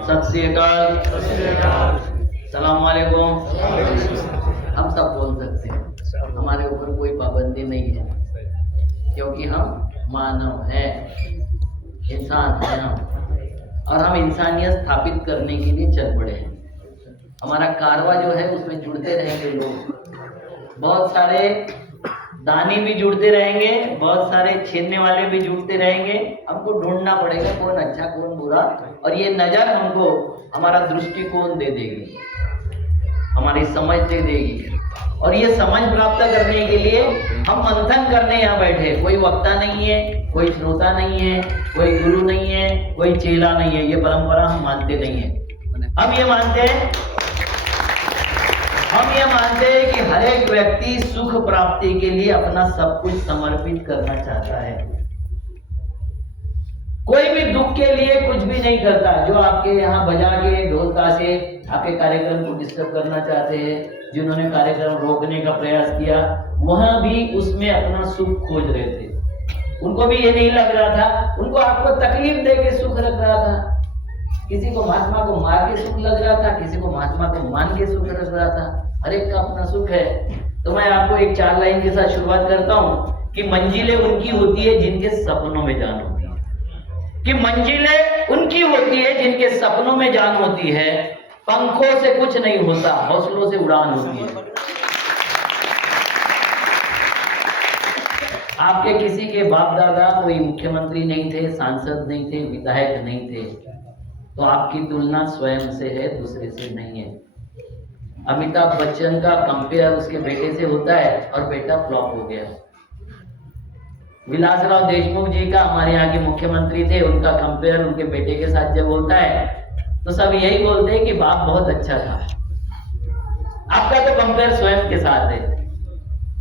सत श्री अकाल, सलाम वालेकुम। हम सब बोल सकते हैं, हमारे ऊपर कोई पाबंदी नहीं है, क्योंकि हम मानव हैं, इंसान हैं हम, और हम इंसानियत स्थापित करने के लिए चल पड़े हैं। हमारा कारवा जो है उसमें जुड़ते रहेंगे लोग, बहुत सारे दानी भी जुड़ते रहेंगे, बहुत सारे छीनने वाले भी जुड़ते रहेंगे। हमको ढूंढना पड़ेगा कौन अच्छा कौन बुरा, और ये नजर हमको हमारा दृष्टिकोण दे देगी, हमारी समझ दे देगी। और ये समझ प्राप्त करने के लिए हम मंथन करने यहाँ बैठे। कोई वक्ता नहीं है, कोई श्रोता नहीं है, कोई गुरु नहीं है, कोई चेला नहीं है। ये परंपरा हम मानते नहीं है। हम ये मानते हैं कि हर एक व्यक्ति सुख प्राप्ति के लिए अपना सब कुछ समर्पित करना चाहता है। कोई भी दुख के लिए कुछ भी नहीं करता। जो आपके यहाँ बजा के ढोल ताशे आपके कार्यक्रम को डिस्टर्ब करना चाहते हैं, जिन्होंने कार्यक्रम रोकने का प्रयास किया, वह भी उसमें अपना सुख खोज रहे थे। उनको भी ये नहीं लग रहा था, उनको आपको तकलीफ दे के सुख लग रहा था। किसी को महात्मा को मार के सुख लग रहा था, किसी को महात्मा को मान के सुख लग रहा था। हर एक का अपना सुख है। तो मैं आपको एक 4 लाइन के साथ शुरुआत करता हूं कि मंजिलें उनकी होती है जिनके सपनों में जान होती है। कि मंजिलें उनकी होती है जिनके सपनों में जान होती है। पंखों से कुछ नहीं होता, हौसलों से उड़ान होती है। आपके किसी के बाप दादा कोई मुख्यमंत्री नहीं थे, सांसद नहीं थे, विधायक नहीं थे, तो आपकी तुलना स्वयं से है, दूसरे से नहीं है। अमिताभ बच्चन का कंपेयर उसके बेटे से होता है और बेटा फ्लॉप हो गया। विलासराव देशमुख जी का, हमारे यहाँ के मुख्यमंत्री थे, उनका कंपेयर उनके बेटे के साथ जब होता है तो सब यही बोलते हैं कि बाप बहुत अच्छा था। आपका तो कंपेयर स्वयं के साथ है।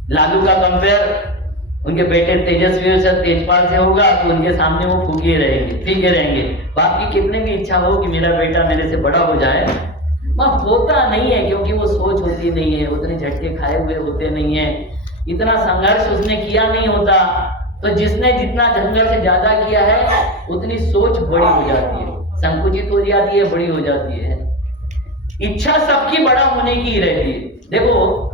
लालू का कंपेयर उनके बेटे तेजस्वी और तेजपाल से होगा तो उनके सामने वो फूके रहेंगे, फीके रहेंगे। बाप की कितने भी इच्छा हो कि मेरा बेटा मेरे से बड़ा हो जाए, वह होता नहीं है, क्योंकि वो सोच होती नहीं है, उतने झटके खाए हुए होते नहीं है, इतना संघर्ष उसने किया नहीं होता। तो जिसने जितना संघर्ष ज्यादा किया है उतनी सोच बड़ी हो जाती है, संकुचित हो जाती है, बड़ी हो जाती है। इच्छा सबकी बड़ा होने की ही रहती है। देखो,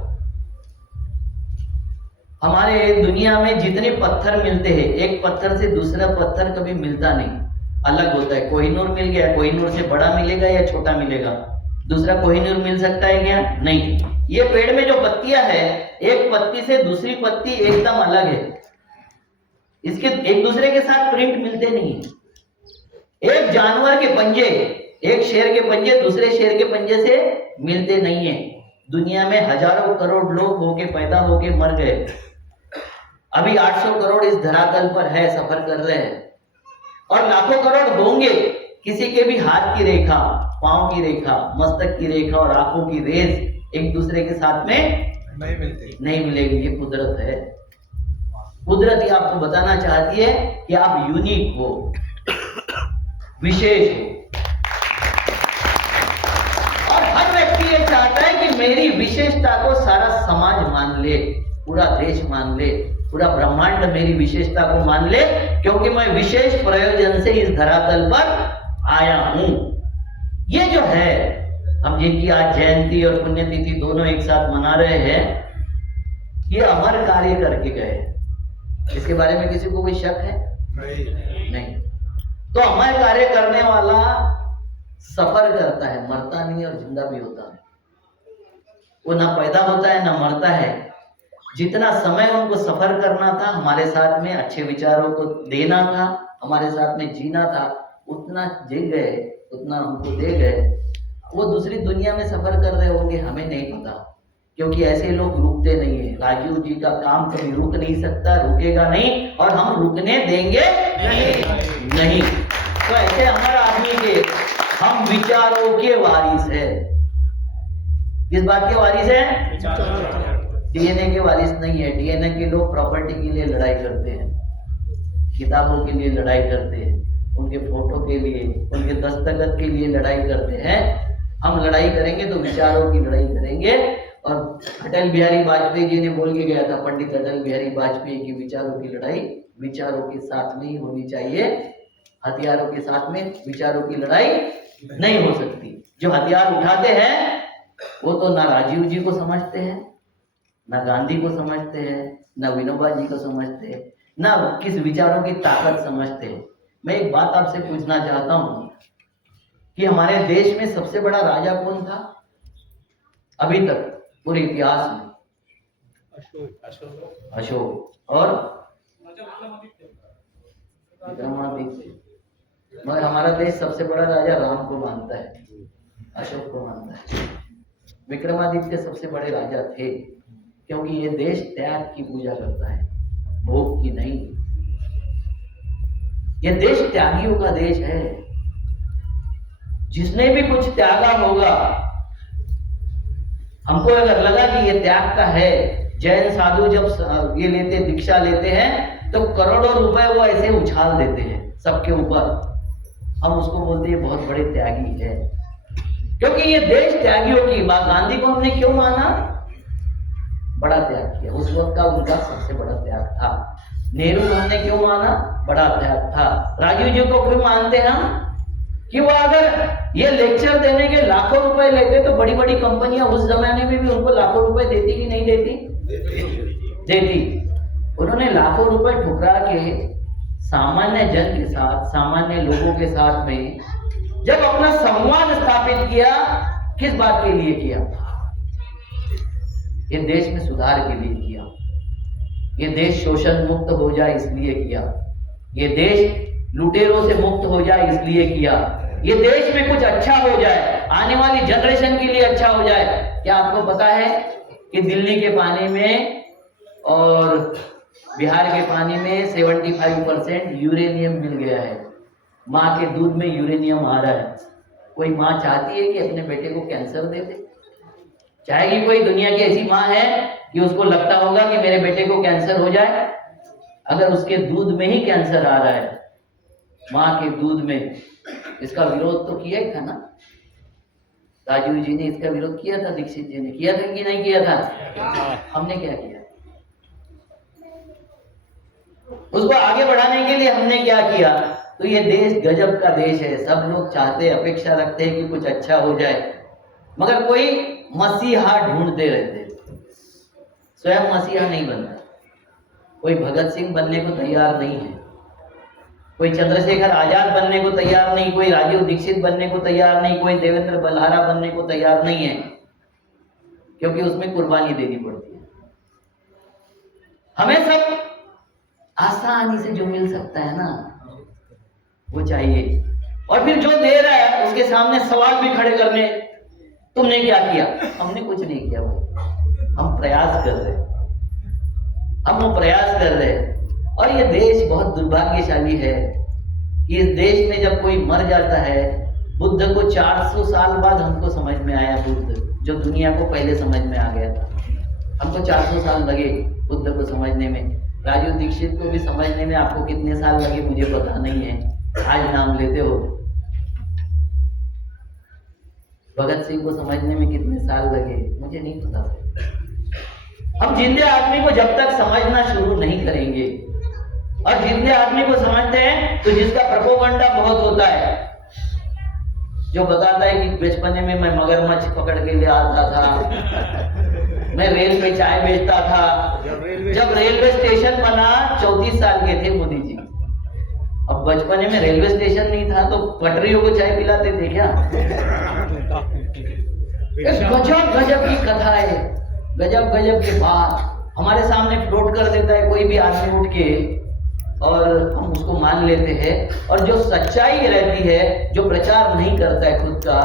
हमारे दुनिया में जितने पत्थर मिलते हैं, एक पत्थर से दूसरा पत्थर कभी मिलता नहीं, अलग होता है। कोहिनूर मिल गया, कोहिनूर से बड़ा मिलेगा या छोटा मिलेगा? दूसरा कोहिनूर मिल सकता है क्या? नहीं। ये पेड़ में जो पत्तियां है, एक पत्ती से दूसरी पत्ती एकदम अलग है, इसके एक दूसरे के साथ प्रिंट मिलते नहीं। एक जानवर के पंजे, एक शेर के पंजे दूसरे शेर के पंजे से मिलते नहीं है। दुनिया में हजारों करोड़ लोग होके पैदा होके मर गए, अभी 800 करोड़ इस धरातल पर है, सफर कर रहे हैं, और लाखों करोड़ होंगे। किसी के भी हाथ की रेखा, पांव की रेखा, मस्तक की रेखा और आंखों की रेस एक दूसरे के साथ में नहीं मिलेगी। ये कुदरत है। कुदरत ही आपको बताना चाहती है कि आप यूनिक हो, विशेष हो। और हर व्यक्ति ये चाहता है कि मेरी विशेषता को सारा समाज मान ले, पूरा देश मान ले, पूरा ब्रह्मांड मेरी विशेषता को मान ले, क्योंकि मैं विशेष प्रयोजन से इस धरातल पर आया हूं। ये जो है, हम जिनकी आज जयंती और पुण्यतिथि दोनों एक साथ मना रहे हैं, ये अमर कार्य करके गए। इसके बारे में किसी को कोई शक है? नहीं। तो अमर कार्य करने वाला सफर करता है, मरता नहीं और जिंदा भी होता है। वो ना पैदा होता है ना मरता है। जितना समय उनको सफर करना था, हमारे साथ में अच्छे विचारों को देना था, हमारे साथ में जीना था, उतना जी गए, उतना हमको दे गए। वो दूसरी दुनिया में सफर कर रहे होंगे, हमें नहीं पता, क्योंकि ऐसे लोग रुकते नहीं है। राजीव जी का काम कभी रुक नहीं सकता, रुकेगा नहीं, और हम रुकने देंगे नहीं। तो ऐसे अमर आदमी के हम विचारों के वारिस है। किस बात के वारिस है? डीएनए के वारिस नहीं है। डीएनए के लोग प्रॉपर्टी के लिए लड़ाई करते हैं, किताबों के लिए लड़ाई करते हैं, उनके फोटो के लिए, उनके दस्तखत के लिए लड़ाई करते हैं। हम लड़ाई करेंगे तो विचारों की लड़ाई करेंगे। और अटल बिहारी वाजपेयी जी ने बोल के गया था, पंडित अटल बिहारी वाजपेयी की विचारों की लड़ाई विचारों के साथ में ही होनी चाहिए। हथियारों के साथ में विचारों की लड़ाई नहीं हो सकती। जो हथियार उठाते हैं वो तो ना राजीव जी को समझते हैं, ना गांधी को समझते हैं, ना विनोबा जी को समझते हैं, ना किस विचारों की ताकत समझते हैं। मैं एक बात आपसे पूछना चाहता हूं कि हमारे देश में सबसे बड़ा राजा कौन था अभी तक पूरे इतिहास में? अशोक और विक्रमादित्य। मगर हमारा देश सबसे बड़ा राजा राम को मानता है, अशोक को मानता है। विक्रमादित्य सबसे बड़े राजा थे क्योंकि ये देश त्याग की पूजा करता है, भोग की नहीं। ये देश त्यागियों का देश है। जिसने भी कुछ त्यागा होगा, हमको अगर लगा कि ये त्याग का है, जैन साधु जब ये लेते दीक्षा लेते हैं तो करोड़ों रुपए वो ऐसे उछाल देते हैं सबके ऊपर, हम उसको बोलते हैं बहुत बड़े त्यागी है। क्योंकि ये देश त्यागियों की बात। गांधी को हमने क्यों माना? बड़ा त्याग किया, उस वक्त का उनका सबसे बड़ा त्याग था। नेहरू को हमने क्यों माना? बड़ा त्याग था। राजीव जी को क्यों मानते हैं हम? कि वो अगर ये लेक्चर देने के लाखों रुपए लेते तो बड़ी बड़ी कंपनियां उस जमाने में भी उनको लाखों रुपए देती कि नहीं देती? देती। उन्होंने लाखों रुपए ठुकरा के सामान्य जन के साथ, सामान्य लोगों के साथ में जब अपना संवाद स्थापित किया, किस बात के लिए किया? ये देश में सुधार के लिए किया। ये देश शोषण मुक्त हो जाए इसलिए किया। ये देश लुटेरों से मुक्त हो जाए इसलिए किया। ये देश में कुछ अच्छा हो जाए, आने वाली जनरेशन के लिए अच्छा हो जाए। क्या आपको पता है कि दिल्ली के पानी में और बिहार के पानी में 75% यूरेनियम मिल गया है। माँ के दूध में यूरेनियम आ रहा है। कोई माँ चाहती है कि अपने बेटे को कैंसर दे दे? चाहेगी कोई? दुनिया की ऐसी माँ है कि उसको लगता होगा कि मेरे बेटे को कैंसर हो जाए? अगर उसके दूध में ही कैंसर आ रहा है, माँ के दूध में, इसका विरोध तो किया ही था ना। राजीव जी ने इसका विरोध किया था, दीक्षित जी ने किया था कि नहीं किया था? हमने क्या किया? उसको आगे बढ़ाने के लिए हमने क्या किया? तो ये देश गजब का देश है। सब लोग चाहते, अपेक्षा रखते हैं कि कुछ अच्छा हो जाए, मगर कोई मसीहा ढूंढते रहते, स्वयं मसीहा नहीं बनता। कोई भगत सिंह बनने को तैयार नहीं है, कोई चंद्रशेखर आजाद बनने को तैयार नहीं, कोई राजीव दीक्षित बनने को तैयार नहीं, कोई देवेंद्र बल्हारा बनने को तैयार नहीं है, क्योंकि उसमें कुर्बानी देनी पड़ती है। हमें सब आसानी से जो मिल सकता है ना वो चाहिए, और फिर जो दे रहा है उसके सामने सवाल भी खड़े करने, तुमने क्या किया? हमने कुछ नहीं किया भाई, हम प्रयास कर रहे हैं, हम वो प्रयास कर रहे हैं। और ये देश बहुत दुर्भाग्यशाली है कि इस देश में जब कोई मर जाता है, बुद्ध को 400 साल बाद हमको समझ में आया, बुद्ध जो दुनिया को पहले समझ में आ गया था, हमको 400 साल लगे बुद्ध को समझने में। राजीव दीक्षित को भी समझने में आपको कितने साल लगे मुझे पता नहीं है, आज नाम लेते हो। भगत सिंह को समझने में कितने साल लगे मुझे नहीं पता। हम जिंदे आदमी को जब तक समझना शुरू नहीं करेंगे, और जिंदे आदमी को समझते हैं तो जिसका प्रोपेगेंडा बहुत होता है, जो बताता है कि बचपने में मैं मगरमच्छ पकड़ के ले आता था, मैं रेल पे चाय बेचता था। जब रेलवे स्टेशन बना 34 साल के थे मोदी जी। अब बचपने में रेलवे स्टेशन नहीं था तो पटरियों को चाय पिलाते थे क्या? गजब गजब की कथा है, गजब गजब की बात हमारे सामने फ्लोट कर देता है कोई भी आदमी उठ के, और हम उसको मान लेते हैं। और जो सच्चाई रहती है, जो प्रचार नहीं करता है खुद का,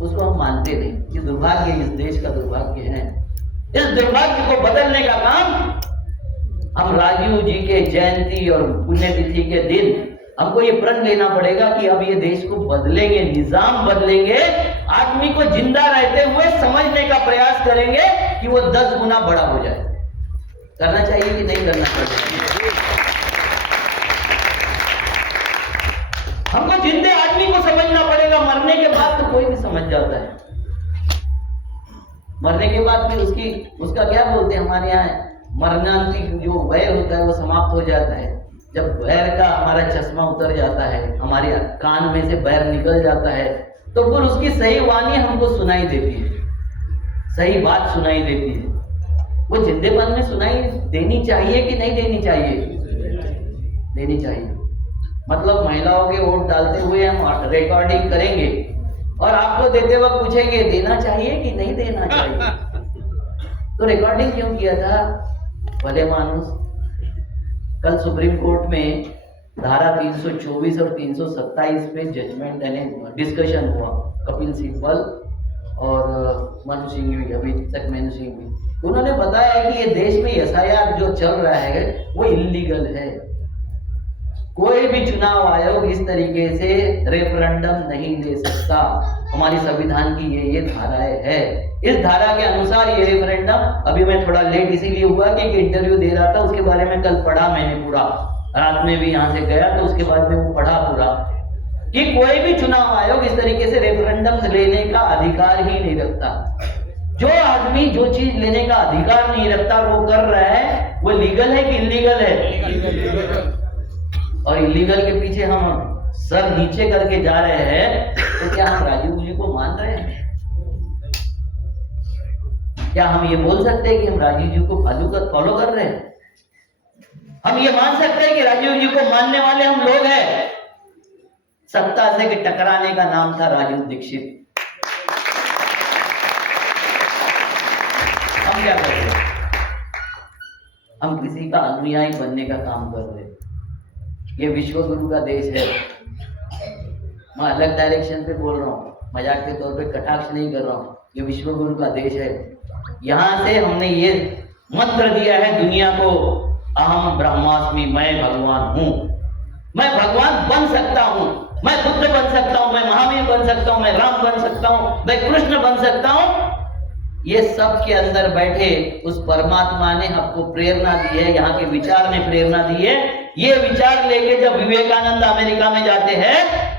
उसको हम मानते नहीं। ये दुर्भाग्य, इस देश का दुर्भाग्य है। इस दुर्भाग्य को बदलने का काम हम राजीव जी के जयंती और पुण्यतिथि के दिन हमको ये प्रण लेना पड़ेगा कि अब ये देश को बदलेंगे, निजाम बदलेंगे, आदमी को जिंदा रहते हुए समझने का प्रयास करेंगे कि वो 10 गुना बड़ा हो जाए। करना चाहिए कि नहीं करना चाहिए? हमको जिंदे आदमी को समझना पड़ेगा। मरने के बाद तो कोई भी समझ जाता है, मरने के बाद फिर उसका क्या बोलते हैं हमारे यहाँ, मरणांतिक जो वय होता है वो समाप्त हो जाता है। जब बैर का हमारा चश्मा उतर जाता है, हमारे कान में से बैर निकल जाता है, तो फिर उसकी सही वाणी हमको सुनाई देती है, सही बात सुनाई देती है। वो जिंदेपन में सुनाई देनी चाहिए कि नहीं देनी चाहिए? देनी चाहिए। मतलब महिलाओं के वोट डालते हुए हम रिकॉर्डिंग करेंगे और आपको देते वक्त पूछेंगे देना चाहिए कि नहीं देना चाहिए। तो रिकॉर्डिंग क्यों किया था? भले मानुस। कल सुप्रीम कोर्ट में धारा 324 और 327 पे जजमेंट यानी डिस्कशन हुआ। कपिल सिब्बल और मनु सिंह भी, अभी तक मनु सिंह भी, उन्होंने बताया कि ये देश में एसआईआर जो चल रहा है वो इलीगल है। कोई भी चुनाव आयोग इस तरीके से रेफरेंडम नहीं ले सकता। हमारी संविधान की ये धाराएं है। इस धारा के अनुसार ये रेफरेंडम, अभी मैं थोड़ा लेट इसीलिए हुआ कि एक इंटरव्यू दे रहा था, उसके बारे में कल पढ़ा मैंने पूरा, रात में भी यहाँ से गया तो उसके बाद में वो पढ़ा पूरा, कि कोई भी चुनाव आयोग इस तरीके से रेफरेंडम लेने का अधिकार ही नहीं रखता। जो आदमी जो चीज लेने का अधिकार नहीं रखता वो कर रहा है, वो लीगल है कि इलीगल है? और इलीगल के पीछे हम सर नीचे करके जा रहे हैं, तो क्या हम राजीव जी को मान रहे हैं? क्या हम ये बोल सकते हैं कि हम राजीव जी को फॉलो कर रहे हैं? हम ये मान सकते हैं कि राजीव जी को मानने वाले हम लोग हैं? सत्ता से के टकराने का नाम था राजीव दीक्षित। हम क्या कर रहे हैं? हम किसी का अनुयायी बनने का काम कर रहे हैं। ये विश्व गुरु का देश है। मैं अलग डायरेक्शन पे बोल रहा हूँ, मजाक के तौर पे कटाक्ष नहीं कर रहा हूँ। ये विश्व गुरु का देश है। यहाँ से हमने ये मंत्र दिया है दुनिया को, अहम ब्रह्मास्मि, मैं भगवान हूँ। मैं भगवान बन सकता हूँ, मैं बुद्ध बन सकता हूँ, मैं महावीर बन सकता हूँ, मैं राम बन सकता हूँ, मैं कृष्ण बन सकता हूँ। ये सब के अंदर बैठे उस परमात्मा ने आपको प्रेरणा दी है, यहाँ के विचार ने प्रेरणा दी है। ये विचार लेके जब विवेकानंद अमेरिका में जाते हैं,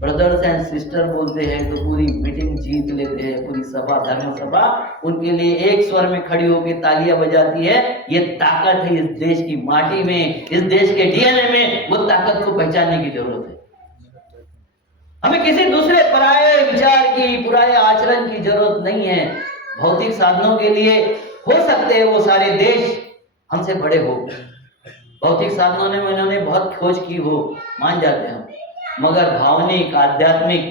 ब्रदर्स एंड सिस्टर बोलते हैं, तो पूरी मीटिंग जीत लेते हैं, पूरी सभा, धर्म सभा उनके लिए एक स्वर में खड़ी होकर तालियां बजाती है। ये ताकत है इस देश की माटी में, इस देश के डीएनए में। वो ताकत को पहचानने की जरूरत है। हमें किसी दूसरे पराये विचार की, पुराने आचरण की जरूरत नहीं है। भौतिक साधनों के लिए हो सकते हैं वो सारे देश हमसे बड़े हो, भौतिक साधनों में उन्होंने बहुत खोज की हो, मान जाते हैं, मगर भावनिक, आध्यात्मिक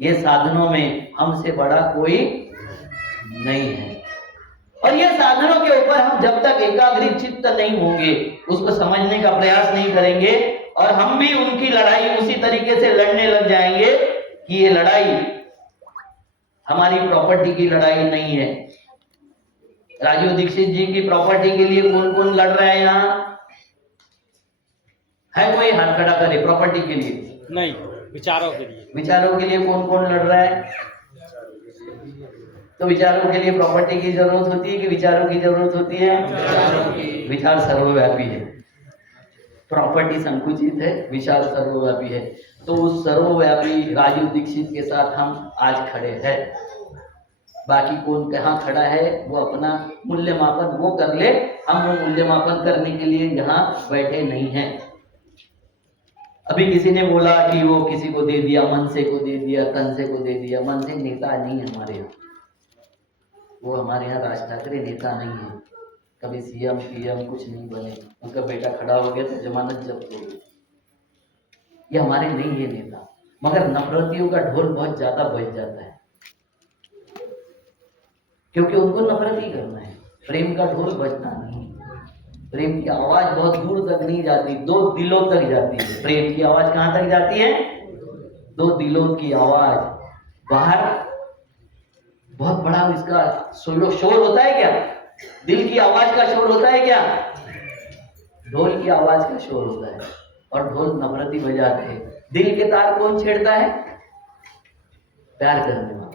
ये साधनों में हमसे बड़ा कोई नहीं है। और ये साधनों के ऊपर हम जब तक एकाग्रित चित्त नहीं होंगे, उसको समझने का प्रयास नहीं करेंगे, और हम भी उनकी लड़ाई उसी तरीके से लड़ने लग जाएंगे कि ये लड़ाई हमारी प्रॉपर्टी की लड़ाई नहीं है। राजीव दीक्षित जी की प्रॉपर्टी के लिए कौन कौन लड़ रहा है? यहाँ है कोई? हाथ खड़ा करे। प्रॉपर्टी के लिए नहीं, विचारों के लिए। विचारों के लिए कौन कौन लड़ रहा है? तो विचारों के लिए प्रॉपर्टी की जरूरत होती है कि विचारों की जरूरत होती है? विचार सर्वव्यापी है, प्रॉपर्टी संकुचित है, विचार सर्वव्यापी है। तो उस सर्वव्यापी राजीव दीक्षित के साथ हम आज खड़े हैं। बाकी कौन कहाँ खड़ा है वो अपना मूल्यमापन वो कर ले, हम वो मूल्यमापन करने के लिए यहाँ बैठे नहीं हैं। अभी किसी ने बोला कि वो किसी को दे दिया, मनसे को दे दिया, तनसे को दे दिया। मनसे नेता नहीं है हमारे यहाँ, वो हमारे यहाँ राज ठाकरे नेता नहीं है। कभी सीएम पीएम कुछ नहीं बने, उनका बेटा खड़ा हो गया तो जमानत जब्त हो गई। ये हमारे नहीं है नेता, मगर नफरतियों का ढोल बहुत ज्यादा बज जाता है, क्योंकि उनको नफरत ही करना है। प्रेम का ढोल बजना नहीं। प्रेम की आवाज बहुत दूर तक नहीं जाती, दो दिलों तक जाती है। प्रेम की आवाज कहाँ तक जाती है? दो दिलों की आवाज। बाहर बहुत बड़ा इसका शोर होता है क्या? दिल की आवाज का शोर होता है क्या? ढोल की आवाज का शोर होता है, और ढोल नफरती बजाते हैं। दिल के तार कौन छेड़ता है? प्यार करने वाला।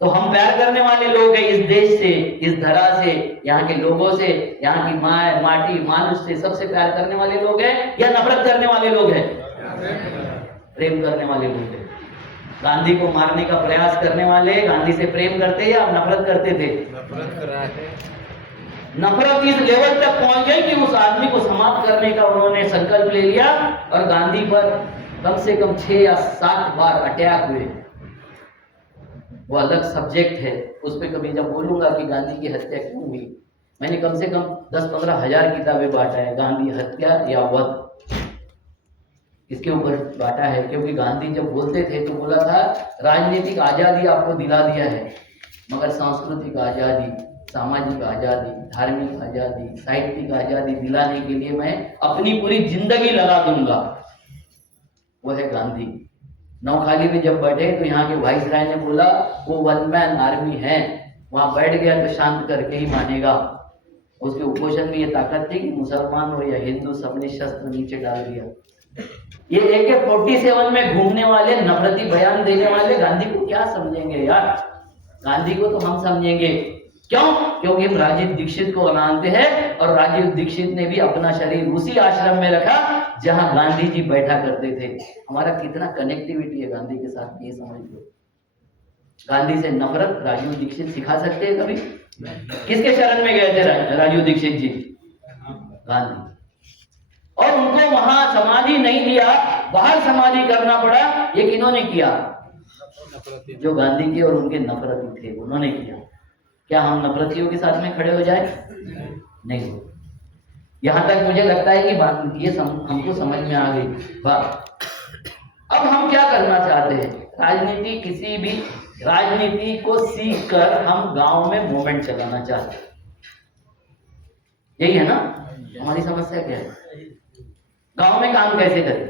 तो हम प्यार करने वाले लोग हैं इस देश से, इस धरा से, यहाँ के लोगों से, यहाँ की माँ, माटी, मानुष से। सबसे प्यार करने वाले लोग हैं या नफरत करने वाले लोग हैं? प्रेम करने वाले लोग हैं। गांधी को मारने का प्रयास करने वाले गांधी से प्रेम करते या नफरत करते थे? नफरत कर रहा है। नफरत इस लेवल तक पहुंच गई कि उस आदमी को समाप्त करने का उन्होंने संकल्प ले लिया और गांधी पर कम से कम 6 या 7 बार अटैक हुए। वो अलग सब्जेक्ट है, उस पर कभी जब बोलूंगा कि गांधी की हत्या क्यों हुई। मैंने कम से कम 10-15 हजार किताबें बांटा है, गांधी हत्या या वध इसके ऊपर बांटा है। क्योंकि गांधी जब बोलते थे तो बोला था राजनीतिक आजादी आपको दिला दिया है, मगर सांस्कृतिक आजादी, सामाजिक आजादी, धार्मिक आजादी, साहित्यिक आजादी दिलाने के लिए मैं अपनी पूरी जिंदगी लगा दूंगा। वो है गांधी। नौखाली में जब बैठे तो यहाँ के वाइसराय ने बोला वो वन मैन आर्मी है, वहां बैठ गया तो शांत करके ही मानेगा। उसके उपोषण में ये ताकत थी कि मुसलमान हो या हिंदू सबने शस्त्र नीचे डाल दिया। ये AK-47 में घूमने वाले नफरती बयान देने वाले गांधी को क्या समझेंगे यार? गांधी को तो हम समझेंगे। क्यों? क्योंकि हम राजीव दीक्षित को मानते हैं और राजीव दीक्षित ने भी अपना शरीर उसी आश्रम में रखा जहां गांधी जी बैठा करते थे। हमारा कितना कनेक्टिविटी है गांधी के साथ, ये समझ लो। गांधी से नफरत राजीव दीक्षित सिखा सकते हैं कभी? किसके शरण में गए थे राजीव दीक्षित जी? गांधी। और उनको वहां समाधि नहीं दिया, बाहर समाधि करना पड़ा। ये किन्होंने किया? जो गांधी के और उनके नफरती थे उन्होंने किया। क्या हम नफरतियों के साथ में खड़े हो जाए? नहीं। यहां तक मुझे लगता है कि बात ये हमको समझ में आ गई। वाह। अब हम क्या करना चाहते हैं? राजनीति, किसी भी राजनीति को सीख कर हम गांव में मूवमेंट चलाना चाहते हैं। यही है ना हमारी समस्या? क्या है? गांव में काम कैसे करें?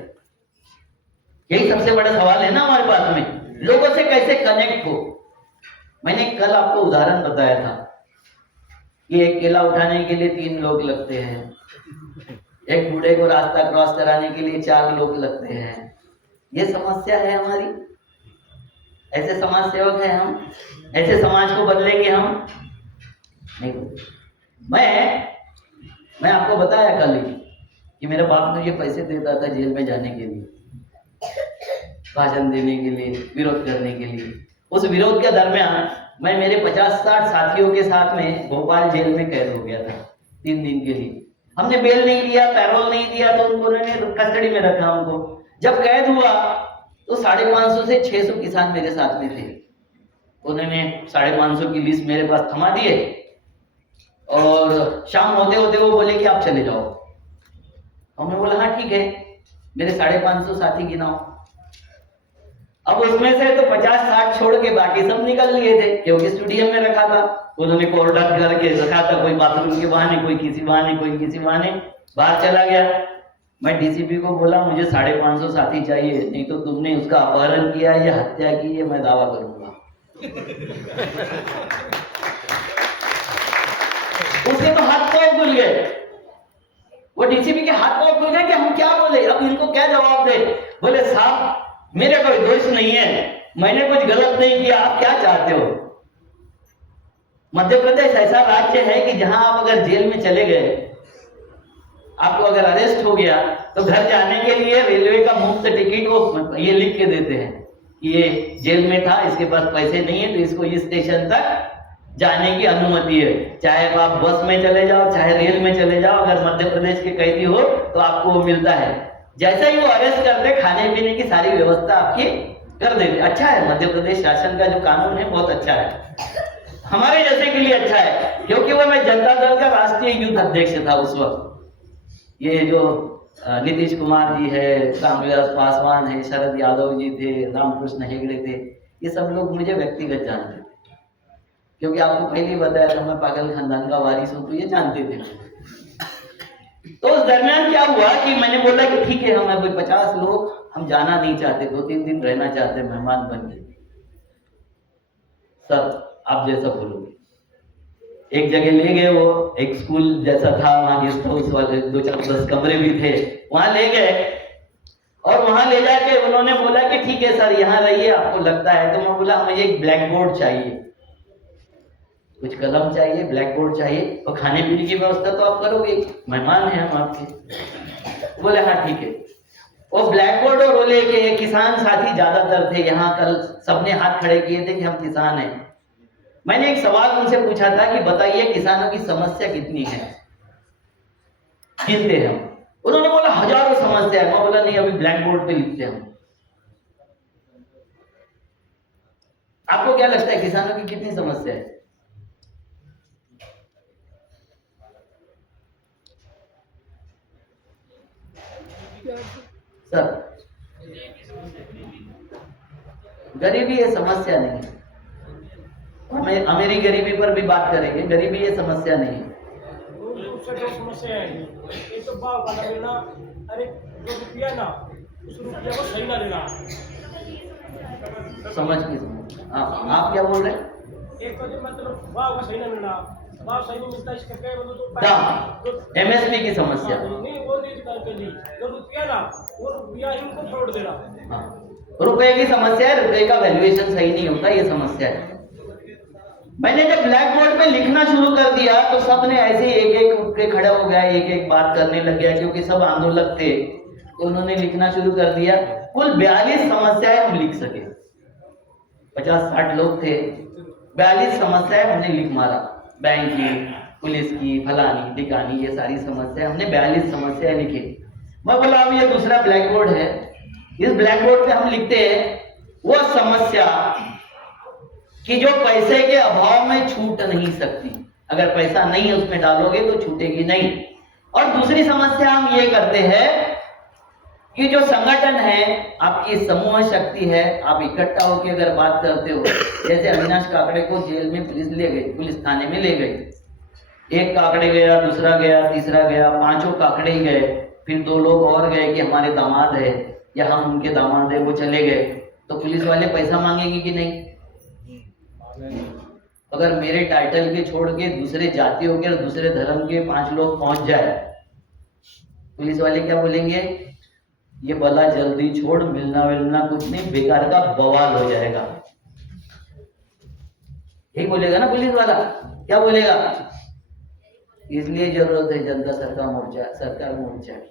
यही सबसे बड़ा सवाल है ना हमारे पास में। लोगों से कैसे कनेक्ट हो? मैंने कल आपको उदाहरण बताया था कि एक केला उठाने के लिए 3 लोग लगते हैं, एक बूढ़े को रास्ता क्रॉस कराने के लिए 4 लोग लगते हैं। ये समस्या है हमारी। ऐसे समाज सेवक हैं हम? ऐसे समाज को बदलेंगे हम? नहीं। मैं आपको बताया कल ही कि मेरे बाप मुझे पैसे देता था जेल में जाने के लिए, भाषण देने के लिए, विरोध करने के लिए। उस विरोध के दरमियान मैं मेरे 50-60 साथियों के साथ में भोपाल जेल में कैद हो गया था 3 दिन के लिए। हमने बेल नहीं लिया, पैरोल नहीं दिया, तो उन्होंने कस्टडी में रखा हमको। जब कैद हुआ तो 550 से 600 किसान मेरे साथ में थे। उन्होंने 550 की लिस्ट मेरे पास थमा दिए और शाम होते होते वो बोले कि आप चले जाओ। हमने बोला हाँ ठीक है। मेरे 550 साथी गिनाओ। अब उसमें से तो 50-60 छोड़ के बाकी सब निकल लिए थे, क्योंकि स्टूडियो में रखा था। उन्होंने कोर्डर करके रखा था, कोई बाथरूम के बहाने, कोई किसी बहाने, कोई किसी बहाने बाहर चला गया। मैं DCP को बोला मुझे 550 साथी चाहिए, नहीं तो तुमने उसका अपहरण किया या हत्या की है, मैं दावा करूंगा। उसके तो हाथ पांव खुल गए। वो DCP के हाथ पांव खुल गए कि हम क्या बोले, अब इनको क्या जवाब दे। बोले साहब मेरे कोई दोष नहीं है, मैंने कुछ गलत नहीं किया, आप क्या चाहते हो? मध्य प्रदेश ऐसा राज्य है कि जहां आप अगर जेल में चले गए, आपको अगर अरेस्ट हो गया, तो घर जाने के लिए रेलवे का मुफ्त टिकट वो ये लिख के देते हैं कि ये जेल में था, इसके पास पैसे नहीं है, तो इसको इस स्टेशन तक जाने की अनुमति है। चाहे आप बस में चले जाओ, चाहे रेल में चले जाओ, अगर मध्य प्रदेश के कैदी हो तो आपको वो मिलता है। जैसे ही वो अरेस्ट करते, खाने पीने की सारी व्यवस्था आपकी कर देते। अच्छा है, मध्य प्रदेश शासन का जो कानून है बहुत अच्छा है, हमारे जैसे के लिए अच्छा है। क्योंकि वो मैं जनता दल का राष्ट्रीय यूथ अध्यक्ष था उस वक्त। ये जो नीतीश कुमार जी है, रामविलास पासवान है, शरद यादव जी थे, रामकृष्ण हेगड़े थे, ये सब लोग मुझे व्यक्तिगत जानते थे। क्योंकि आपको पहले ही बताया था मैं पागल खानदान का वारिस हूं, तो ये जानते थे। तो उस दरमियान क्या हुआ कि मैंने बोला कि ठीक है, हम 50 लोग हम जाना नहीं चाहते, 2-3 दिन रहना चाहते, मेहमान बन के। सब आप जैसा बोलोगे। एक जगह ले गए, वो एक स्कूल जैसा था, वहां गेस्ट हाउस वाले 2-4-10 कमरे भी थे, वहां ले गए। और वहां ले जाके उन्होंने बोला कि ठीक है सर यहाँ रहिए, आपको लगता है। तो मैं बोला मुझे एक ब्लैक बोर्ड चाहिए, कुछ कलम चाहिए, ब्लैक बोर्ड चाहिए, और खाने पीने की व्यवस्था तो आप करोगे, मेहमान हैं हम आपके। बोले हाँ ठीक है। वो ब्लैक बोर्ड और वो लेके किसान साथी ज्यादातर थे यहाँ, कल सबने हाथ खड़े किए थे कि हम किसान हैं। मैंने एक सवाल उनसे पूछा था कि बताइए किसानों की समस्या कितनी है, गिनते हम। उन्होंने बोला हजारों समस्या है। मैं बोला नहीं, अभी ब्लैक बोर्ड पे लिखते हम। आपको क्या लगता है किसानों की कितनी समस्या है? सर, गरीबी ये समस्या नहीं है। हमें अमेरी गरीबी पर भी बात करेंगे, गरीबी ये समस्या नहीं है। समस्या है एक तो भाव का लेना, अरे जो रुपया ना उस रुपया को सही ना देना। समझ की आप क्या बोल रहे हैं? एक तो मतलब भाव का सही ना मिलना, भाव सही नहीं मिलता, इसका क्या मतलब दाम, एमएसपी की समस्या। नहीं, वो नहीं करके दी जो रुपया ना, वो रुपया ही उनको फ्रॉड देना। हाँ, रुपए की समस्या है, रुपए का वैल्यूएशन सही नहीं होता, ये समस्या है। मैंने जब ब्लैक बोर्ड पे लिखना शुरू कर दिया तो सबने ऐसे एक एक उठ के खड़े हो गया, एक एक बात करने लग गया, क्योंकि सब आंदोलक थे। तो उन्होंने लिखना शुरू कर दिया। कुल 42 समस्याएं हम लिख सके। 50-60 लोग थे, 42 समस्याएं हमने लिख मारा। बैंक की, पुलिस की, फलानी टिकानी, ये सारी समस्याएं हमने 42 समस्याएं लिखी। मैं बोला अब ये दूसरा ब्लैक बोर्ड है, इस ब्लैक बोर्ड पे हम लिखते हैं वो समस्या कि जो पैसे के अभाव में छूट नहीं सकती। अगर पैसा नहीं है उसमें डालोगे तो छूटेगी नहीं। और दूसरी समस्या हम ये करते हैं कि जो संगठन है, आपकी समूह शक्ति है, आप इकट्ठा होकर अगर बात करते हो, जैसे अविनाश काकड़े को जेल में पुलिस ले गई, पुलिस थाने में ले गई। एक काकड़े गया, दूसरा गया, तीसरा गया, 5 काकड़े ही गए। फिर 2 लोग और गए कि हमारे दामाद है या हम उनके दामाद है, वो चले गए। तो पुलिस वाले पैसा मांगेंगे कि नहीं? अगर मेरे टाइटल के छोड़ के दूसरे जातियों के और दूसरे धर्म के 5 लोग पहुंच जाए, पुलिस वाले क्या बोलेंगे? ये भला जल्दी छोड़, मिलना मिलना कुछ नहीं, बेकार का बवाल हो जाएगा। यही बोलेगा ना पुलिस वाला, क्या बोलेगा? इसलिए जरूरत है जनता सरकार मोर्चा की।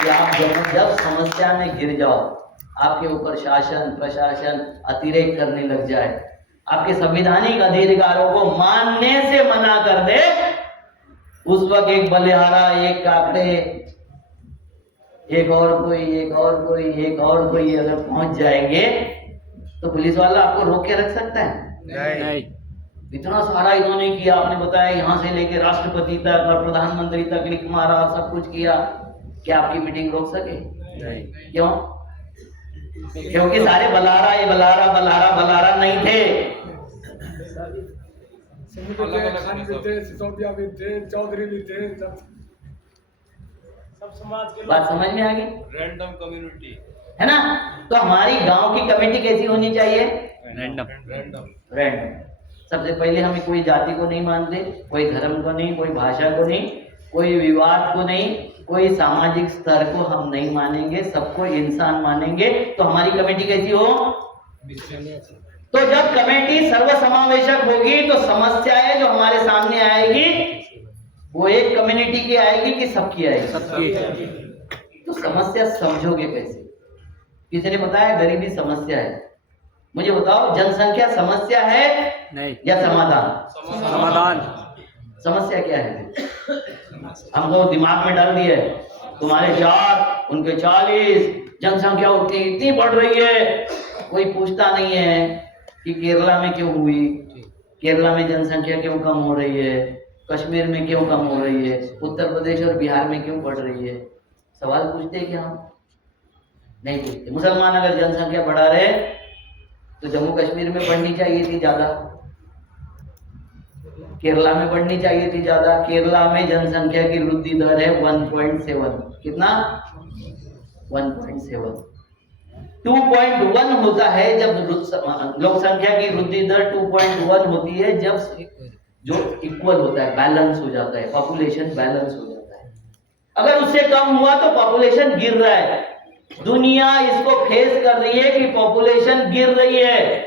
कि आप जब समस्या में गिर जाओ, आपके ऊपर शासन प्रशासन अतिरेक करने लग जाए, आपके संवैधानिक अधिकारों को मानने से मना कर दे, उस वक्त एक बलिहारा, एक काकड़े, एक और कोई अगर पहुंच जाएंगे तो पुलिस वाला आपको रोक के रख सकता है? नहीं। इतना सारा इन्होंने किया, आपने बताया यहाँ से लेके राष्ट्रपति तक और प्रधानमंत्री तक लिख मारा, सब कुछ किया, क्या आपकी मीटिंग रोक सके? नहीं। क्यों? क्योंकि सारे बलारा नहीं थे। चौधरी भी थे, सब समाज के बात समझ में आ गई? रैंडम कम्युनिटी है ना? तो हमारी गांव की कमेटी कैसी होनी चाहिए? रैंडम। सबसे पहले हमें कोई जाति को नहीं मानते, कोई धर्म को नहीं, कोई भाषा को नहीं, कोई विवाद को नहीं, कोई सामाजिक स्तर को हम नहीं मानेंगे, सबको इंसान मानेंगे। तो हमारी कमेटी कैसी हो? तो जब कमेटी सर्वसमावेशक होगी तो समस्याएं जो हमारे सामने आएगी वो एक कम्युनिटी की आएगी कि सबकी आएगी? सबकी। तो समस्या समझोगे कैसे? किसी ने बताया गरीबी समस्या है, मुझे बताओ जनसंख्या समस्या है नहीं या समाधान? समाधान। समस्या क्या है? हमको दिमाग में डाल दिए, तुम्हारे 4 उनके 40, जनसंख्या इतनी बढ़ रही है। कोई पूछता नहीं है कि केरला में क्यों हुई, केरला में जनसंख्या क्यों कम हो रही है, कश्मीर में क्यों कम हो रही है, उत्तर प्रदेश और बिहार में क्यों बढ़ रही है। सवाल पूछते हैं क्या हम? नहीं पूछते। मुसलमान अगर जनसंख्या बढ़ा रहे तो जम्मू कश्मीर में बढ़नी चाहिए थी ज्यादा, केरला में बढ़नी चाहिए थी ज्यादा। केरला में जनसंख्या की वृद्धि दर है 1.7। कितना? 1.7। 2.1 होता है जब लोक संख्या की वृद्धि दर 2.1 होती है, जब जो इक्वल होता है, बैलेंस हो जाता है, पॉपुलेशन बैलेंस हो जाता है। अगर उससे कम हुआ तो पॉपुलेशन गिर रहा है। दुनिया इसको फेस कर रही है कि पॉपुलेशन गिर रही है।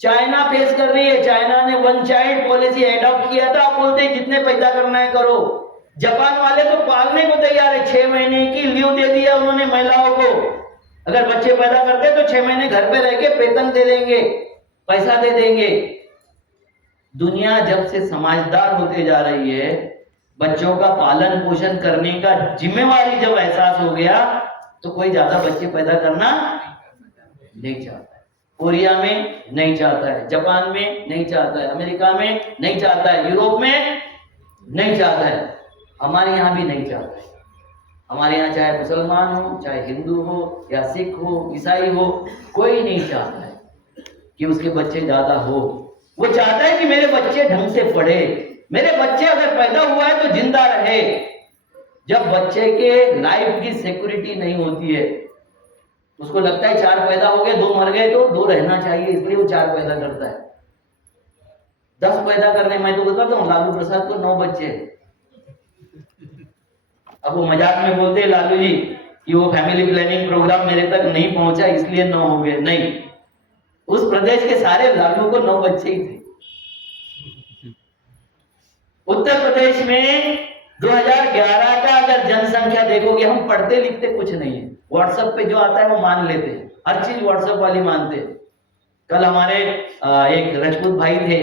चाइना फेस कर रही है, चाइना ने 1 चाइल्ड पॉलिसी एडॉप्ट किया था। आप बोलते हैं जितने पैदा करना है करो। जापान वाले तो पालने को तैयार है, 6 महीने की लीव दे दिया उन्होंने महिलाओं को। अगर बच्चे पैदा करते तो 6 महीने घर पे रह के वेतन दे देंगे, पैसा दे देंगे। दुनिया जब से समझदार होते जा रही है, बच्चों का पालन पोषण करने का जिम्मेवारी जब एहसास हो गया, तो कोई ज्यादा बच्चे पैदा करना नहीं चाहता है। कोरिया में नहीं चाहता है, जापान में नहीं चाहता है, अमेरिका में नहीं चाहता है, यूरोप में नहीं चाहता है, हमारे यहाँ भी नहीं चाहता है। हमारे यहाँ चाहे मुसलमान हो, चाहे हिंदू हो या सिख हो, ईसाई हो, कोई नहीं चाहता है कि उसके बच्चे ज्यादा हो। वो चाहता है कि मेरे बच्चे ढंग से पढ़े, मेरे बच्चे अगर पैदा हुआ है तो जिंदा रहे। जब बच्चे के लाइफ की सिक्योरिटी नहीं होती है, उसको लगता है 4 पैदा हो गए, 2 मर गए तो 2 रहना चाहिए, इसलिए वो 4 पैदा करता है। 10 पैदा करने, मैं तो बताता हूँ, लालू प्रसाद को 9 बच्चे। अब वो मजाक में बोलते हैं लालू जी कि वो फैमिली प्लानिंग प्रोग्राम मेरे तक नहीं पहुंचा इसलिए 9 हो गए। नहीं, उस प्रदेश के सारे लालू को 9 बच्चे ही थे। उत्तर प्रदेश में 2011 का अगर जनसंख्या देखोगे, हम पढ़ते लिखते कुछ नहीं है, व्हाट्सएप पे जो आता है वो मान लेते हैं, हर चीज व्हाट्सएप वाली मानते हैं। कल हमारे एक रजपूत भाई थे,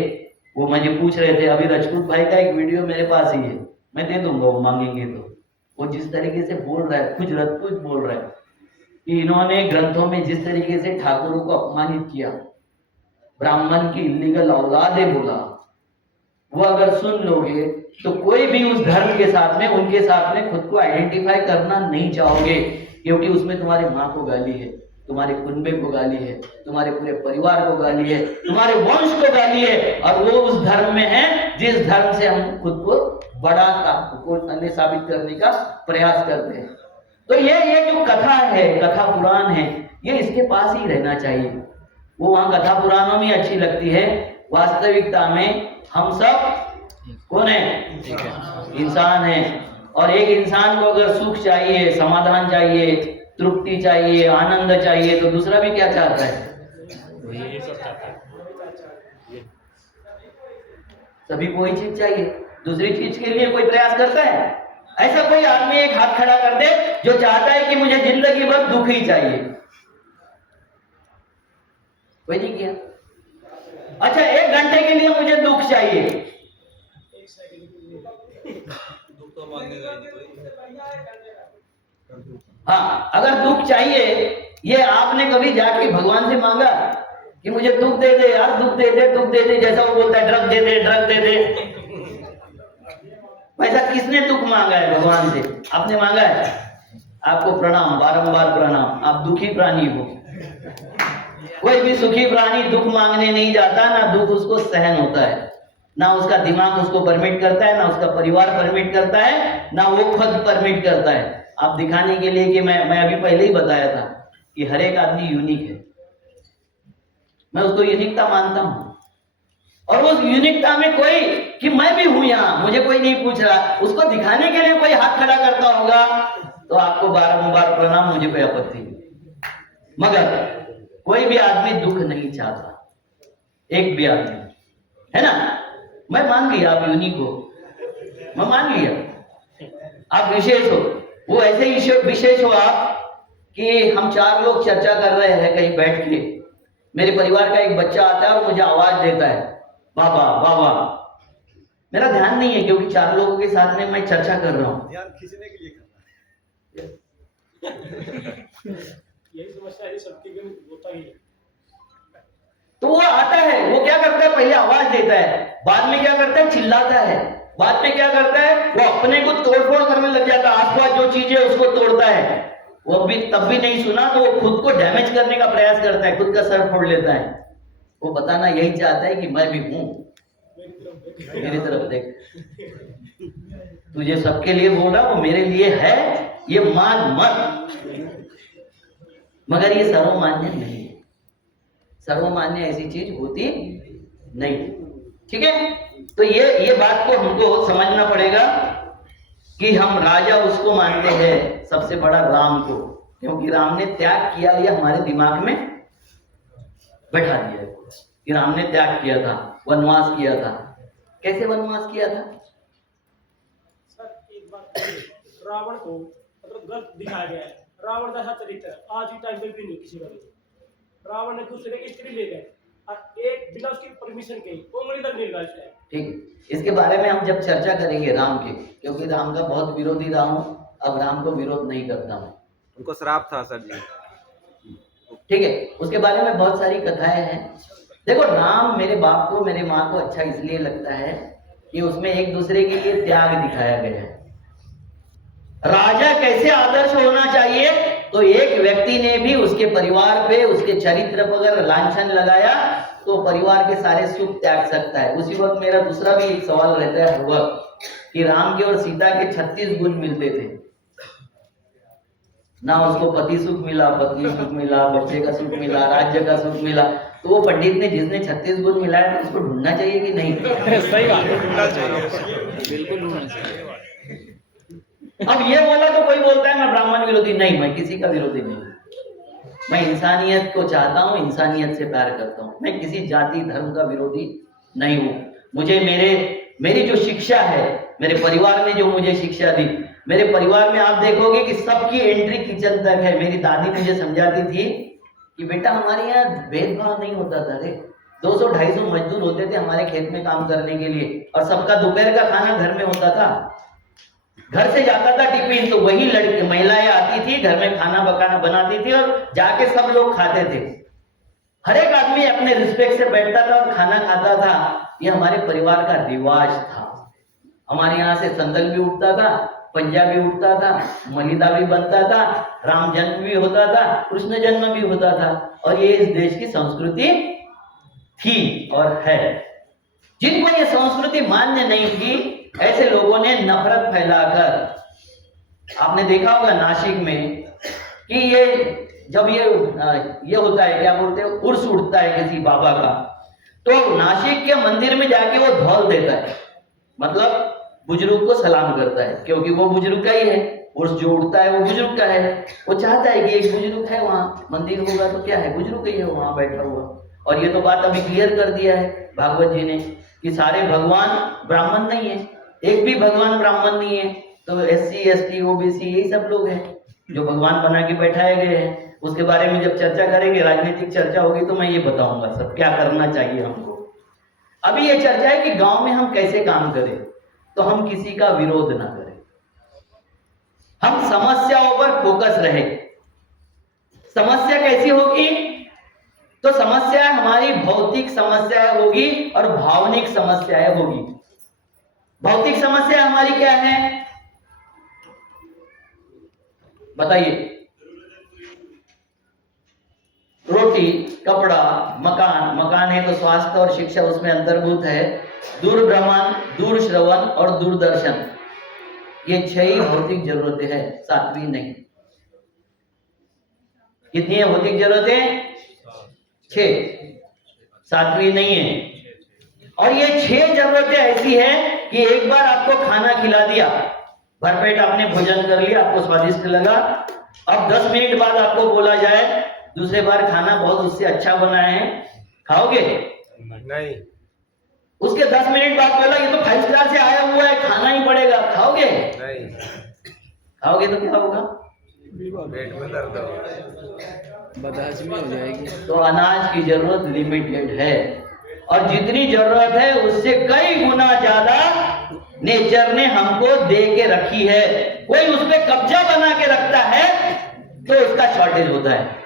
वो मुझे पूछ रहे थे, अभी रजपूत भाई का एक वीडियो मेरे पास ही है, मैं दे दूंगा वो मांगेंगे तो। वो जिस तरीके से बोल रहा है, कुछ रजपूत बोल रहा है कि इन्होंने ग्रंथों में जिस तरीके से ठाकुरों को अपमानित किया, ब्राह्मण की इल्लीगल औलादे बोला, वो अगर सुन लोगे तो कोई भी उस धर्म के साथ में, उनके साथ में खुद को आइडेंटिफाई करना नहीं चाहोगे, क्योंकि उसमें तुम्हारे माँ को गाली है, तुम्हारे कुनबे को गाली है, तुम्हारे पूरे परिवार को गाली है, तुम्हारे वंश को गाली है, और वो उस धर्म में है जिस धर्म से हम खुद को बड़ा को अन्य साबित करने का प्रयास करते हैं। तो ये जो कथा है, कथा पुराण है, ये इसके पास ही रहना चाहिए। वो वहां कथा पुराणों में अच्छी लगती है, वास्तविकता में हम सब कौन है? इंसान है। और एक इंसान को अगर सुख चाहिए, समाधान चाहिए, तृप्ति चाहिए, आनंद चाहिए, तो दूसरा भी क्या चाहता है? सभी को ही चीज चाहिए, दूसरी चीज के लिए कोई प्रयास करता है? ऐसा कोई आदमी एक हाथ खड़ा कर दे जो चाहता है कि मुझे जिंदगी भर दुख ही चाहिए? कोई नहीं किया। अच्छा, 1 घंटे के लिए मुझे दुख चाहिए, दुख तो मांगेगा ही कोई। हाँ, अगर दुख चाहिए, ये आपने कभी जाके भगवान से मांगा कि मुझे दुख दे दे यार, दुख दे दे, दुख दे दे, जैसा वो बोलता है ड्रग दे दे, ड्रग दे दे, वैसा किसने दुख मांगा है भगवान से? आपने मांगा है? आपको प्रणाम, बारंबार प्रणाम, आप दुखी प्राणी हो। कोई भी सुखी प्राणी दुख मांगने नहीं जाता, ना दुख उसको सहन होता है, ना उसका दिमाग उसको परमिट करता है, ना उसका परिवार परमिट करता है, ना वो खुद परमिट करता है। आप दिखाने के लिए कि मैं अभी पहले ही बताया था कि हर एक आदमी यूनिक है, मैं उसको यूनिकता मानता हूं, और उस यूनिकता में कोई कि मैं भी हूं यहां, मुझे कोई नहीं पूछ रहा, उसको दिखाने के लिए कोई हाथ खड़ा करता होगा तो आपको बारंबार प्रणाम, मुझे कोई आपत्ति नहीं। मगर कोई भी आदमी दुख नहीं चाहता, एक भी आदमी, है ना? मैं मान लिया आप यूनिक हो, मैं मान लिया आप विशेष हो। वो ऐसे ही विशेष हो आप कि हम 4 लोग चर्चा कर रहे हैं कहीं बैठ के, मेरे परिवार का एक बच्चा आता है और मुझे आवाज देता है बाबा बाबा, मेरा ध्यान नहीं है क्योंकि 4 लोगों के साथ में मैं चर्चा कर रहा हूँ। ध्यान खींचने के लिए करना है। यही समस्या है, सबके लिए होता ही है। तो वो आता है, वो क्या करता है? पहले आवाज देता है, बाद में क्या करता है? चिल्लाता है, बाद में क्या करता है? वो अपने को तोड़फोड़ करने लग जाता है, आसपास जो चीज है उसको तोड़ता है। वो भी तब भी नहीं सुना तो वो खुद को डैमेज करने का प्रयास करता है, खुद का सर फोड़ लेता है। वो बताना यही चाहता है कि मैं भी हूं, मेरी तरफ देख, तुझे सबके लिए बोल रहा, वो मेरे लिए है, ये मान मत। मगर ये सर्वमान्य नहीं है, सर्वमान्य ऐसी चीज होती नहीं, ठीक है? तो ये बात को हमको समझना पड़ेगा कि हम राजा उसको मानते हैं सबसे बड़ा राम को, क्योंकि राम ने त्याग किया, ये हमारे दिमाग में बैठा दिया है कि राम ने त्याग किया था, वनवास किया था। कैसे वनवास किया था? सर एक बात, रावण को मतलब गलत दिखाया गया है, रावण जैसा चरित्र आज ही टाइम में भी नहीं किसी का भी। रावण ने दूसरे की स्त्री ले गए और एक बिना उसकी परमिशन के उंगली तक नहीं लगाई उसने। ठीक है, इसके बारे में हम जब चर्चा करेंगे राम के, क्योंकि राम का बहुत विरोधी रहा हूँ, अब राम को विरोध नहीं करता हूँ। उनको श्राप था सर जी। ठीक है, उसके बारे में बहुत सारी कथाएं हैं। देखो, राम मेरे बाप को, मेरे माँ को अच्छा इसलिए लगता है कि उसमें एक दूसरे के लिए त्याग दिखाया गया है। राजा कैसे आदर्श होना चाहिए, तो एक व्यक्ति ने भी उसके परिवार पे, उसके चरित्र पर अगर लांछन लगाया तो परिवार के सारे सुख त्याग सकता है। उसी वक्त मेरा दूसरा भी एक सवाल रहता है हर वक्त कि राम के और सीता के 36 गुण मिलते थे ना, उसको पति सुख मिला, पत्नी सुख मिला, बच्चे का सुख मिला, राज्य का सुख मिला। तो वो पंडित ने जिसने 36 गुण मिलाया तो उसको ढूंढना चाहिए कि नहीं? सही बात है, ढूंढना चाहिए, बिल्कुल ढूंढना चाहिए। अब ये बोला तो कोई बोलता है मैं ब्राह्मण विरोधी, नहीं, मैं किसी का विरोधी नहीं। मैं इंसानियत को चाहता हूँ, इंसानियत से प्यार करता हूँ। मैं किसी जाति धर्म का विरोधी नहीं हूँ। मुझे मेरी जो शिक्षा है, मेरे परिवार ने जो मुझे शिक्षा दी, मेरे परिवार में आप देखोगे कि सबकी एंट्री किचन तक है। मेरी दादी मुझे समझाती थी कि बेटा हमारे यहाँ भेदभाव नहीं होता था रे। 200-250 मजदूर होते थे हमारे खेत में काम करने के लिए, और सबका दोपहर का खाना घर में होता था। घर से जाता था टिफिन, तो वही लड़की महिलाएं आती थी, घर में खाना पकाना बनाती थी और जाके सब लोग खाते थे। हर एक आदमी अपने रिस्पेक्ट से बैठता था और खाना खाता था। ये हमारे परिवार का रिवाज था। हमारे यहाँ से संदल भी उठता था, पंजाबी उठता था, मलिदा भी बनता था, राम जन्म भी होता था, कृष्ण जन्म भी होता था, और ये इस देश की संस्कृति थी और है। जिनको ये संस्कृति मान्य नहीं थी, ऐसे लोगों ने नफरत फैलाकर, आपने देखा होगा नासिक में कि ये जब ये होता है, क्या बोलते हैं, उर्स उठता है किसी बाबा का, तो नासिक के मंदिर में जाके वो धौल देता है, मतलब बुजुर्ग को सलाम करता है, क्योंकि वो बुजुर्ग का ही है। उर्स जो उठता है वो बुजुर्ग का है। वो चाहता है कि एक बुजुर्ग है वहां, मंदिर होगा तो क्या है, बुजुर्ग ही है वहां बैठा हुआ। और ये तो बात अभी क्लियर कर दिया है भागवत जी ने कि सारे भगवान ब्राह्मण नहीं है, एक भी भगवान ब्राह्मण नहीं है। तो SC ST OBC यही सब लोग हैं जो भगवान बना के बैठाए गए हैं। उसके बारे में जब चर्चा करेंगे, राजनीतिक चर्चा होगी, तो मैं ये बताऊंगा सब क्या करना चाहिए हमको। अभी ये चर्चा है कि गांव में हम कैसे काम करें, तो हम किसी का विरोध ना करें, हम समस्याओं पर फोकस रहे। समस्या कैसी होगी, तो समस्या हमारी भौतिक समस्याएं होगी और भावनिक समस्याएं होगी। भौतिक समस्या हमारी क्या है बताइए? रोटी, कपड़ा, मकान। मकान है तो स्वास्थ्य और शिक्षा उसमें अंतर्भूत है। दूरभ्रमण, दूर श्रवण और दूरदर्शन, ये 6 ही भौतिक जरूरतें हैं, 7वीं नहीं। कितनी है भौतिक जरूरतें? 6, 7वीं नहीं है। और ये 6 जरूरतें ऐसी हैं कि एक बार आपको खाना खिला दिया, भरपेट आपने भोजन कर लिया, आपको स्वादिष्ट लगा, अब 10 मिनट बाद आपको बोला जाए दूसरे बार खाना बहुत उससे अच्छा बना है, खाओगे? नहीं। उसके 10 मिनट बाद बोला ये तो 5 स्टार से आया हुआ है, खाना ही पड़ेगा, खाओगे? नहीं। खाओगे तो क्या होगा? पेट में दर्द होगा, बदहजमी हो जाएगी। तो अनाज की जरूरत लिमिटेड है, और जितनी जरूरत है उससे कई गुना ज्यादा नेचर ने हमको दे के रखी है। कोई उस पर कब्जा बना के रखता है तो उसका शॉर्टेज होता है।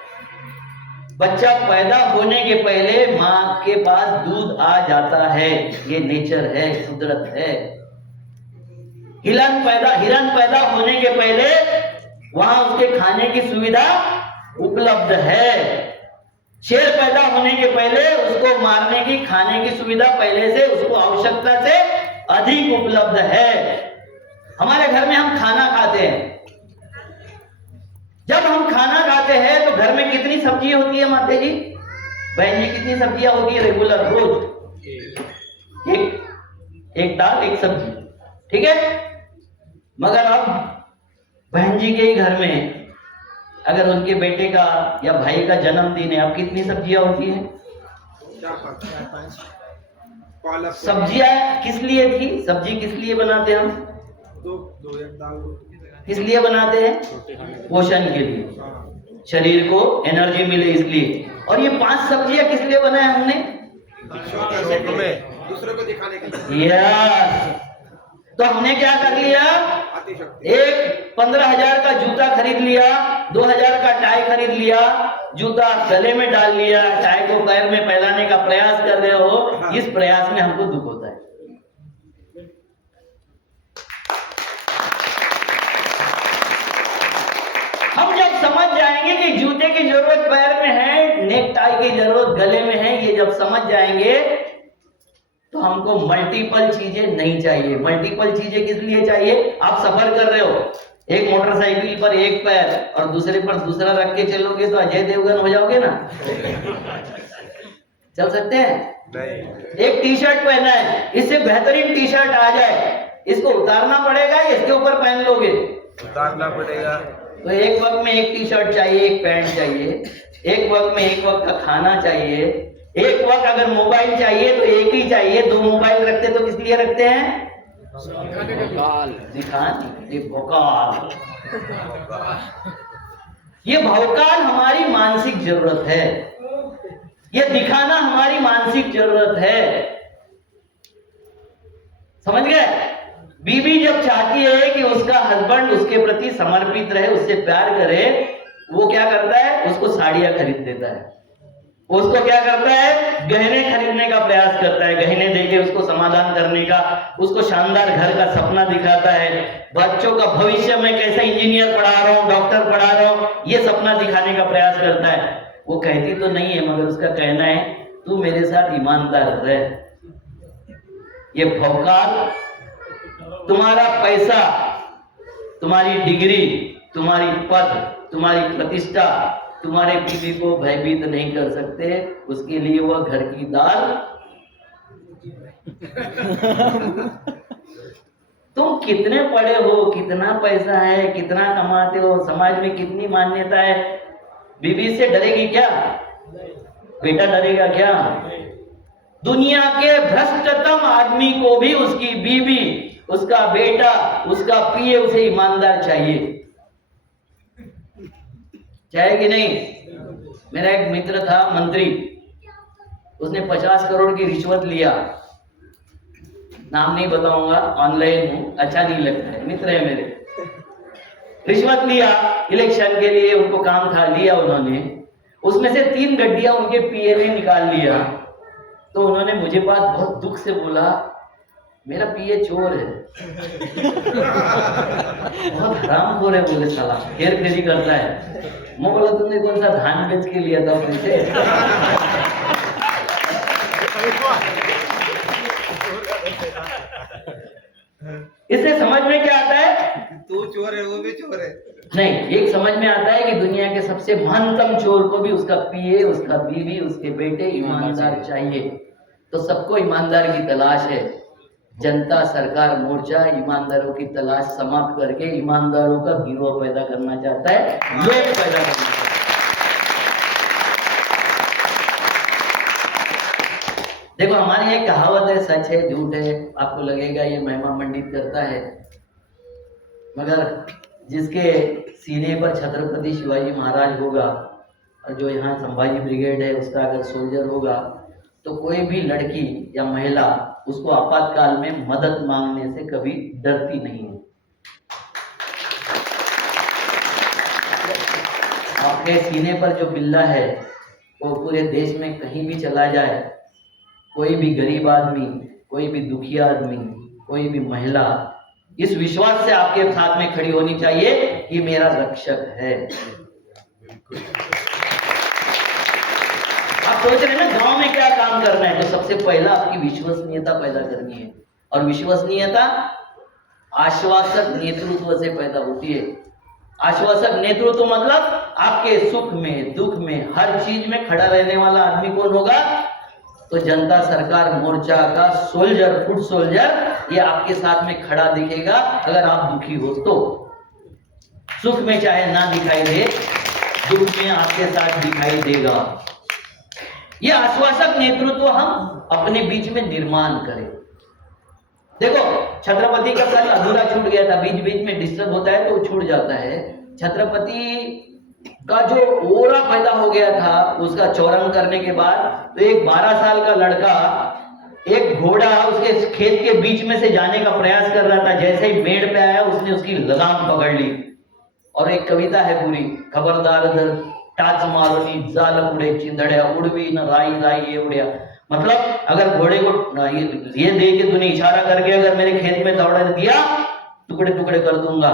बच्चा पैदा होने के पहले मां के पास दूध आ जाता है, ये नेचर है, कुदरत है। हिरन पैदा होने के पहले वहां उसके खाने की सुविधा उपलब्ध है। शेर पैदा होने के पहले उसको मारने की, खाने की सुविधा पहले से उसको आवश्यकता से अधिक उपलब्ध है। हमारे घर में हम खाना खाते हैं, जब हम खाना खाते हैं तो घर में कितनी सब्जी होती है माते जी, बहन जी, कितनी सब्जियां होती है रेगुलर रोज? एक दाल, एक सब्जी, ठीक है। मगर अब बहन जी के ही घर में अगर उनके बेटे का या भाई का जन्मदिन है, अब कितनी सब्जियां होती हैं? 4-5। सब्जियां किस लिए थी? सब्जी किस लिए बनाते हम? दो एक दाल किस लिए बनाते हैं? पोषण के लिए, शरीर को एनर्जी मिले इसलिए। और ये 5 सब्जियां किस लिए बनाया हमने? दूसरे को दिखाने के लिए। यस। तो हमने क्या कर लिया? एक 15,000 का जूता खरीद लिया, 2,000 का टाई खरीद लिया, जूता गले में डाल लिया, टाई को पैर में फैलाने का प्रयास कर रहे हो। इस प्रयास में हमको दुख होता है। हम जब समझ जाएंगे कि जूते की जरूरत पैर में है, नेक टाई की जरूरत गले में है, ये जब समझ जाएंगे तो हमको मल्टीपल चीजें नहीं चाहिए। मल्टीपल चीजें किस लिए चाहिए? आप सफर कर रहे हो, एक मोटरसाइकिल पर एक पैर और दूसरे पर दूसरा रख के चलोगे तो अजय देवगन हो जाओगे ना? चल सकते हैं? नहीं। एक टी शर्ट पहना है, इससे बेहतरीन टी शर्ट आ जाए, इसको उतारना पड़ेगा या इसके ऊपर पहन लोगे? उतारना पड़ेगा। तो एक वक्त में एक टी शर्ट चाहिए, एक पैंट चाहिए, एक वक्त में एक वक्त का खाना चाहिए, एक वक्त अगर मोबाइल चाहिए तो एक ही चाहिए। 2 मोबाइल रखते तो किस लिए रखते हैं? दिखाने, ये भौकाल। ये भौकाल हमारी मानसिक जरूरत है, ये दिखाना हमारी मानसिक जरूरत है। समझ गए? बीवी जब चाहती है कि उसका हस्बैंड उसके प्रति समर्पित रहे, उससे प्यार करे, वो क्या करता है? उसको साड़ियां खरीद देता है, उसको क्या करता है? गहने खरीदने का प्रयास करता है, गहने देके उसको समाधान करने का, उसको शानदार घर का सपना दिखाता है, बच्चों का भविष्य में कैसे इंजीनियर पढ़ा रहा हूं, डॉक्टर पढ़ा रहा हूं, ये सपना दिखाने का प्रयास करता है। वो कहती तो नहीं है, मगर उसका कहना है तू मेरे साथ ईमानदार रह। ये भौकाल तुम्हारा पैसा, तुम्हारी डिग्री, तुम्हारी पद, तुम्हारी प्रतिष्ठा तुम्हारे बीवी को भयभीत नहीं कर सकते। उसके लिए वह घर की दाल तुम कितने पढ़े हो, कितना पैसा है, कितना कमाते हो, समाज में कितनी मान्यता है, बीवी से डरेगी क्या? बेटा डरेगा क्या? दुनिया के भ्रष्टतम आदमी को भी उसकी बीवी, उसका बेटा, उसका पीए उसे ईमानदार चाहिए, चाहे कि नहीं? मेरा एक मित्र था मंत्री, उसने 50 करोड़ की रिश्वत लिया, नाम नहीं बताऊंगा, ऑनलाइन हूं, अच्छा नहीं लगता है, मित्र है मेरे। रिश्वत लिया इलेक्शन के लिए, उनको काम था, लिया उन्होंने, उसमें से 3 गड्डियां उनके पीए ने निकाल लिया। तो उन्होंने मुझे बात बहुत दुख से बोला, मेरा पीए चोर है, बहुत हरामखोर है, बोले साला हेर फेरी करता है। मैं बोला तुमने कौन सा धान बेच के लिया था पैसे? इससे समझ में क्या आता है? तू चोर है, वो भी चोर है। नहीं, एक समझ में आता है कि दुनिया के सबसे महानतम चोर को भी उसका पीए, उसका बीवी, उसके बेटे ईमानदार चाहिए। तो सबको ईमानदार की तलाश है। जनता सरकार मोर्चा ईमानदारों की तलाश समाप्त करके ईमानदारों का गिरोह पैदा करना चाहता है, लोग पैदा करना चाहता है। देखो हमारी एक कहावत है, सच है झूठ है, आपको लगेगा ये महिमा मंडित करता है, मगर जिसके सीने पर छत्रपति शिवाजी महाराज होगा और जो यहाँ संभाजी ब्रिगेड है उसका अगर सोल्जर होगा, तो कोई भी लड़की या महिला उसको आपातकाल में मदद मांगने से कभी डरती नहीं है। आपके सीने पर जो बिल्ला है वो पूरे देश में कहीं भी चला जाए, कोई भी गरीब आदमी, कोई भी दुखी आदमी, कोई भी महिला इस विश्वास से आपके साथ में खड़ी होनी चाहिए कि मेरा रक्षक है। आप सोच रहे हैं ना गांव में क्या काम करना है, तो सबसे पहला आपकी विश्वसनीयता पैदा करनी है, और विश्वसनीयता आश्वासक नेतृत्व से पैदा होती है। आश्वासक नेतृत्व मतलब आपके सुख में, दुख में, हर चीज में खड़ा रहने वाला आदमी कौन होगा? तो जनता सरकार मोर्चा का सोल्जर, फुट सोल्जर, ये आपके साथ में खड़ा दिखेगा। अगर आप दुखी हो तो सुख में चाहे ना दिखाई दे, दुख में आपके साथ दिखाई देगा। ये आश्वासक नेतृत्व हम अपने बीच में निर्माण करें। देखो, छत्रपति का कल अधूरा छूट गया था, बीच बीच में डिस्टर्ब होता है तो छूट जाता है। छत्रपति का जो ओरा पैदा हो गया था उसका चौरंग करने के बाद, तो एक 12 साल का लड़का एक घोड़ा उसके खेत के बीच में से जाने का प्रयास कर रहा था। जैसे ही मेड़ पे आया उसने उसकी लगाम पकड़ ली। और एक कविता है पूरी, खबरदार धर टाच मारोनी जाल उड़े चिंदड़िया उड़वी न राई राई ये उड़िया। मतलब अगर घोड़े को ये दे के तूने इशारा करके अगर मेरे खेत में दौड़ा दिया, टुकड़े टुकड़े कर दूंगा।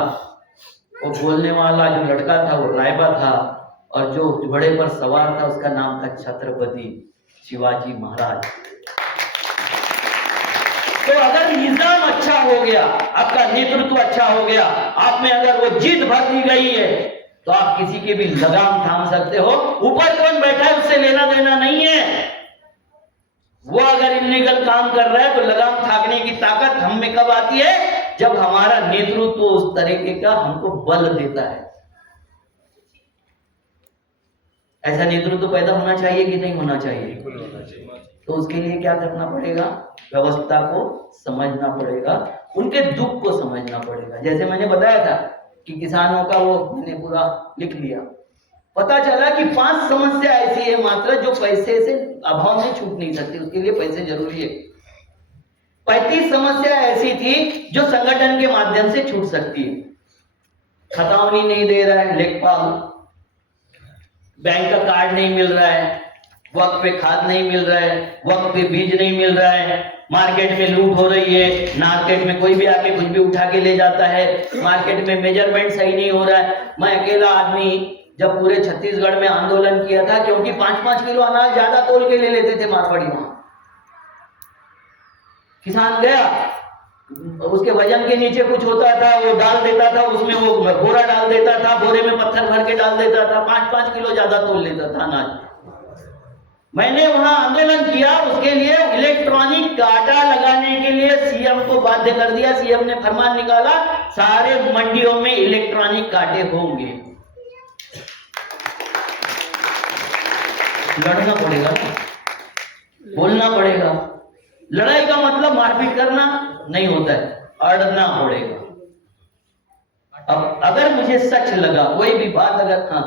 वो बोलने वाला जो लड़का था वो रायबा था, और जो घोड़े पर सवार था उसका नाम था छत्रपति शिवाजी महाराज। तो अगर निजाम अच्छा हो गया, आपका नेतृत्व अच्छा हो गया, आप में अगर वो जिद भर दी गई है, तो आप किसी की भी लगाम थाम सकते हो। ऊपर कौन बैठा है उससे लेना देना नहीं है। वो अगर इल्लीगल काम कर रहा है तो लगाम थाकने की ताकत हम में कब आती है? जब हमारा नेतृत्व उस तरीके का हमको बल देता है। ऐसा नेतृत्व पैदा होना चाहिए कि नहीं होना चाहिए? तो उसके लिए क्या करना पड़ेगा? व्यवस्था को समझना पड़ेगा, उनके दुख को समझना पड़ेगा। जैसे मैंने बताया था कि किसानों का वो मैंने पूरा लिख लिया, पता चला कि 5 समस्या ऐसी है मात्र जो पैसे से अभाव में छूट नहीं सकती, उसके लिए पैसे जरूरी है। 35 समस्या ऐसी थी जो संगठन के माध्यम से छूट सकती है। खतावनी नहीं दे रहा है लेखपाल, बैंक का कार्ड नहीं मिल रहा है, वक्त पे खाद नहीं मिल रहा है, वक्त पे बीज नहीं मिल रहा है, मार्केट में लूट हो रही है, मार्केट में कोई भी आके कुछ भी उठा के ले जाता है, मार्केट में मेजरमेंट सही नहीं हो रहा है। मैं अकेला आदमी जब पूरे छत्तीसगढ़ में आंदोलन किया था, क्योंकि 5-5 किलो अनाज ज्यादा तोल के ले लेते थे मारवाड़ी। वहां किसान गया, उसके वजन के नीचे कुछ होता था वो डाल देता था, उसमें वो बोरा डाल देता था, बोरे में पत्थर भर के डाल देता था, 5-5 किलो ज्यादा तोल लेता था अनाज। मैंने वहां आंदोलन किया, उसके लिए इलेक्ट्रॉनिक काटा लगाने के लिए सीएम को बाध्य कर दिया। सीएम ने फरमान निकाला, सारे मंडियों में इलेक्ट्रॉनिक कांटे होंगे। लड़ना पड़ेगा, बोलना पड़ेगा। लड़ाई का मतलब मारपीट करना नहीं होता है, अड़ना पड़ेगा। अब अगर मुझे सच लगा कोई भी बात, अगर हाँ,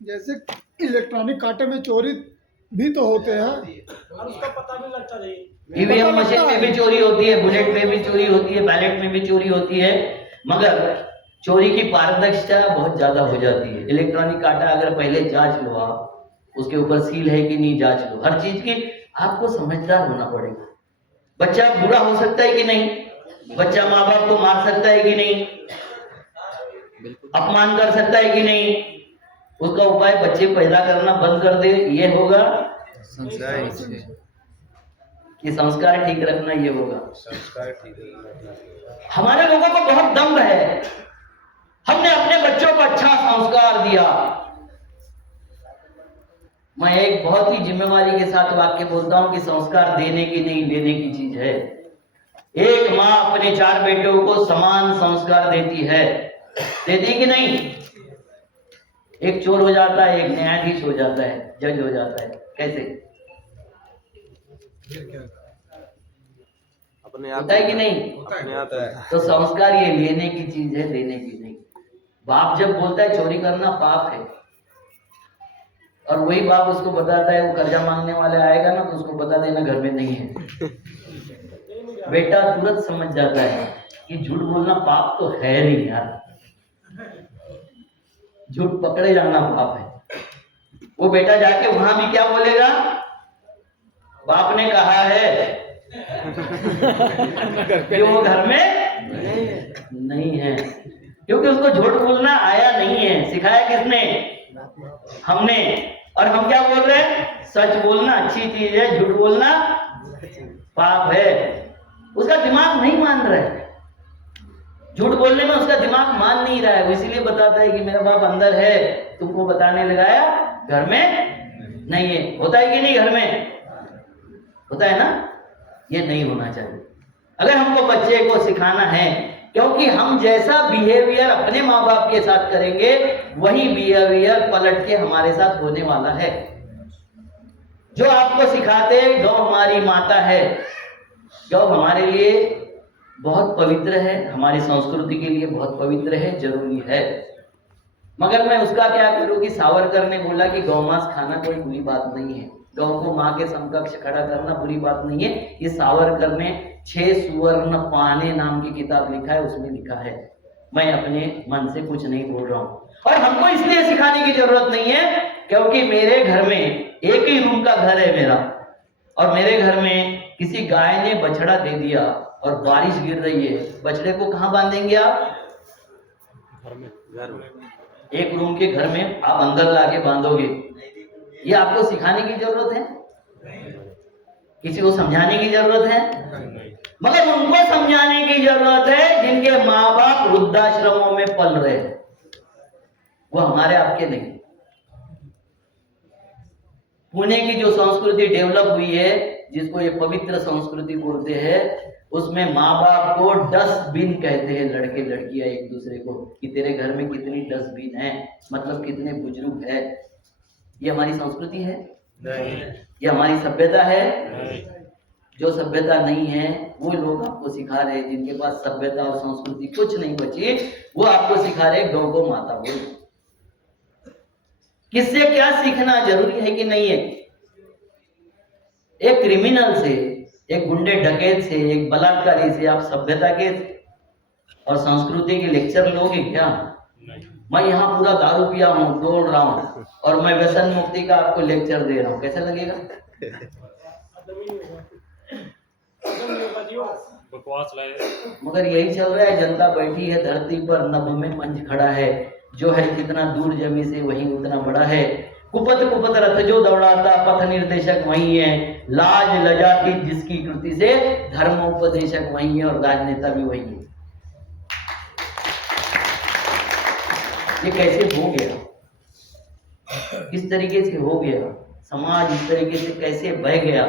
जैसे इलेक्ट्रॉनिक कांटे में चोरी भी तो होते हैं, और उसका पता भी लगता नहीं। ईवीएम मशीन में भी चोरी होती है, बुलेट में भी चोरी होती है, बैलेट में भी चोरी होती है, मगर चोरी की पारदर्शिता बहुत ज्यादा हो जाती है। इलेक्ट्रॉनिक कांटा अगर पहले जांच लो आप, उसके ऊपर सील है कि नहीं जांच लो, हर चीज की आपको समझदार होना पड़ेगा। बच्चा बुरा हो सकता है कि नहीं, बच्चा माँ बाप को मार सकता है कि नहीं, अपमान कर सकता है कि नहीं, उसका उपाय बच्चे पैदा करना बंद कर दे, ये होगा कि संस्कार ठीक रखना, ये होगा। हमारे लोगों को बहुत दम्भ है, हमने अपने बच्चों को अच्छा संस्कार दिया। मैं एक बहुत ही जिम्मेवारी के साथ वाक्य बोलता हूं कि संस्कार देने की नहीं लेने की चीज है। एक माँ अपने 4 बेटों को समान संस्कार देती है, देती कि नहीं? एक चोर हो जाता है, एक न्यायाधीश हो जाता है, जज हो जाता है, कैसे अपने आप होता है कि नहीं? अपने आप है। तो संस्कार ये लेने की चीज है, देने की नहीं। बाप जब बोलता है चोरी करना पाप है, और वही बाप उसको बताता है, वो कर्जा मांगने वाले आएगा ना तो उसको बता देना घर में नहीं है, बेटा तुरंत समझ जाता है कि झूठ बोलना पाप तो है नहीं यार, झूठ पकड़े जाना पाप है। वो बेटा जाके वहां भी क्या बोलेगा? बाप ने कहा है कि वो घर में नहीं है, क्योंकि उसको झूठ बोलना आया नहीं है। सिखाया किसने? हमने। और हम क्या बोल रहे हैं? सच बोलना अच्छी चीज है, झूठ बोलना पाप है। उसका दिमाग नहीं मान रहा है, झूठ बोलने में उसका दिमाग मान नहीं रहा है। वो इसीलिए बताता है कि मेरा बाप अंदर है, तुमको बताने लगाया, घर में नहीं है। होता है कि नहीं? घर में होता है ना? ये नहीं होना चाहिए। अगर हमको बच्चे को सिखाना है, क्योंकि हम जैसा बिहेवियर अपने माँ बाप के साथ करेंगे वही बिहेवियर पलट के हमारे साथ होने वाला है। जो आपको सिखाते गौ हमारी माता है, गौ हमारे लिए बहुत पवित्र है, हमारी संस्कृति के लिए बहुत पवित्र है, जरूरी है। मगर मैं उसका क्या करूं कि सावरकर ने बोला कि गौमांस खाना कोई बुरी बात नहीं है, गौ को माँ के समकक्ष खड़ा करना बुरी बात नहीं है। ये सावरकर ने 6 सुवर्ण पाने नाम की किताब लिखा है, उसमें लिखा है। मैं अपने मन से कुछ नहीं बोल रहा हूँ, और हमको इसलिए सिखाने की जरूरत नहीं है क्योंकि मेरे घर में एक ही रूम का घर है मेरा, और मेरे घर में किसी गाय ने बछड़ा दे दिया और बारिश गिर रही है, बछड़े को कहाँ बांधेंगे आप? घर में। एक रूम के घर में आप अंदर लाके बांधोगे, ये आपको सिखाने की जरूरत है? किसी को समझाने की जरूरत है? मगर उनको समझाने की जरूरत है जिनके माँ बाप वृद्धाश्रमों में पल रहे हैं, वो हमारे आपके नहीं। पुणे की जो संस्कृति डेवलप हुई है, जिसको ये पवित्र संस्कृति बोलते हैं, उसमें माँ बाप को डस्टबिन कहते हैं, लड़के लड़कियां एक दूसरे को, कि तेरे घर में कितनी डस्टबिन है, मतलब कितने बुजुर्ग है। ये हमारी संस्कृति है? नहीं। ये हमारी सभ्यता है? नहीं। जो सभ्यता नहीं है वो लोग आपको सिखा रहे हैं, जिनके पास सभ्यता और संस्कृति कुछ नहीं बची, वो आपको सिखा रहे गौ को माता बोल। किससे क्या सीखना जरूरी है कि नहीं है? एक क्रिमिनल से, एक गुंडे डकैत से, एक बलात्कारी से आप सभ्यता के और संस्कृति के लेक्चर लोगे क्या? मैं यहाँ पूरा दारू पिया हूँ, दौड़ रहा हूँ, और मैं व्यसन मुक्ति का आपको लेक्चर दे रहा हूँ, कैसा लगेगा? बकवास लाए। मगर यही चल रहा है, जनता बैठी है धरती पर, नभ में पंच खड़ा है, जो है कितना दूर जमी से वहीं उतना बड़ा है। कुपत कुपत रथ जो दौड़ाता, पथ निर्देशक वही है, लाज लजाती जिसकी कृति से, धर्मोपदेशक वही है, और राजनेता भी वही है। ये कैसे हो गया? किस तरीके से हो गया? समाज इस तरीके से कैसे बह गया?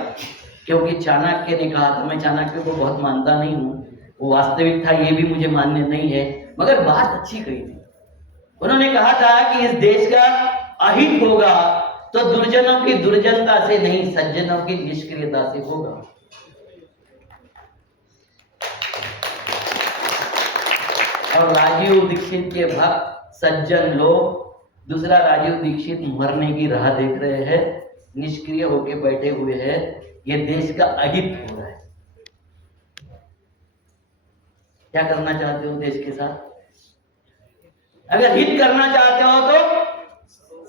क्योंकि चाणक्य ने कहा था, मैं चाणक्य को बहुत मानता नहीं हूँ, वो वास्तविक था ये भी मुझे मान्य नहीं है, मगर बात अच्छी कही थी। उन्होंने कहा था कि इस देश का अहित होगा तो दुर्जनों की दुर्जनता से नहीं, सज्जनों की निष्क्रियता से होगा। और राजीव दीक्षित के भक्त सज्जन लोग दूसरा राजीव दीक्षित मरने की राह देख रहे हैं, निष्क्रिय होके बैठे हुए हैं, ये देश का अहित हो रहा है। क्या करना चाहते हो देश के साथ? अगर हित करना चाहते हो तो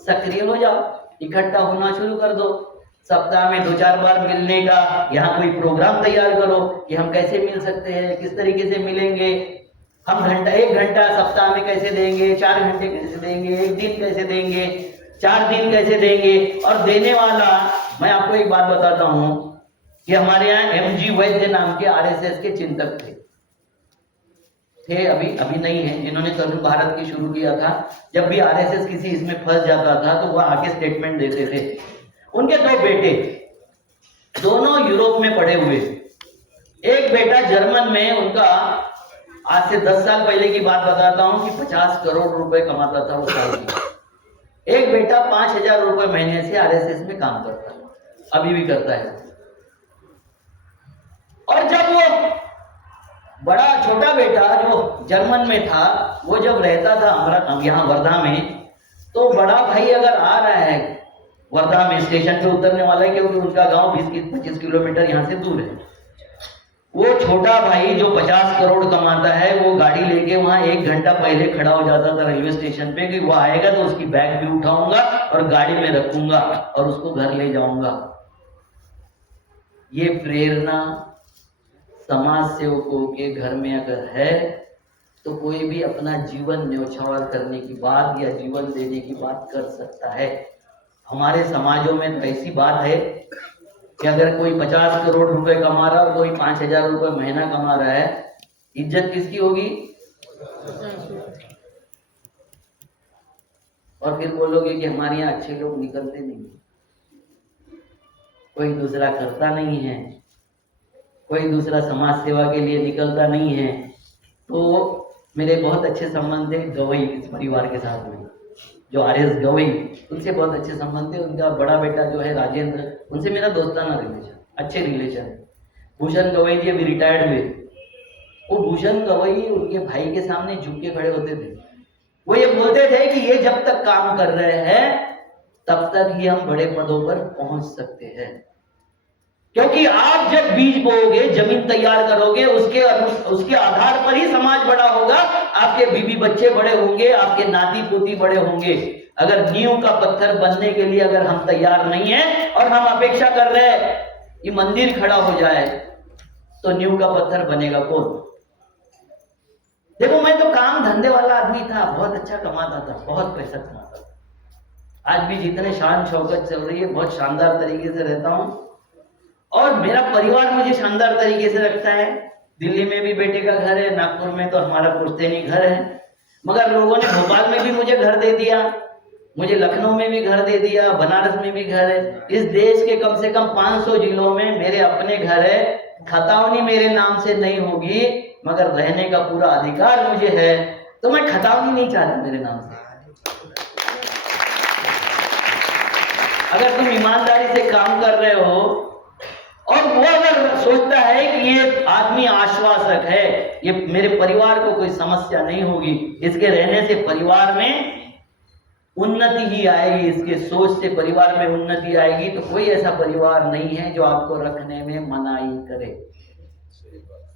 सक्रिय हो जाओ, इकट्ठा होना शुरू कर दो, सप्ताह में 2-4 बार मिलने का यहाँ कोई प्रोग्राम तैयार करो कि हम कैसे मिल सकते हैं, किस तरीके से मिलेंगे, हम 1 घंटा सप्ताह में कैसे देंगे, 4 घंटे कैसे देंगे, 1 दिन कैसे देंगे, 4 दिन कैसे देंगे। और देने वाला, मैं आपको एक बात बताता हूँ कि हमारे यहाँ MG वैद्य नाम के RSS के चिंतक थे, अभी नहीं है, जिन्होंने तरुण भारत की शुरू किया था। जब भी RSS किसी इसमें फंस जाता था तो वह आके स्टेटमेंट देते थे। उनके 2 बेटे, दोनों यूरोप में पढ़े हुए, एक बेटा जर्मन में, उनका आज से 10 साल पहले की बात बताता हूं कि 50 करोड़ रुपए कमाता था वो साल की। एक बेटा 5,000 रुपए महीने से RSS में काम करता है, अभी भी करता है। और जब वो बड़ा छोटा बेटा जो जर्मन में था, वो जब रहता था हमारा यहाँ वर्धा में, तो बड़ा भाई अगर आ रहा है वर्धा में, स्टेशन पे उतरने वाला है, क्योंकि उनका गांव 20-25 किलोमीटर यहाँ से दूर है, वो छोटा भाई जो 50 करोड़ कमाता है, वो गाड़ी लेके वहां 1 घंटा पहले खड़ा हो जाता था रेलवे स्टेशन पे कि वो आएगा तो उसकी बैग भी उठाऊंगा और गाड़ी में रखूंगा और उसको घर ले जाऊंगा। ये प्रेरणा समाज सेवकों के घर में अगर है तो कोई भी अपना जीवन न्यौछावर करने की बात या जीवन देने की बात कर सकता है। हमारे समाजों में तो ऐसी बात है कि अगर कोई 50 करोड़ रुपए कमा रहा है और कोई 5,000 रुपए महीना कमा रहा है, इज्जत किसकी होगी? और फिर बोलोगे कि हमारे यहाँ अच्छे लोग निकलते नहीं, कोई दूसरा करता नहीं है, कोई दूसरा समाज सेवा के लिए निकलता नहीं है। तो मेरे बहुत अच्छे संबंध थे गवई इस परिवार के साथ में, जो RS गवई, उनसे बहुत अच्छे संबंध थे। उनका बड़ा बेटा जो है राजेंद्र, उनसे मेरा दोस्ताना रिलेशन, अच्छे रिलेशन है। भूषण गवई जी अभी रिटायर्ड हुए, वो भूषण गवई उनके भाई के सामने झुक के खड़े होते थे। वो ये बोलते थे कि ये जब तक काम कर रहे हैं तब तक ही हम बड़े पदों पर पहुंच सकते हैं, क्योंकि आप जब बीज बोओगे, जमीन तैयार करोगे, उसके आधार पर ही समाज बड़ा होगा, आपके बीबी बच्चे बड़े होंगे, आपके नाती पोती बड़े होंगे। अगर नींव का पत्थर बनने के लिए अगर हम तैयार नहीं हैं और हम अपेक्षा कर रहे हैं कि मंदिर खड़ा हो जाए, तो नींव का पत्थर बनेगा कौन? देखो, मैं तो काम धंधे वाला आदमी था, बहुत अच्छा कमाता था, बहुत पैसा कमाता था। आज भी जितने शान शौकत चल रही है, बहुत शानदार तरीके से रहता हूं और मेरा परिवार मुझे शानदार तरीके से रखता है। दिल्ली में भी बेटे का घर है, नागपुर में तो हमारा पुश्तैनी घर है, मगर लोगों ने भोपाल में भी मुझे घर दे दिया, मुझे लखनऊ में भी घर दे दिया, बनारस में भी घर है। इस देश के कम से कम 500 जिलों में मेरे अपने घर है। खतावनी मेरे नाम से नहीं होगी, मगर रहने का पूरा अधिकार मुझे है, तो मैं खतावनी नहीं चाहता मेरे नाम से। अगर तुम ईमानदारी से काम कर रहे हो और वो अगर सोचता है कि ये आदमी आश्वासक है, ये मेरे परिवार को कोई समस्या नहीं होगी, इसके रहने से परिवार में उन्नति ही आएगी, इसके सोच से परिवार में उन्नति आएगी, तो कोई ऐसा परिवार नहीं है जो आपको रखने में मनाही करे।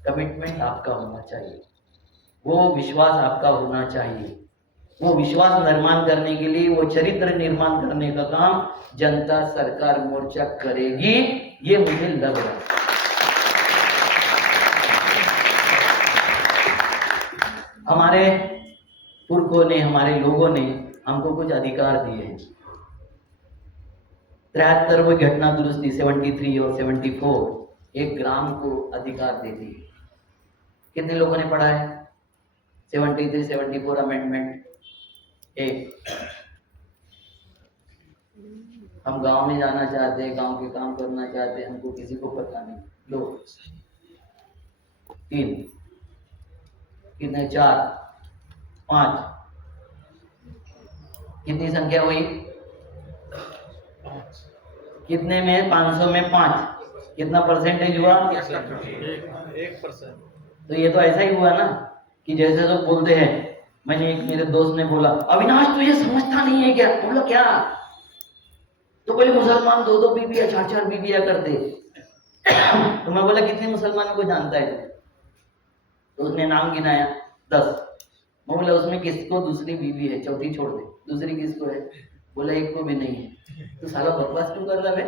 कमिटमेंट आपका होना चाहिए, वो विश्वास आपका होना चाहिए। वो विश्वास निर्माण करने के लिए, वो चरित्र निर्माण करने का काम जनता सरकार मोर्चा करेगी, ये मुझे लग रहा है। हमारे पुरखों ने, हमारे लोगों ने हमको कुछ अधिकार दिए हैं। 73 घटना दुरुस्ती 73 और 74 एक ग्राम को अधिकार देती है। कितने लोगों ने पढ़ा है 73, 74 अमेंडमेंट? एक, हम गांव में जाना चाहते हैं, गांव के काम करना चाहते हैं, हमको किसी को पता नहीं। लो 3, कितने 4, 5, कितनी संख्या हुई? कितने में? 500 में 5, कितना परसेंटेज हुआ? 1%। तो ये तो ऐसा ही हुआ ना कि जैसे लोग बोलते हैं, मैंने एक मेरे दोस्त ने बोला, अविनाश तू ये समझता नहीं है क्या? बोला क्या? तो बोले मुसलमान 2-2 बीबियां 4-4 बीबियां करते। तो मैं बोला कितने मुसलमानों को जानता है? तो उसने नाम गिनाया 10। मैं बोला उसमें किसको दूसरी बीबी है? चौथी छोड़ दे, दूसरी किसको है? बोला एक को भी नहीं है। तो साला बकवास क्यों कर रहा है?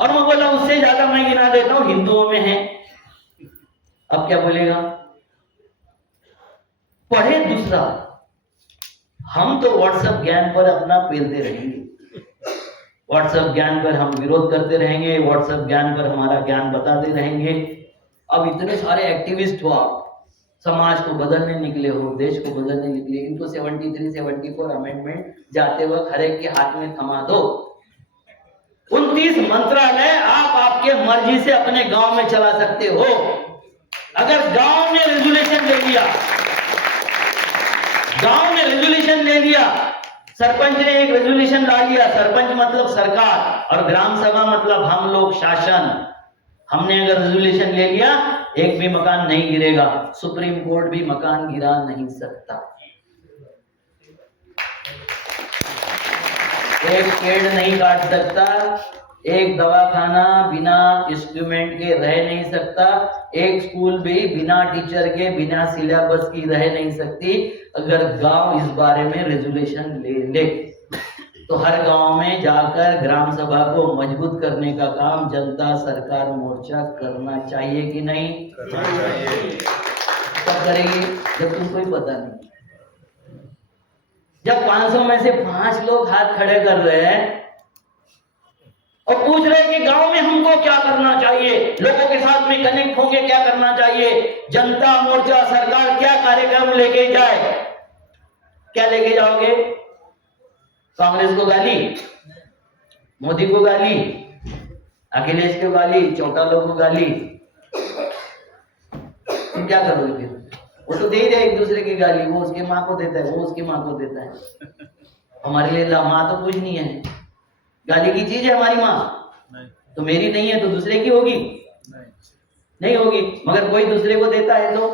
और मैं बोला उससे ज्यादा मैं गिना देता हूं, हिंदुओं में है। अब क्या बोलेगा? पढ़े दूसरा, हम तो व्हाट्सएप ज्ञान पर अपना पेलते रहेंगे, व्हाट्सएप ज्ञान पर हम विरोध करते रहेंगे, व्हाट्सएप ज्ञान पर हमारा ज्ञान बताते रहेंगे। अब इतने सारे एक्टिविस्ट हो, आप समाज को बदलने निकले हो, देश को बदलने निकले, इनको 73, 74 अमेंडमेंट जाते वक्त हर एक के हाथ में थमा दो। 29 मंत्रालय आप आपके मर्जी से अपने गांव में चला सकते हो। अगर गांव ने रेजुलेशन ले लिया, गांव ने रेजुलेशन ले लिया, सरपंच ने एक रेजुलेशन ला लिया, सरपंच मतलब सरकार और ग्राम सभा मतलब हम लोग शासन, हमने अगर रेजुलेशन ले लिया, एक भी मकान नहीं गिरेगा, सुप्रीम कोर्ट भी मकान गिरा नहीं सकता, एक पेड़ नहीं काट सकता, एक दवाखाना बिना इंस्ट्रूमेंट के रह नहीं सकता, एक स्कूल भी बिना टीचर के, बिना सिलेबस की रह नहीं सकती। अगर गांव इस बारे में रेजुलेशन ले ले तो हर गांव में जाकर ग्राम सभा को मजबूत करने का काम जनता सरकार मोर्चा करना चाहिए कि नहीं? करना चाहिए। कब करेगी? जब तुमको ही पता नहीं। जब 500 में से 5 लोग हाथ खड़े कर रहे हैं और पूछ रहे हैं कि गांव में हमको क्या करना चाहिए, लोगों के साथ में कनेक्ट होंगे, क्या करना चाहिए, जनता मोर्चा सरकार क्या कार्यक्रम लेके जाए, क्या लेके जाओगे? कांग्रेस को गाली, मोदी को गाली, अखिलेश को गाली, चौटालों को गाली, तुम क्या करोगे फिर? वो तो दे ही रहे एक दूसरे की गाली, वो उसके माँ को देता है, वो उसकी माँ को देता है। हमारे लिए माँ तो कुछ नहीं है, गाली की चीज है हमारी माँ। तो मेरी नहीं है तो दूसरे की होगी? नहीं होगी। मगर कोई दूसरे को देता है तो,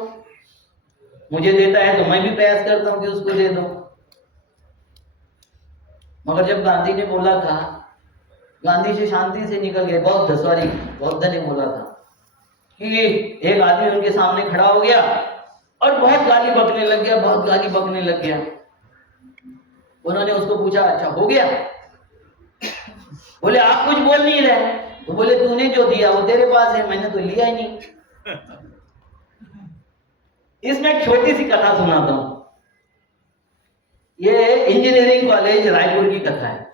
मुझे देता है तो मैं भी प्रयास करता हूं कि उसको दे दो। मगर जब गांधी ने बोला था, गांधी से शांति से निकल गए, बौद्ध ने बोला था कि एक आदमी उनके सामने खड़ा हो गया और बहुत गाली बकने लग गया। उन्होंने उसको पूछा, अच्छा हो गया? बोले आप कुछ बोल नहीं रहे। वो बोले तूने जो दिया वो तेरे पास है, मैंने तो लिया ही नहीं। इसमें एक छोटी सी कथा सुनाता हूं। ये इंजीनियरिंग कॉलेज रायपुर की कथा है।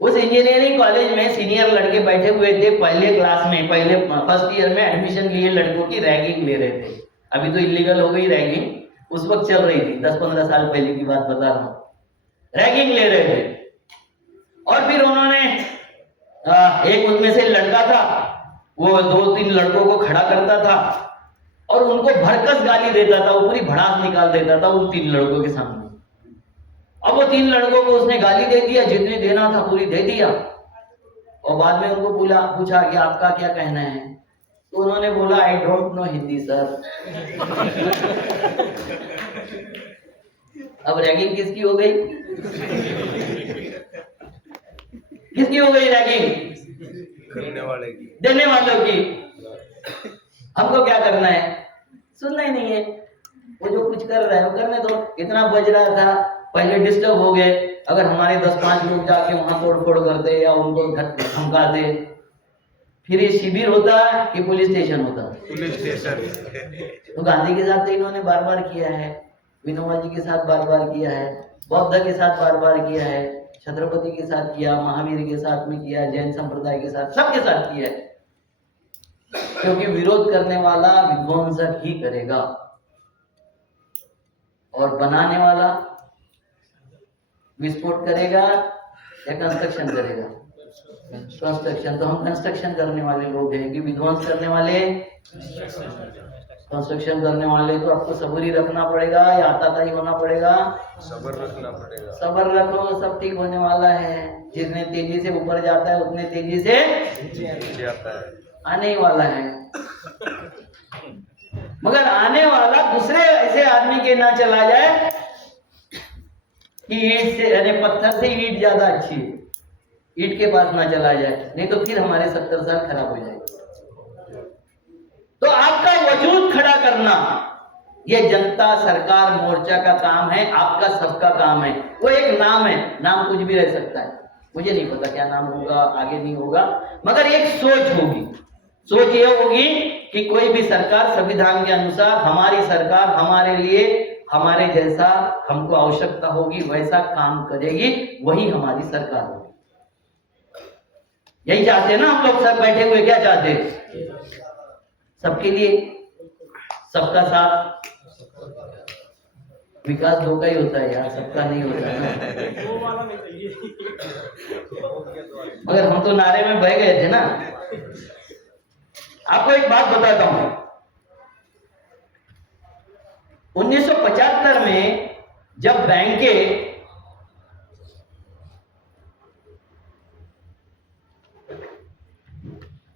उस इंजीनियरिंग कॉलेज में सीनियर लड़के बैठे हुए थे, पहले क्लास में, पहले फर्स्ट ईयर में एडमिशन लिए लड़कों की रैगिंग ले रहे थे। अभी तो इलीगल हो गई रैगिंग, उस वक्त चल रही थी, 10-15 साल पहले की बात बता रहा हूं। रैगिंग ले रहे थे और फिर उन्होंने एक उनमें से लड़का था, वो 2-3 लड़कों को खड़ा करता था और उनको भड़कस गाली देता था, वो पूरी भड़ास निकाल देता था उन 3 लड़कों के सामने। अब वो 3 लड़कों को उसने गाली दे दिया, जितनी देना था पूरी दे दिया। और बाद में उनको पूछा कि आपका क्या कहना है? तो उन्होंने बोला I don't know Hindi sir. अब रैगिंग किसकी हो गई? किसकी हो गई रैगिंग? करने वाले की, देने वालों की। हमको क्या करना है? सुनना ही नहीं है। वो जो कुछ कर रहा है वो करने दो। इतना बज रहा था, पहले डिस्टर्ब हो गए। अगर हमारे 10-5 लोग जाके वहां तोड़-फोड़ करते या उनको धमकाते, फिर ये शिविर होता कि पुलिस स्टेशन होता? Police station. तो गांधी के साथ तो इन्होंने बार-बार किया है, विनोबा जी के साथ बार-बार किया है, बौद्ध के साथ बार-बार किया है, छत्रपति के साथ किया, महावीर के साथ में किया, जैन संप्रदाय के साथ, सबके साथ किया है। क्योंकि विरोध करने वाला विध्वंसक ही करेगा और बनाने वाला विस्फोट करेगा या कंस्ट्रक्शन करेगा? कंस्ट्रक्शन। तो हम कंस्ट्रक्शन करने वाले लोग हैं कि विध्वंस करने वाले? कंस्ट्रक्शन करने वाले। तो आपको सब्र रखना पड़ेगा या आताताई होना पड़ेगा? सब्र रखना पड़ेगा। सब्र रखो, सब ठीक होने वाला है। जितने तेजी से ऊपर जाता है उतने तेजी से नीचे आता है, आने ही वाला है। मगर आने वाला दूसरे ऐसे आदमी के ना चला जाए कि ईंट से, यानी पत्थर से ईंट ज्यादा अच्छी है, ईंट के पास ना चला जाए, नहीं तो फिर हमारे 70 साल खराब हो जाएंगे। तो आपका वजूद खड़ा करना ये जनता सरकार मोर्चा का काम है, आपका सबका काम है। वो एक नाम है, नाम कुछ भी रह सकता है, मुझे नहीं पता क्या नाम होगा, आगे नहीं होगा, मगर एक सोच होगी। सोच ये होगी कि कोई भी सरकार संविधान के अनुसार, हमारी सरकार हमारे लिए, हमारे जैसा हमको आवश्यकता होगी वैसा काम करेगी, वही हमारी सरकार होगी। यही चाहते हैं ना हम लोग सब बैठे हुए, क्या चाहते हैं? सबके लिए, सबका साथ। विकास दो का ही होता है यार, सबका नहीं होता ना। वो वाला नहीं चाहिए। मगर हम तो नारे में बह गए थे ना। आपको एक बात बताता हूं, 1975 में जब बैंकें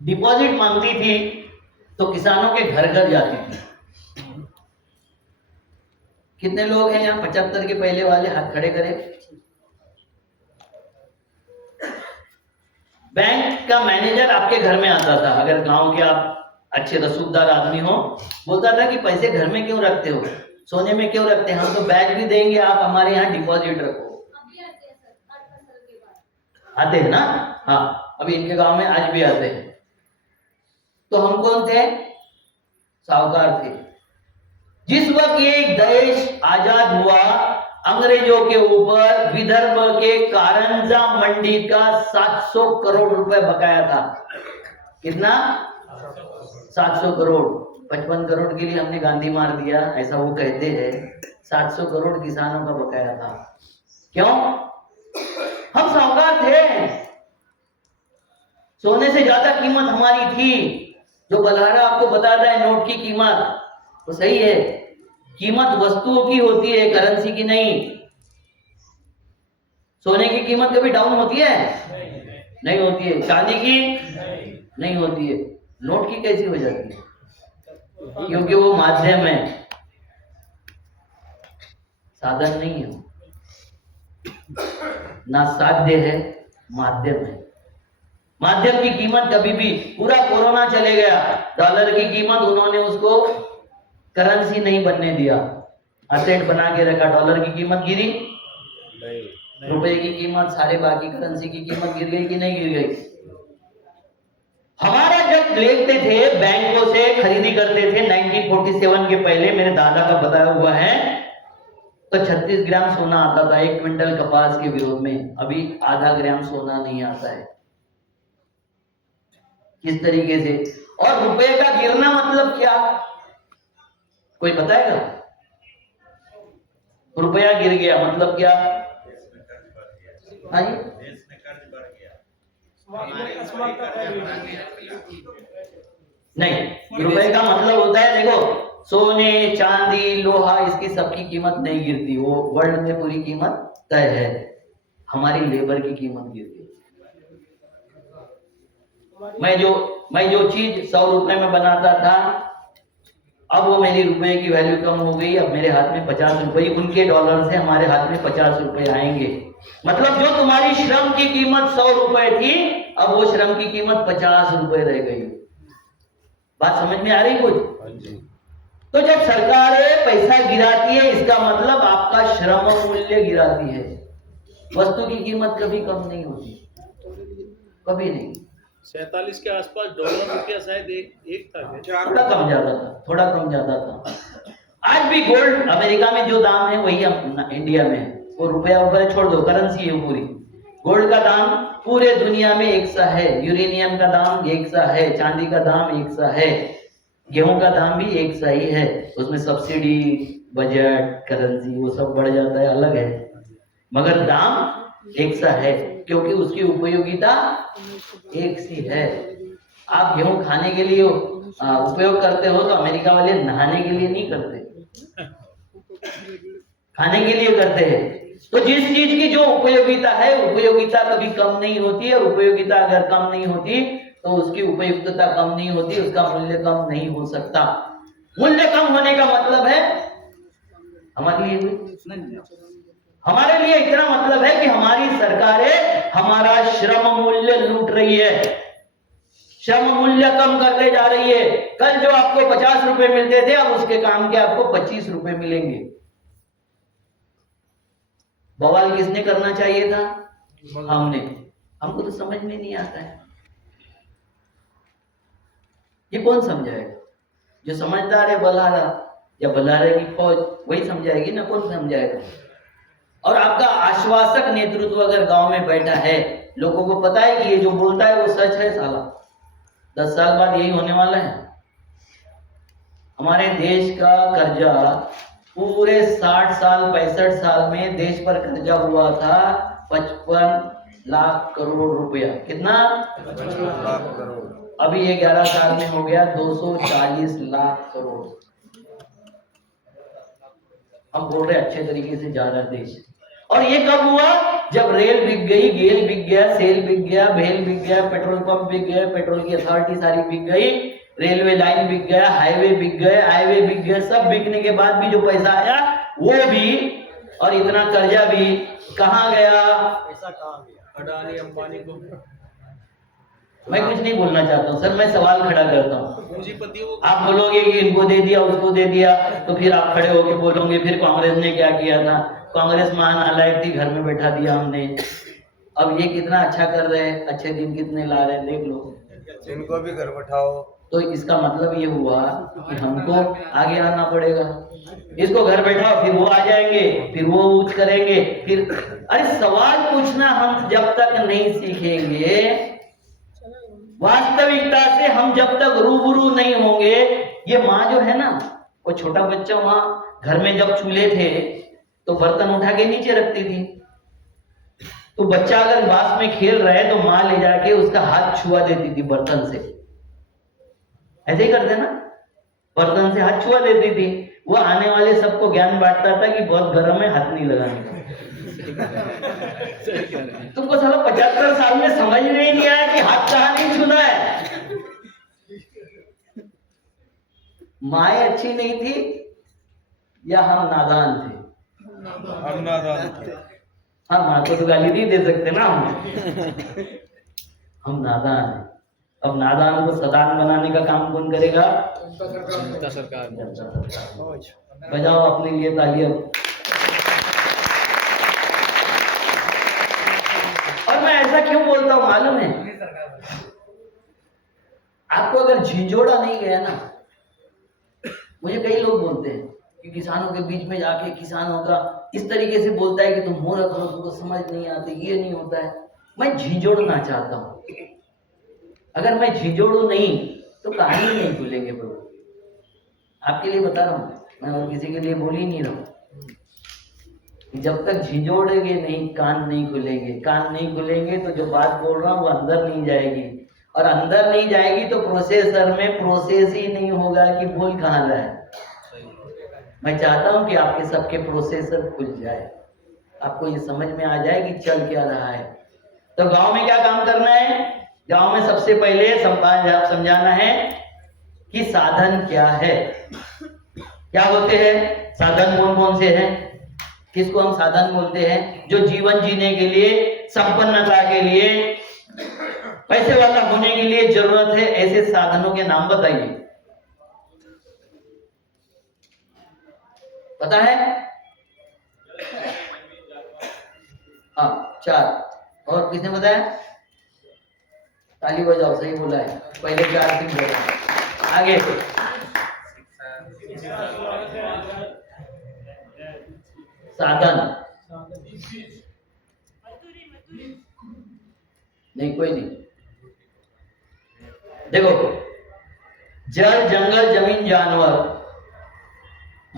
डिपॉजिट मांगती थी तो किसानों के घर घर जाती थी। कितने लोग हैं यहाँ 75 के पहले वाले? हाथ खड़े करें। बैंक का मैनेजर आपके घर में आता था, अगर गांव के आप अच्छे रसूखदार आदमी हो, बोलता था कि पैसे घर में क्यों रखते हो, सोने में क्यों रखते हैं, हम तो बैग भी देंगे, आप हमारे यहाँ डिपॉजिट रखो। आते हैं ना? हाँ, अभी इनके गांव में आज भी आते हैं। तो हम कौन थे? साहूकार थे। जिस वक्त ये देश आजाद हुआ, अंग्रेजों के ऊपर विदर्भ के कारंजा मंडी का 700 करोड़ रुपए बकाया था। कितना? 700 करोड़। 55 करोड़ के लिए हमने गांधी मार दिया, ऐसा वो कहते हैं। 700 करोड़ किसानों का बकाया था। क्यों? हम साहूकार थे, सोने से ज्यादा कीमत हमारी थी। जो बलहारा आपको बताता है नोट की कीमत, वो सही है, कीमत वस्तुओं की होती है, करेंसी की नहीं। सोने की कीमत कभी डाउन होती है? नहीं होती है। चांदी की नहीं होती है। नोट की कैसी हो जाती है? क्योंकि वो माध्यम है, साधन नहीं है, ना साध्य है, माध्यम है। माध्यम की कीमत कभी भी, पूरा कोरोना चले गया, डॉलर की कीमत उन्होंने उसको करेंसी नहीं बनने दिया, असेट बना के रखा। डॉलर की कीमत गिरी, नहीं, रुपए की कीमत, सारे बाकी करेंसी की कीमत गिर गई कि नहीं गिर गई? हमारा जब लेते थे बैंकों से, खरीदी करते थे 1947 के पहले, मेरे दादा का बताया हुआ है, तो 36 ग्राम सोना आता था 1 क्विंटल कपास के विरोध में। अभी आधा ग्राम सोना नहीं आता है। किस तरीके से? और रुपए का गिरना मतलब क्या, कोई बताएगा? रुपया गिर गया मतलब क्या? हाँ जी, नहीं, रुपए का मतलब होता है, देखो, सोने चांदी लोहा इसकी सबकी कीमत नहीं गिरती, वो वर्ल्ड में पूरी कीमत तय है। हमारी लेबर की कीमत गिरती। मैं जो चीज 100 रुपए में बनाता था, अब वो मेरी रुपए की वैल्यू कम हो गई। अब मेरे हाथ में 50 रुपए, उनके डॉलर से हमारे हाथ में 50 रुपए आएंगे। मतलब जो तुम्हारी श्रम की कीमत 100 रुपए थी, अब वो श्रम की कीमत 50 रुपए रह गई। बात समझ में आ रही कुछ? हाँ जी। तो जब सरकारें पैसा गिराती है, इसका मतलब आपका श्रम मूल्य गिराती है। वस्तु की कीमत कभी कम नहीं होती, कभी नहीं। 47 के आसपास डॉलर रुपया शायद एक था क्या? थोड़ा कम ज्यादा था, थोड़ा कम ज्यादा था। आज भी गोल्ड अमेरिका में जो दाम है वही इंडिया में है। वो रुपया वगैरह छोड़ दो, करेंसी है पूरी। गोल्ड का दाम पूरे दुनिया में एक सा है, यूरेनियम का दाम एक सा है, चांदी का दाम एक सा है, गेहूं का दाम भी एक सा ही है। उसमें सब्सिडी, बजट, करेंसी वो सब बढ़ जाता है, अलग है, मगर दाम एक सा है, क्योंकि उसकी उपयोगिता एक सी है। आप गेहूं खाने के लिए उपयोग करते हो, तो अमेरिका वाले नहाने के लिए नहीं करते, खाने के लिए करते हैं। तो जिस चीज की जो उपयोगिता है, उपयोगिता कभी कम नहीं होती है। और उपयोगिता अगर कम नहीं होती तो उसकी उपयुक्तता कम नहीं होती, उसका मूल्य कम नहीं हो सकता। मूल्य कम होने का मतलब है हमारे लिए इतना मतलब है कि हमारी सरकारें हमारा श्रम मूल्य लूट रही है, श्रम मूल्य कम करते जा रही है। कल जो आपको 50 रुपए मिलते थे, अब उसके काम के आपको 25 रुपए मिलेंगे। बवाल किसने करना चाहिए था? हमने। हमको तो समझ में नहीं आता है। ये कौन समझाएगा? जो समझदार है बलारा या बलारे की फौज, वही समझाएगी ना, कौन समझाएगा? और आपका आश्वासक नेतृत्व अगर गांव में बैठा है, लोगों को पता है कि ये जो बोलता है वो सच है, साला 10 साल बाद यही होने वाला है। हमारे देश का कर्जा पूरे 60 साल 65 साल में देश पर कर्जा हुआ था 55 लाख करोड़ रुपया। कितना? 55 लाख करोड़। अभी ये 11 साल में हो गया 240 लाख करोड़। हम बोल रहे अच्छे तरीके से जा रहा है देश। और ये कब हुआ? जब रेल बिक गई, गेल बिक गया, सेल बिक गया, भेल बिक गया, पेट्रोल पंप बिक गया, पेट्रोल की अथॉरिटी सारी बिक गई, रेलवे लाइन बिक गया, हाईवे बिक गए, हाईवे बिक गए। सब बिकने के बाद भी जो पैसा आया वो भी, और इतना कर्जा भी कहाँ गया? पैसा कहाँ गया? अडानी अंबानी को। मैं कुछ नहीं बोलना चाहता हूँ सर, मैं सवाल खड़ा करता हूँ। पूंजीपतियों को आप बोलोगे कि इनको दे दिया, उसको दे दिया, तो फिर आप खड़े होकर बोलोगे फिर कांग्रेस ने क्या किया था? कांग्रेस महानालायक थी, घर में बैठा दिया हमने। अब ये कितना अच्छा कर रहे हैं, अच्छे दिन कितने ला रहे हैं, देख लो। इनको भी घर बैठाओ। तो इसका मतलब ये हुआ कि हमको आगे आना पड़ेगा। इसको घर बैठाओ, फिर वो आ जाएंगे, फिर वो ऊंच करेंगे, फिर अरे सवाल पूछना हम जब तक नहीं सीखेंगे, वास्तविकता से हम जब तक रूबरू नहीं होंगे। ये माँ जो है ना, वो छोटा बच्चा वहां घर में जब चूल्हे थे तो बर्तन उठा के नीचे रखती थी। तो बच्चा अगर बास में खेल रहा है तो माँ ले जाके उसका हाथ छुआ देती थी बर्तन से। ऐसे ही करते ना, बर्तन से हाथ छुआ देती थी। वो आने वाले सबको ज्ञान बांटता था कि बहुत गर्म है, हाथ नहीं लगाने का। सही कह रहे हैं। तुमको साला 75 साल में समझ में ही नहीं आया कि हाथ कहाँ नहीं छूना है। माए अच्छी नहीं थी या हम नादान थे? हम नादान थे। हाँ, माँ को तो गाली नहीं दे सकते ना हम नादान हैं। अब नादान को सदान बनाने का काम कौन करेगा? जनता सरकार। बजाओ अपने लिए तालियां। और मैं ऐसा क्यों बोलता हूं मालूम है? आपको अगर झिंझोड़ा नहीं गया ना, मुझे कई लोग बोलते हैं कि किसानों के बीच में जाके किसानों का इस तरीके से बोलता है कि तुम मूर्ख हो, तुमको समझ नहीं आती, ये नहीं होता है। मैं झिंझोड़ना चाहता हूं। अगर मैं झिझोड़ू नहीं तो कहानी नहीं खुलेंगे प्रभु। आपके लिए बता रहा हूँ, मैं और किसी के लिए बोल ही नहीं रहा हूँ। जब तक झिझोड़ेंगे नहीं, कान नहीं खुलेंगे। कान नहीं खुलेंगे तो जो बात बोल रहा हूँ वो अंदर नहीं जाएगी, और अंदर नहीं जाएगी तो प्रोसेसर में प्रोसेस ही नहीं होगा कि बोल कहाँ रहा है। मैं चाहता हूँ कि आपके सबके प्रोसेसर खुल जाए, आपको ये समझ में आ जाए कि चल क्या रहा है। तो गांव में क्या काम करना है? गांव में सबसे पहले समझाना है कि साधन क्या है, क्या होते हैं साधन, कौन कौन से हैं, किसको हम साधन बोलते हैं। जो जीवन जीने के लिए, संपन्नता के लिए, पैसे वाला होने के लिए जरूरत है, ऐसे साधनों के नाम बताइए। पता है? हाँ, 4। और किसने बताया? ताली बजाओ, सही बोला है। पहले 4 दिन बोला। आगे साधन नहीं, कोई नहीं। देखो, जल, जंगल, जमीन, जानवर,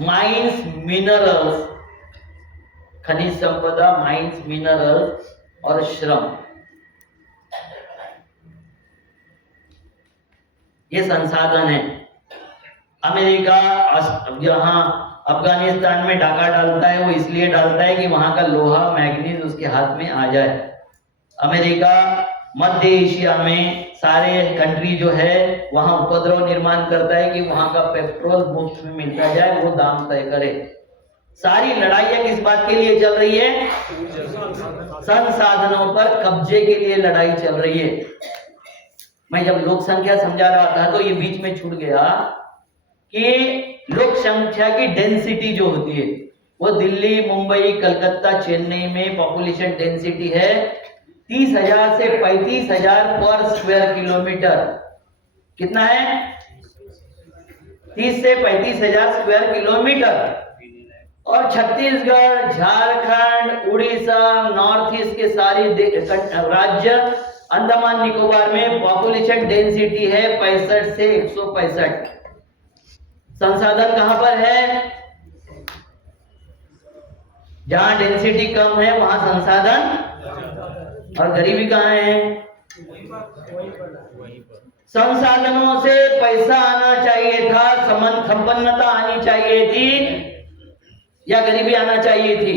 माइंस, मिनरल्स, खनिज संपदा, माइंस, मिनरल्स और श्रम, ये संसाधन है। अमेरिका जहां अफगानिस्तान में डाका डालता है, वो इसलिए डालता है कि वहां का लोहा, मैग्नीज उसके हाथ में आ जाए। अमेरिका मध्य एशिया में सारे कंट्री जो है वहां उपद्रव निर्माण करता है कि वहां का पेट्रोल मुफ्त में मिलता जाए, वो दाम तय करे। सारी लड़ाइयां किस बात के लिए चल रही है? संसाधनों पर कब्जे के लिए लड़ाई चल रही है। मैं जब लोक संख्या समझा रहा था तो ये बीच में छूट गया कि लोक संख्या की डेंसिटी जो होती है वो दिल्ली, मुंबई, कलकत्ता, चेन्नई में पॉपुलेशन डेंसिटी है 30,000 से 35,000 पर स्क्वायर किलोमीटर। कितना है? 30 से 35,000 स्क्वायर किलोमीटर। और छत्तीसगढ़, झारखंड, उड़ीसा, नॉर्थ ईस्ट के सारे राज्य, अंडमान निकोबार में पॉपुलेशन डेंसिटी है 65 से 165। संसाधन कहां पर है? जहां डेंसिटी कम है वहां संसाधन, और गरीबी कहां है? संसाधनों से पैसा आना चाहिए था, संपन्नता आनी चाहिए थी, या गरीबी आना चाहिए थी?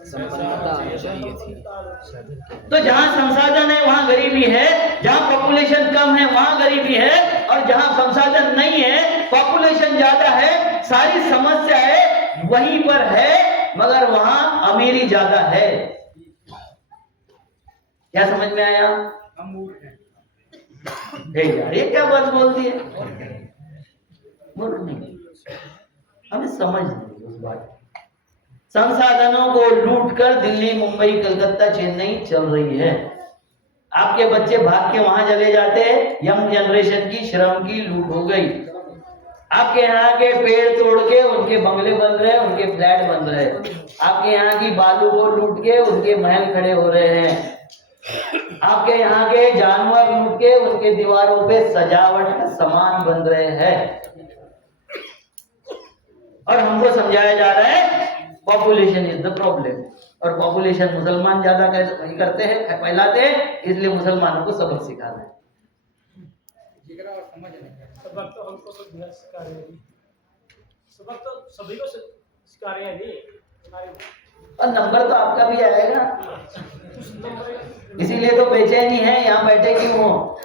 संपन्नता आनी चाहिए थी। तो जहां संसाधन है वहां गरीबी है, जहां पॉपुलेशन कम है वहां गरीबी है, और जहां संसाधन नहीं है, पॉपुलेशन ज्यादा है, सारी समस्या है वहीं पर है, मगर वहां अमीरी ज्यादा है। क्या समझ में आया? यार ये क्या बात बोलती है? मूर्ख नहीं, हमें समझ नहीं उस बात। संसाधनों को लूटकर दिल्ली, मुंबई, कलकत्ता, चेन्नई चल रही है। आपके बच्चे भाग के वहां चले जाते हैं, यंग जनरेशन की श्रम की लूट हो गई। आपके यहाँ के पेड़ तोड़ के उनके बंगले बन रहे, उनके फ्लैट बन रहे। आपके यहाँ की बालू को लूट के उनके महल खड़े हो रहे हैं। आपके यहाँ के जानवर लूट के उनके दीवारों पे सजावट का सामान बन रहे हैं। और हमको समझाया जा रहा है पॉपुलेशन इज द प्रॉब्लम, और पॉपुलेशन मुसलमान ज्यादा करते हैं, फैलाते हैं, इसलिए मुसलमानों को सबक सिखाना है। सबक तो हमको तो बिना सिखा रहे हैं, सबक तो सभी को सिखा रहे हैं। और नंबर तो आपका भी आएगा, इसीलिए तो बेचैनी है, यहाँ बैठे क्यों हो?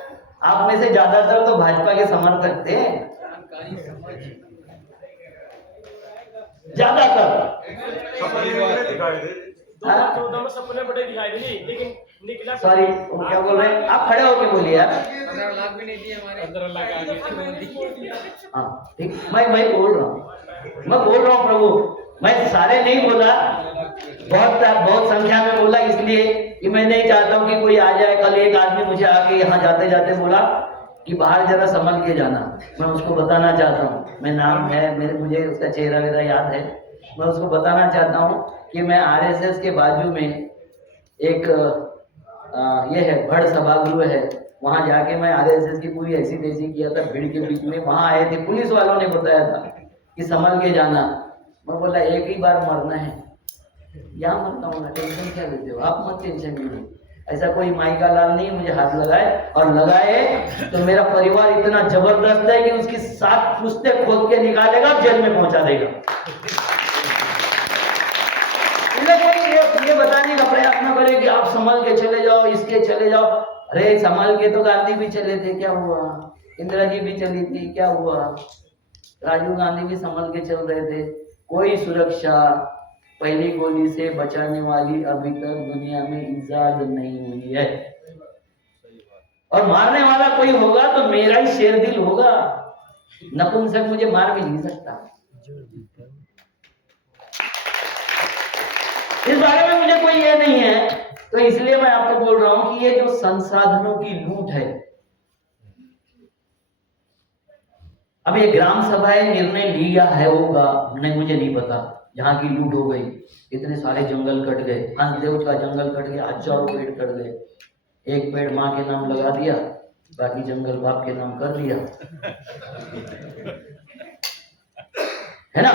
आप में से ज्यादातर तो भाजपा के समर्थक थे, ज्यादातर। हाँ? 2014 में सपने बड़े दिखाई दे, लेकिन निकला सॉरी, क्या बोल रहे हैं आप? खड़े होके बोलिए यार। 15 लाख भी नहीं दिए हमारे। 15 लाख आगे। हाँ ठीक, मैं बोल रहा हूँ, प्रभु, मैं सारे नहीं बोला, बहुत संख्या में बोला, इसलिए कि मैं नहीं चाहता हूँ कि कोई आ जाए। कल एक आदमी मुझे आके यहाँ जाते जाते बोला कि बाहर जरा संभल के जाना। मैं उसको बताना चाहता हूँ, मैं नाम है मेरे, मुझे उसका चेहरा वेरा याद है, मैं उसको बताना चाहता हूँ कि मैं आरएसएस के बाजू में एक ये है भड़ सभागृह है, वहाँ जाके मैं आरएसएस की पूरी ऐसी तैसी किया था भीड़ के बीच में। वहाँ आए थे, पुलिस वालों ने बताया था कि संभल के जाना। मैं बोला एक ही बार मरना है, यहाँ मरना होना, टेंशन क्या लेते हो आप? मत टेंशन लीजिए, ऐसा कोई माई का लाल नहीं मुझे हाथ लगाए, और लगाए तो मेरा परिवार इतना जबरदस्त है कि उसकी 7 पुश्ते खोद के निकालेगा, जेल में पहुंचा देगा। ये बताने का प्रयास न करे कि आप संभल के चले जाओ, इसके चले जाओ। अरे संभल के तो गांधी भी चले थे, क्या हुआ? इंदिरा जी भी चली थी, क्या हुआ? राजीव गांधी भी संभल के चल रहे थे। कोई सुरक्षा पहली गोली से बचाने वाली अभी तक दुनिया में इजाद नहीं हुई है, और मारने वाला कोई होगा तो मेरा ही शेर दिल होगा। नपुंसक मुझे मार भी नहीं सकता। इस बारे में मुझे कोई ये नहीं है, तो इसलिए मैं आपको बोल रहा हूं कि ये जो संसाधनों की लूट है, अब ये ग्राम सभाएं निर्णय लिया है होगा नहीं, मुझे नहीं पता। यहाँ की लूट हो गई, इतने सारे जंगल कट गए, हंसदेव का जंगल कट गया, हजारों पेड़ कट गए। एक पेड़ माँ के नाम लगा दिया, बाकी जंगल बाप के नाम कर दिया, है ना?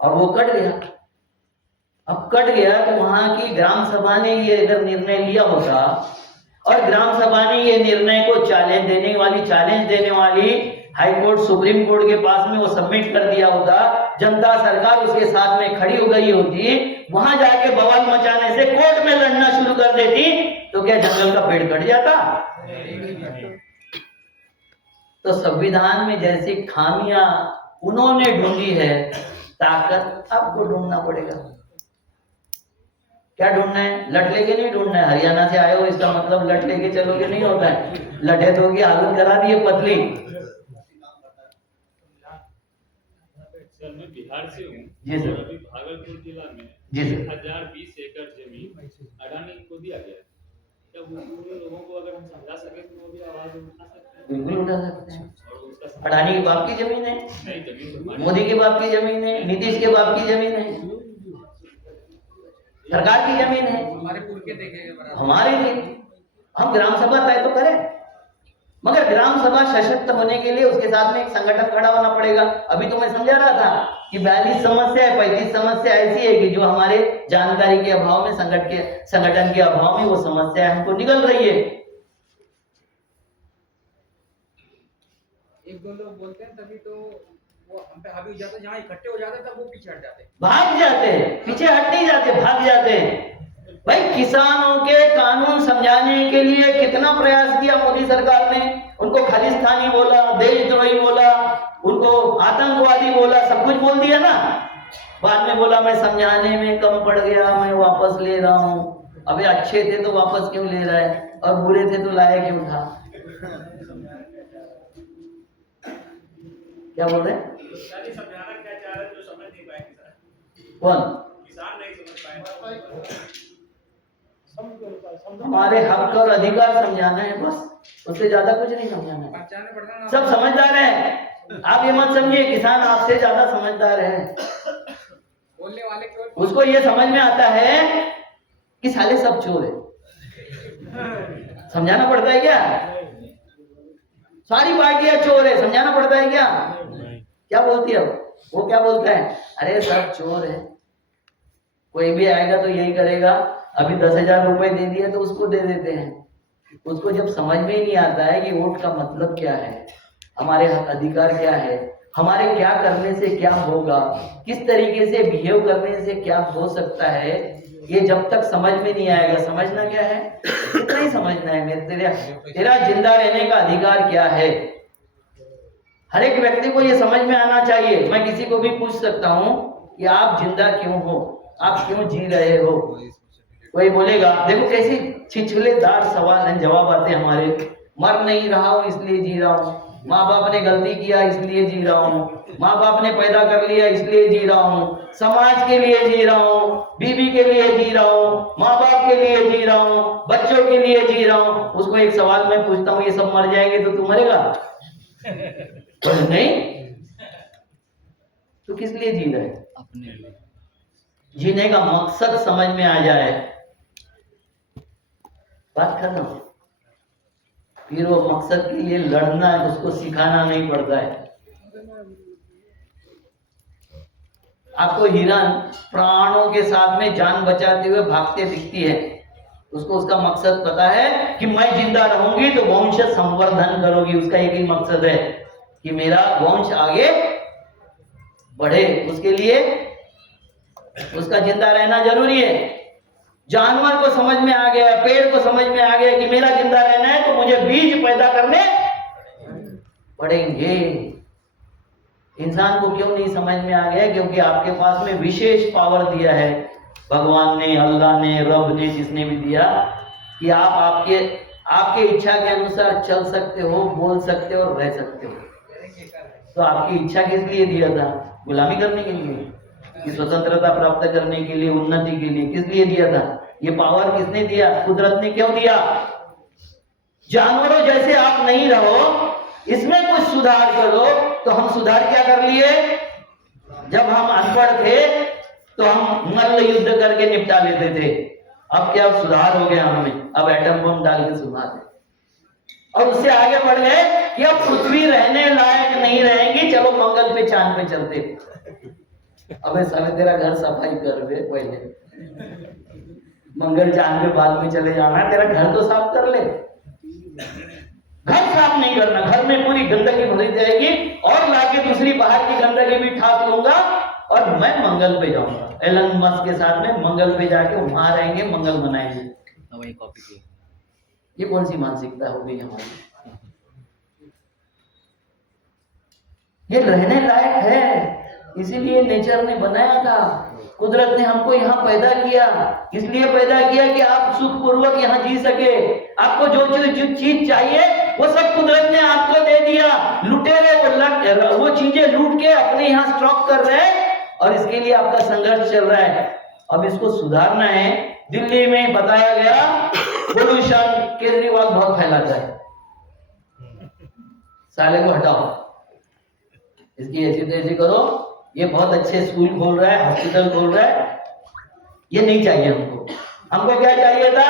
और वो कट गया। अब कट गया तो वहां की ग्राम सभा ने ये अगर निर्णय लिया होता, और ग्राम सभा ने ये निर्णय को चैलेंज देने वाली हाई कोर्ट, सुप्रीम कोर्ट के पास में वो सबमिट कर दिया होता, जनता सरकार उसके साथ में खड़ी हो गई होती, वहां जाके बवाल मचाने से कोर्ट में लड़ना शुरू कर देती, तो क्या जंगल का पेड़ कट जाता? तो संविधान में जैसी खामियां उन्होंने ढूंढी है, ताकत आपको ढूंढना पड़ेगा। क्या ढूंढना है? लट लेके नहीं ढूंढना है। हरियाणा से आए हो इसका मतलब लट लेके चलोगे नहीं होता है। लटे तो की हालत करा दी है पतली। सर मैं बिहार से हूँ जी सर। अभी भागलपुर जिला में जी सर। 1020 एकड़ जमीन अडानी को दिया गया है। क्या वो पूरे लोगों को अगर हम समझा सके तो वो भी आवाज उठा सकते हैं? बिल्कुल उठा सकते हैं। और उसका अडानी के बाप की जमीन है, नहीं जमीन तो मोदी के बाप की जमीन है, नीतीश के बाप की जमीन है, सरकार की जमीन है, हमारे पूर्व के देखे हमारे लिए। हम ग्राम सभा तय तो करें, मगर ग्राम सभा सशक्त होने के लिए उसके साथ में एक संगठन खड़ा होना पड़ेगा। अभी तो मैं समझा रहा था कि 42 समस्या है, 35 समस्या ऐसी है कि जो हमारे जानकारी के अभाव में, संगठन के अभाव में वो समस्या हमको निकल रही है। एक दो लोग बोलते हैं तभी तो वो हम पे हावी हो जाते हैं, जहाँ इकट्ठे हो जाते हैं तब वो पीछे हट जाते हैं, भाग जाते हैं, पीछे हट नहीं जाते, भाग जाते हैं। भाई किसानों के कानून समझाने के लिए कितना प्रयास किया मोदी सरकार ने, उनको खालिस्तानी बोला, देशद्रोही बोला, उनको आतंकवादी बोला, सब कुछ बोल दिया ना। बाद में बोला मैं समझाने में कम पड़ गया, मैं वापस ले रहा हूँ। अबे अच्छे थे तो वापस क्यों ले रहा है, और बुरे थे तो लाया क्यों था? क्या बोल रहे हैं? समझाना क्या चाह रहे हैं जो समझ नहीं पाए किसान? कौन? किसान नहीं समझ पाए। हमारे हक और अधिकार समझाना है बस, उससे ज्यादा कुछ नहीं समझाना है। पहचाने पड़ता है ना। सब समझदार हैं, आप ये मत समझिए किसान आपसे ज्यादा समझदार है। बोलने वाले केवल उसको ये समझ में आता है कि साले सब चोर है। समझाना पड़ता है क्या? सारी पार्टियां चोर है, समझाना पड़ता है क्या? क्या बोलती है वो? क्या बोलता है? अरे सब चोर है, कोई भी आएगा तो यही करेगा। अभी 10,000 रुपए दे दिए तो उसको दे देते हैं। उसको जब समझ में ही नहीं आता है कि वोट का मतलब क्या है, हमारे अधिकार क्या है, हमारे क्या करने से क्या होगा, किस तरीके से बिहेव करने से क्या हो सकता है, ये जब तक समझ में नहीं आएगा। समझना क्या है, इतना ही समझना है मेरे तेरा जिंदा रहने का अधिकार क्या है। हर एक व्यक्ति को ये समझ में आना चाहिए। मैं किसी को भी पूछ सकता हूँ कि आप जिंदा क्यों हो, आप क्यों जी रहे हो, कोई बोलेगा, देखो कैसी छिछलेदार सवाल हैं, जवाब आते हमारे, मर नहीं रहा हूँ इसलिए जी रहा हूँ, माँ बाप ने गलती किया इसलिए जी रहा हूँ, माँ बाप ने पैदा कर लिया इसलिए जी रहा हूँ, समाज के लिए जी रहा हूँ, बीवी के लिए जी रहा हूँ, माँ बाप के लिए जी रहा हूँ, बच्चों के लिए जी रहा हूँ। उसको एक सवाल मैं पूछता हूँ, ये सब मर जाएंगे तो तू मरेगा? नहीं, तो किस लिए जी रहे? अपने लिए। जीने का मकसद समझ में आ जाए, बात खत्म। फिर वो मकसद के लिए लड़ना है, उसको सिखाना नहीं पड़ता है। आपको हिरन प्राणों के साथ में जान बचाते हुए भागते दिखती है, उसको उसका मकसद पता है कि मैं जिंदा रहूंगी तो वंश संवर्धन करोगी। उसका एक ही मकसद है कि मेरा वंश आगे बढ़े, उसके लिए उसका जिंदा रहना जरूरी है। जानवर को समझ में आ गया, पेड़ को समझ में आ गया कि मेरा जिंदा रहना है तो मुझे बीज पैदा करने पड़ेंगे। इंसान को क्यों नहीं समझ में आ गया? क्योंकि आपके पास में विशेष पावर दिया है भगवान ने, अल्लाह ने, रब ने, जिसने भी दिया कि आप आपके इच्छा के अनुसार चल सकते हो, बोल सकते हो और रह सकते हो। तो आपकी इच्छा किस लिए दिया था? गुलामी करने के लिए, कि स्वतंत्रता प्राप्त करने के लिए, उन्नति के लिए? किस लिए दिया था? ये पावर किसने दिया? कुदरत ने क्यों दिया? जानवरों जैसे आप नहीं रहो, इसमें कुछ सुधार करो। तो हम सुधार क्या कर लिए? जब हम अनपढ़ थे तो हम मल्ल युद्ध करके निपटा लेते थे। अब क्या सुधार हो गया हमें? अब एटम बम डाल के सुधार है। और उससे आगे बढ़ गए कि अब पृथ्वी रहने लायक नहीं रहेंगी, चलो मंगल पे, चांद पे चलते। अबे साले तेरा घर सफाई कर दे पहले, मंगल चांद पे बाद में चले जाना, तेरा घर तो साफ कर ले। घर साफ नहीं करना, घर में पूरी गंदगी भरी जाएगी और लाके दूसरी बाहर की गंदगी भी ठाक लूंगा और मैं मंगल पे जाऊंगा। एलन मस्क के साथ में मंगल पे जाके वहां रहेंगे, मंगल मनाएंगे। वही कॉपी की। ये कौन सी मानसिकता हो गई हमारी? ये रहने लायक है, इसीलिए नेचर ने बनाया था, कुदरत ने हमको यहाँ पैदा किया। इसलिए पैदा किया कि आप सुखपूर्वक यहाँ जी सके। आपको जो चीज चाहिए वो सब कुदरत ने आपको दे दिया। लुटेरे वो चीजें लूट के अपने यहाँ स्टॉक कर रहे हैं और इसके लिए आपका संघर्ष चल रहा है। अब इसको सुधारना है। दिल्ली में बताया गया पोल्यूशन, केजरीवाल बहुत फैलाता है, साले को हटाओ, इसकी ऐसी तैसी करो, ये बहुत अच्छे स्कूल खोल रहा है, हॉस्पिटल खोल रहा है, ये नहीं चाहिए हमको। हमको क्या चाहिए था?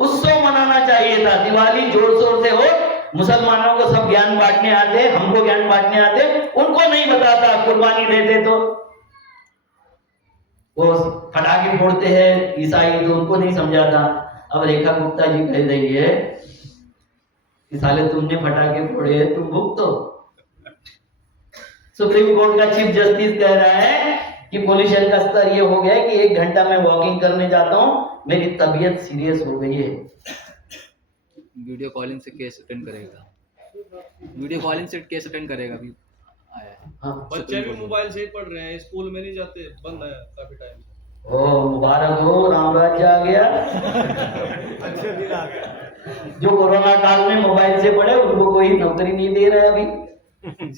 उत्सव मनाना चाहिए था, दिवाली जोर शोर से हो, मुसलमानों को सब ज्ञान बांटने आते, हमको ज्ञान बांटने आते, उनको नहीं बताता, कुर्बानी देते तो वो पटाखे फोड़ते हैं ईसाई, तो उनको नहीं समझाता। अब रेखा गुप्ता जी कह रही है कि साले तुमने पटाखे फोड़े, तुम भुगतो। सुप्रीम कोर्ट का चीफ जस्टिस कह रहा है कि पोल्यूशन का स्तर ये हो गया है कि 1 घंटा मैं वॉकिंग करने जाता हूँ, मेरी तबीयत सीरियस हो गई है। वीडियो कॉलिंग से केस अटेंड करेगा, वीडियो कॉलिंग से केस अटेंड करेगा भी आया है। हाँ, बच्चे भी मोबाइल से ही पढ़ रहे हैं, स्कूल में नहीं जाते, बंद है काफी टाइम। ओ मुबारक हो, राम राज्य आ गया। अच्छे दिन आ गया। जो कोरोना काल में मोबाइल से पढ़े उनको कोई नौकरी नहीं दे रहा है अभी।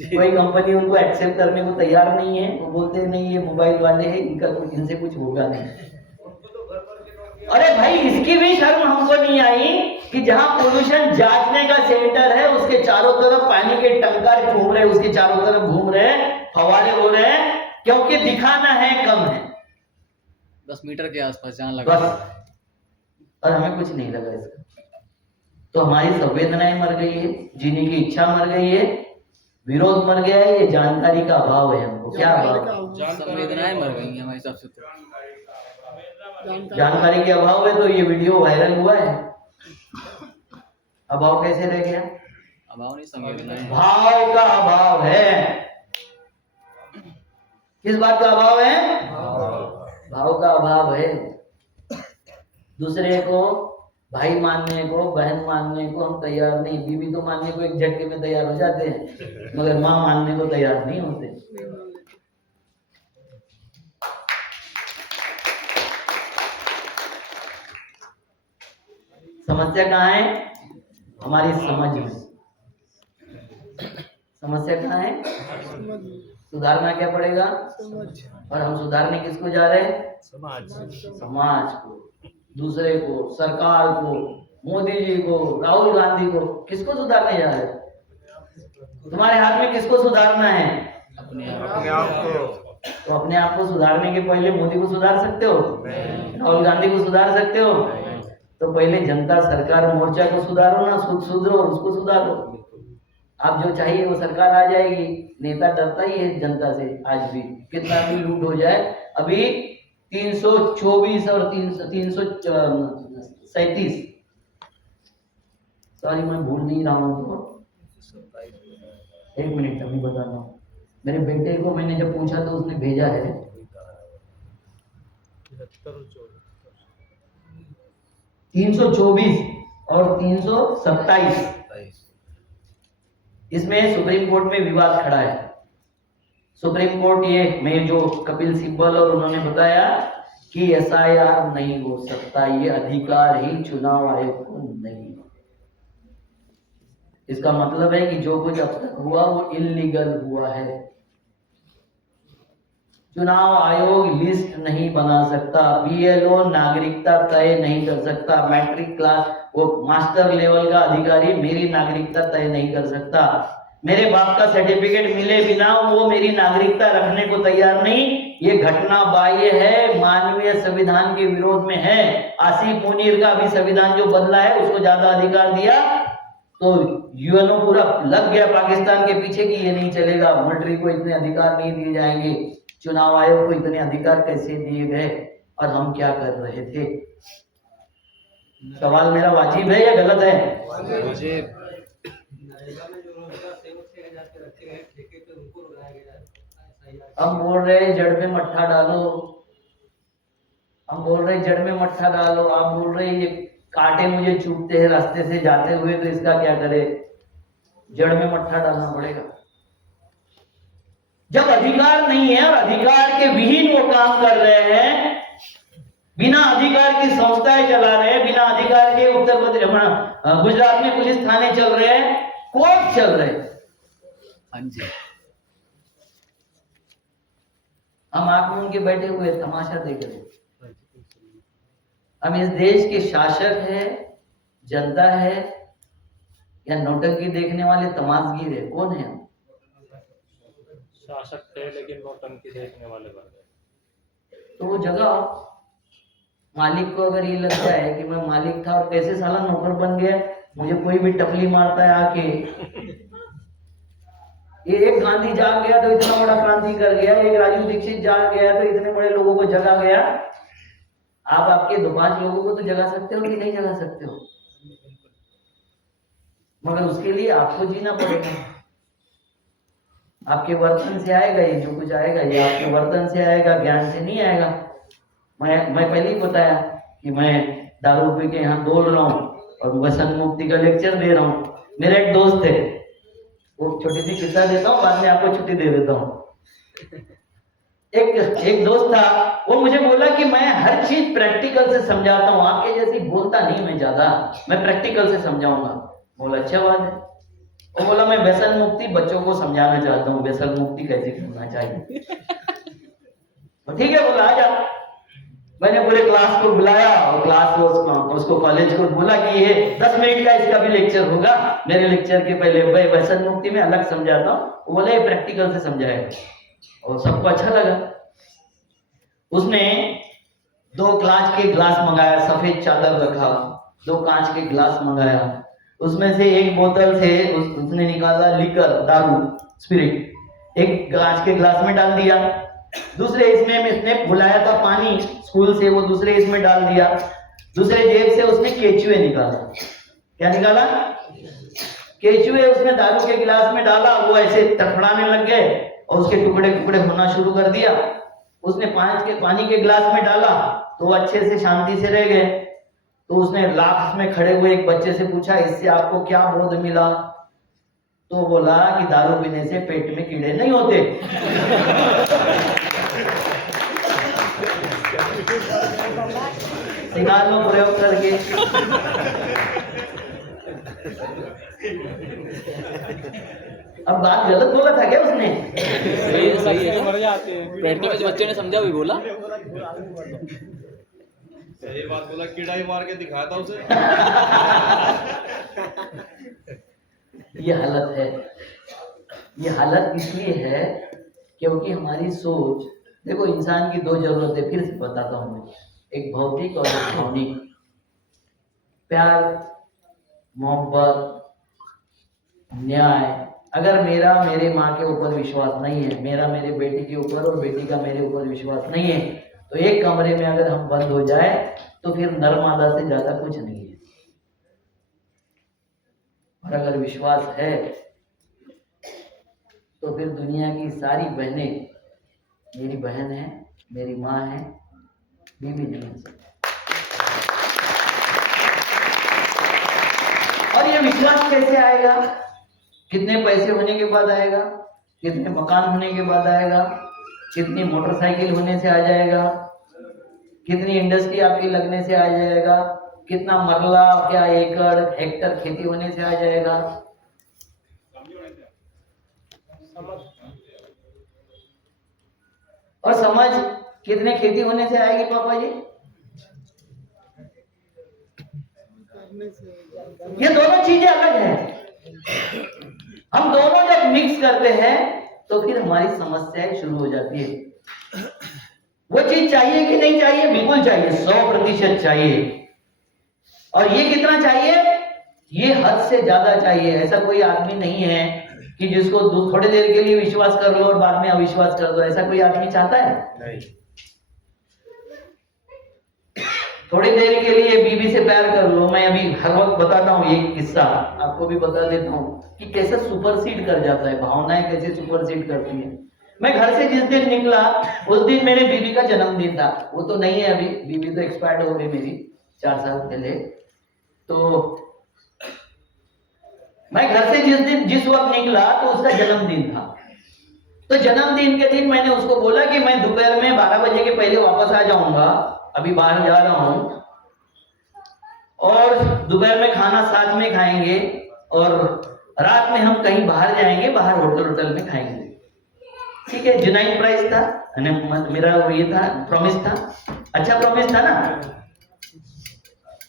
कोई कंपनी उनको एक्सेप्ट करने को तैयार नहीं है। वो बोलते नहीं ये मोबाइल वाले हैं, इनसे कुछ होगा नहीं। अरे भाई, इसकी भी शर्म हमको नहीं आई कि जहां पोल्यूशन जांचने का सेंटर है उसके चारों तरफ पानी के टंकर घूम रहे, उसके चारों तरफ घूम रहे, फवारे हो रहे हैं, क्योंकि दिखाना है कम है, 10 मीटर के आसपास जहां लगा बस। और हमें कुछ नहीं लगा इसका। तो हमारी संवेदनाएं मर गई है, जीने की इच्छा मर गई है, विरोध मर गया है। ये जानकारी का अभाव है हमको। क्या अभाव? संवेदनाएं मर गई हैं हमारे हिसाब से। तो जानकारी के अभाव है, तो ये वीडियो वायरल हुआ है। अभाव कैसे रह गया? अभाव नहीं, संवेदनाएं। भाव का अभाव है। किस बात का अभाव है? भाव का अभाव है। दूसरे को भाई मानने को, बहन मानने को हम तैयार नहीं। बीवी तो मानने को एक झटके में तैयार हो जाते हैं, मगर माँ मानने को तैयार नहीं होते। समस्या कहाँ है? हमारी समझ में। समस्या कहाँ है? सुधारना क्या पड़ेगा? और हम सुधारने किसको जा रहे हैं? समाज को, दूसरे को, सरकार को, मोदी जी को, राहुल गांधी को। किसको सुधारने जा रहे हैं? तुम्हारे हाथ में किसको सुधारना है? अपने आप को। तो अपने आप को सुधारने के पहले मोदी को सुधार सकते हो? राहुल गांधी को सुधार सकते हो? तो पहले जनता सरकार मोर्चा को सुधारो ना, सुधरो, उसको सुधारो। आप जो चाहिए वो सरकार आ जाएगी। नेता डरता ही है जनता से आज भी, कितना भी लूट हो जाए। अभी 324 और 337, सॉरी मैं भूल नहीं रहा हूँ, तो एक मिनट अभी बता रहा हूँ। मेरे बेटे को मैंने जब पूछा तो उसने भेजा है 324 और 327। इसमें सुप्रीम कोर्ट में विवाद खड़ा है। सुप्रीम कोर्ट ये में जो कपिल सिब्बल और उन्होंने बताया कि SIR नहीं हो सकता, ये अधिकार ही चुनाव आयोग को नहीं। इसका मतलब है कि जो कुछ अब तक हुआ वो इल्लीगल हुआ है। चुनाव आयोग लिस्ट नहीं बना सकता, BLO नागरिकता तय नहीं कर सकता, मैट्रिक क्लास वो मास्टर लेवल का अधिकारी मेरी नागरिकता तय नहीं कर सकता। मेरे बाप का सर्टिफिकेट मिले बिना वो मेरी नागरिकता रखने को तैयार नहीं। ये घटना बाह्य है, मानवीय संविधान के विरोध में है। आसिफ मुनीर का अभी संविधान जो बदला है उसको ज्यादा अधिकार दिया तो UNO पूरा लग गया पाकिस्तान के पीछे कि ये नहीं चलेगा, मिलिट्री को इतने अधिकार नहीं दिए जाएंगे, चुनाव आयोग को इतने अधिकार कैसे दिए गए, और हम क्या कर रहे थे? सवाल मेरा वाजिब है या गलत है? मुझे हम बोल रहे हैं जड़ में मट्ठा डालो, हम बोल रहे हैं जड़ में मट्ठा डालो, आप बोल रहे हैं ये कांटे मुझे चुभते हैं रास्ते से जाते हुए, तो इसका क्या करे? जड़ में मट्ठा डालना पड़ेगा। जब अधिकार नहीं है और अधिकार के विहीन वो काम कर रहे हैं, बिना अधिकार की संस्थाएं चला रहे हैं, बिना अधिकार के उत्तर प्रदेश गुजरात में पुलिस थाने चल रहे हैं, कोर्ट चल रहे हैं। हाँ जी, हम आंख मूंद के बैठे हुए तमाशा देख रहे हैं। हम इस देश के शासक है, जनता है, या नौटंकी देखने वाले तमाशगीर है? कौन है हम? शासक थे लेकिन नौटंकी देखने वाले बन गए। तो वो जगह मालिक को अगर ये लगता है कि मैं मालिक था और कैसे साला नौकर बन गया, मुझे कोई भी टपली मारता है आके, ये एक गांधी जाग गया तो इतना बड़ा क्रांति कर गया, एक राजू दीक्षित जाग गया तो इतने बड़े लोगों को जगा गया। आप आपके 2-5 लोगों को तो जगा सकते हो कि नहीं जगा सकते हो? मगर उसके लिए आपको जीना पड़ेगा। आपके वर्तन से आएगा ये, जो कुछ आएगा ये आपके वर्तन से आएगा, ज्ञान से नहीं आएगा। मैं पहले ही बताया कि मैं दारू पी के यहाँ डोल रहा हूँ और व्यसन मुक्ति का लेक्चर दे रहा हूँ। मेरा एक दोस्त है, वो छोटी सी किस्सा देता हूँ, बाद में आपको छुट्टी दे देता हूँ। एक दोस्त था, वो मुझे बोला कि मैं हर चीज प्रैक्टिकल से समझाता हूँ, आपके जैसी बोलता नहीं मैं ज्यादा, मैं प्रैक्टिकल से समझाऊंगा। बोला अच्छा बात है। वो बोला मैं व्यसन मुक्ति बच्चों को समझाना चाहता हूँ, व्यसन मुक्ति कैसे करना चाहिए। तो ठीक है, बोला आ जा। मैंने पूरे क्लास को बुलाया और क्लास को उसको कॉलेज को बोला कि ये 10 मिनट का इसका भी लेक्चर होगा, मेरे लेक्चर के पहले मैं व्यसन मुक्ति में अलग समझाता हूँ। वो बोला ये प्रैक्टिकल से समझाएगा, और सबको अच्छा लगा। उसने 2 कांच के ग्लास मंगाया, सफेद चादर रखा, 2 कांच के ग्लास मंगाया, उसमें से एक बोतल से उसने निकाला लिकर, दारू, स्पिरिट, एक कांच के ग्लास में डाल दिया। दूसरे इसमें इसने बुलाया था पानी स्कूल से, वो दूसरे इसमें डाल दिया। दूसरे जेब से उसने केचुए निकाला। क्या निकाला? केचुए उसने दारू के गिलास में डाला। वो ऐसे तड़फड़ाने लग गए और उसके टुकड़े टुकड़े होना शुरू कर दिया। उसने पानी के गिलास में डाला तो वो अच्छे से शांति से रह गए। तो उसने लाख में खड़े हुए एक बच्चे से पूछा, इससे आपको क्या बोध मिला? तो बोला कि दारू पीने से पेट में कीड़े नहीं होते। सिंगार में प्रयोग करके। अब बात गलत बोला था क्या उसने? सही है ना? पेट में जो बच्चे ने समझा वही बोला। सही बात बोला, कीड़ा ही मार के दिखाया था उसे। ये हालत है। ये हालत इसलिए है क्योंकि हमारी सोच, देखो इंसान की दो जरूरतें फिर से बताता हूं मैं, एक भौतिक और एक भावनिक। प्यार, मोहब्बत, न्याय। अगर मेरा मेरे माँ के ऊपर विश्वास नहीं है, मेरा मेरे बेटी के ऊपर और बेटी का मेरे ऊपर विश्वास नहीं है, तो एक कमरे में अगर हम बंद हो जाए तो फिर नर मादा से ज्यादा कुछ नहीं है। और अगर विश्वास है तो फिर दुनिया की सारी बहनें मेरी बहन है, मेरी माँ है, बीवी नहीं है। और ये विश्वास कैसे आएगा? कितने पैसे होने के बाद आएगा? कितने मकान होने के बाद आएगा? कितनी मोटरसाइकिल होने से आ जाएगा? कितनी इंडस्ट्री आपकी लगने से आ जाएगा? कितना मरला, क्या एकड़ हेक्टर खेती होने से आ जाएगा? और समझ कितने खेती होने से आएगी पापा जी? ये दोनों चीजें अलग हैं। हम दोनों जब मिक्स करते हैं तो फिर हमारी समस्याएं शुरू हो जाती है। वो चीज चाहिए कि नहीं चाहिए? बिल्कुल चाहिए, 100% चाहिए। और ये कितना चाहिए? ये हद से ज्यादा चाहिए। ऐसा कोई आदमी नहीं है कि जिसको थोड़ी देर के लिए विश्वास कर लो और बाद में अविश्वास कर दो। ऐसा कोई आदमी चाहता है? नहीं। थोड़ी देर के लिए बीवी से प्यार कर लो। मैं अभी हर वक्त बताता हूँ एक किस्सा, आपको भी बता देता हूँ कि कैसे सुपरसीड कर जाता है, भावनाएं कैसे सुपरसीड करती है। मैं घर से जिस दिन निकला उस दिन मेरे बीवी का जन्मदिन था। वो तो नहीं है अभी, बीवी तो एक्सपायर्ड हो गई मेरी 4 साल पहले। तो मैं घर से जिस वक्त निकला तो उसका जन्मदिन था। तो जन्मदिन के दिन मैंने उसको बोला कि मैं दोपहर में 12 बजे के पहले वापस आ जाऊंगा, अभी बाहर जा रहा हूं, और दोपहर में खाना साथ में खाएंगे और रात में हम कहीं बाहर जाएंगे, बाहर होटल में खाएंगे। ठीक है, जुनाइट प्राइस था, मेरा वो ये था, प्रॉमिस था, अच्छा प्रॉमिस था ना।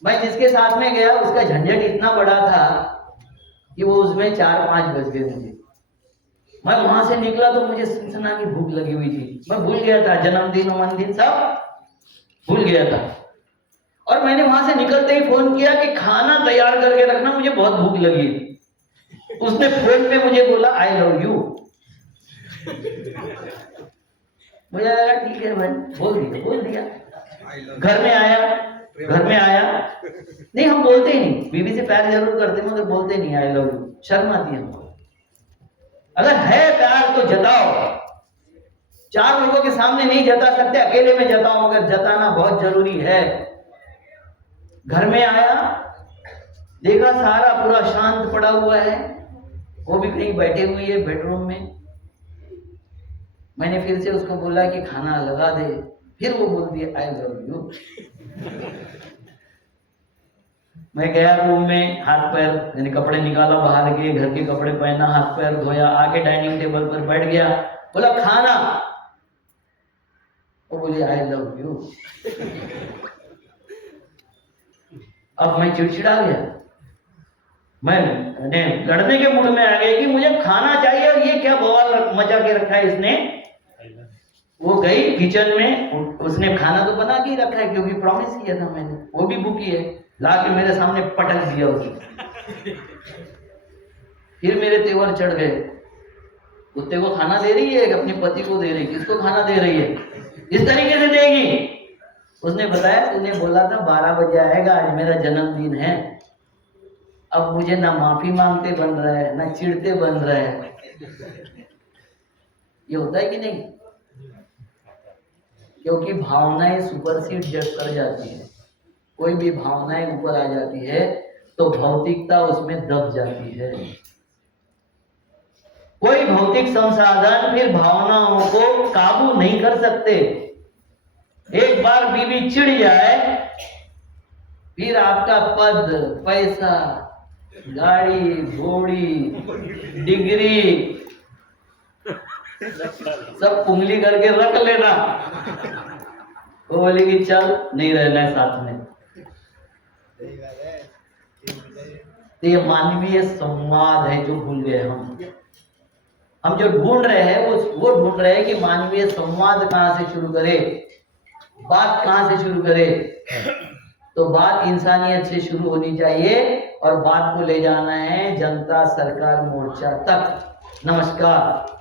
मैं जिसके साथ में गया उसका झंझट इतना बड़ा था कि वो उसमें 4-5 बज गए मुझे। मैं वहां से निकला तो मुझे सनसना की भूख लगी हुई थी। मैं भूल गया था जन्मदिन वन्मदिन सब भूल गया था। और मैंने वहां से निकलते ही फोन किया कि खाना तैयार करके रखना, मुझे बहुत भूख लगी है। उसने फोन पे मुझे बोला आई लव यू। मुझे लगा ठीक है भाई, बोल दिया। घर में आया नहीं, हम बोलते ही नहीं, बीवी से प्यार जरूर करते मगर बोलते नहीं आई लव यू, शर्म आती है हमको। अगर है प्यार तो जताओ। 4 लोगों के सामने नहीं जता सकते, अकेले में जताओ, मगर जताना बहुत जरूरी है। घर में आया, देखा सारा पूरा शांत पड़ा हुआ है, वो भी कहीं बैठे हुई है बेडरूम में। मैंने फिर से उसको बोला कि खाना लगा दे, फिर वो बोल दिया आई लव यू। मैं गया रूम में, हाथ पैर यानी कपड़े निकाला बाहर के, घर के कपड़े पहना, हाथ पैर धोया, आके डाइनिंग टेबल पर बैठ गया, बोला खाना, वो बोली आई लव यू। अब मैं चिड़चिड़ा गया, मैं लड़ने के मूड में आ गया कि मुझे खाना चाहिए और ये क्या बवाल मचा के रखा है इसने। वो गई किचन में, उसने खाना तो बना के ही रखा है क्योंकि प्रॉमिस किया था मैंने, वो भी भूखी है, ला के मेरे सामने पटक दिया उसने। फिर मेरे तेवर चढ़ गए, कुत्ते को खाना दे रही है, अपने पति को दे रही, किसको खाना दे रही है, इस तरीके से देगी। उसने बताया तूने बोला था 12 बजे आएगा, आज मेरा जन्मदिन है। अब मुझे ना माफी मांगते बन रहा है, ना चिढ़ते बन रहा है। ये होता है कि नहीं? क्योंकि भावनाएं सुपरसीड जब कर जाती है, कोई भी भावनाएं ऊपर आ जाती है तो भौतिकता उसमें दब जाती है। कोई भौतिक संसाधन फिर भावनाओं को काबू नहीं कर सकते। एक बार बीवी चिढ़ जाए फिर आपका पद, पैसा, गाड़ी घोड़ी, डिग्री सब उंगली करके रख लेना। वो बोलेगी चल नहीं रहना है साथ में। तो ये मानवीय संवाद है जो भूल गए हम जो ढूंढ रहे हैं वो ढूंढ रहे हैं कि मानवीय संवाद कहां से शुरू करे, बात कहां से शुरू करे। तो बात इंसानियत से शुरू होनी चाहिए और बात को ले जाना है जनता सरकार मोर्चा तक। नमस्कार।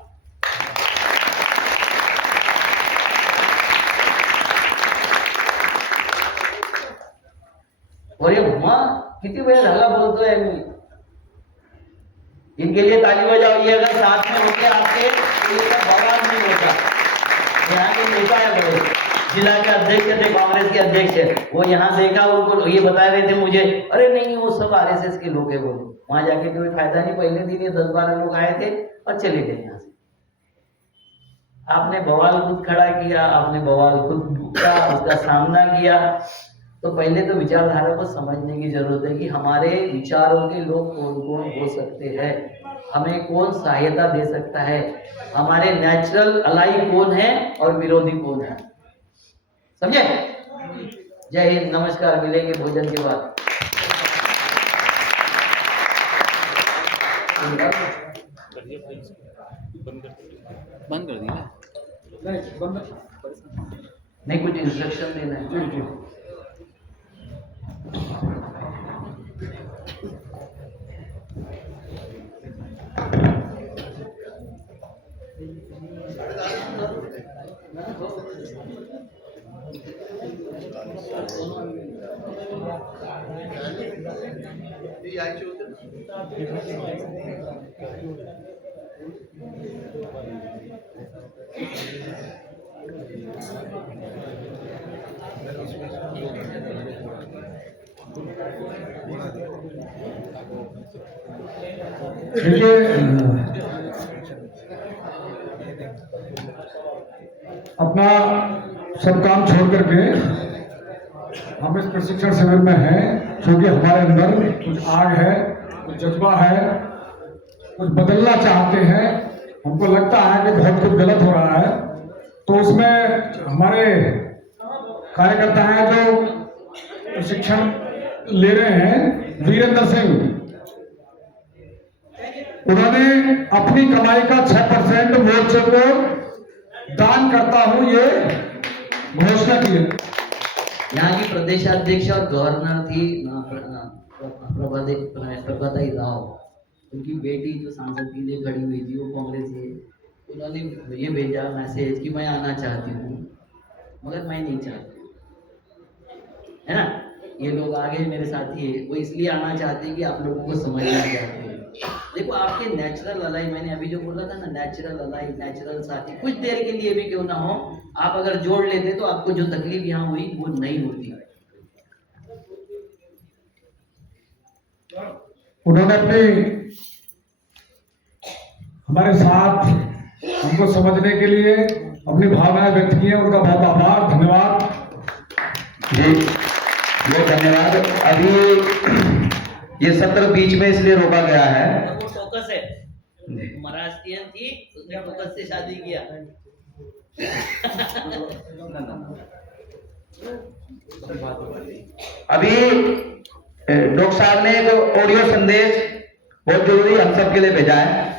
और ये माँ किती वेळ झाला बोलतोय मी, इनके लिए ताली बजाओ। ये अगर साथ में होते आपके तो ये सब बवाल नहीं होता। यहाँ के नेता है बड़े, जिला के अध्यक्ष थे, कांग्रेस के अध्यक्ष है, वो यहाँ देखा, उनको ये बता रहे थे मुझे, अरे नहीं वो सब आरएसएस के लोग है। बोले वहां जाके कोई फायदा नहीं, पहले दिन ये 10-12 लोग आए थे और चले गए यहाँ से। आपने बवाल खुद खड़ा किया, आपने बवाल खुद का उसका सामना किया। तो पहले तो विचारधारा को समझने की जरूरत है कि हमारे विचारों के लोग कौन कौन हो सकते हैं, हमें कौन सहायता दे सकता है, हमारे नेचुरल अलाई कौन है और विरोधी कौन है। समझे? जय हिंद, नमस्कार। मिलेंगे भोजन के बाद। बंद कर दिया नहीं, कुछ इंस्ट्रक्शन देना है। देखिए, अपना सब काम छोड़ करके हम इस प्रशिक्षण शिविर में हैं क्योंकि हमारे अंदर कुछ आग है, कुछ जज्बा है, कुछ बदलना चाहते हैं। हमको लगता है कि बहुत कुछ गलत हो रहा है, तो उसमें हमारे कार्यकर्ता हैं जो प्रशिक्षण ले रहे हैं, वीरेंद्र सिंह, उन्होंने अपनी कमाई का 6% मोर्चे को दान करता हूं ये घोषणा की है। यहाँ की प्रदेशाध्यक्ष और गवर्नर थी प्रभाताई राव, उनकी बेटी जो सांसद के लिए खड़ी हुई थी वो कांग्रेस है। उन्होंने ये भेजा मैसेज कि मैं आना चाहती हूँ मगर मैं नहीं चाहती, है ना। ये लोग आगे मेरे साथी है, वो इसलिए आना चाहते हैं कि आप लोगों को समझना चाहते हैं। देखो आपके नेचुरल अलाई, मैंने अभी जो बोला था ना, नेचुरल अलाई, नेचुरल साथी, कुछ देर के लिए भी क्यों ना हो, आप अगर जोड़ लेते तो आपको जो तकलीफ यहाँ हुई वो नहीं होती। उन्होंने अपनी हमारे साथ हमको समझने के लिए अपनी भावनाएं व्यक्त की हैं, उनका बहुत आभार, धन्यवाद जी। ये धन्यवाद। अभी ये सत्र बीच में इसलिए रोका गया है, वो फोकस है, महाराष्ट्रियन थी, उसने फोकस से शादी किया। अभी डॉक्टर साहब ने एक ऑडियो संदेश बहुत जरूरी हम सबके लिए भेजा है।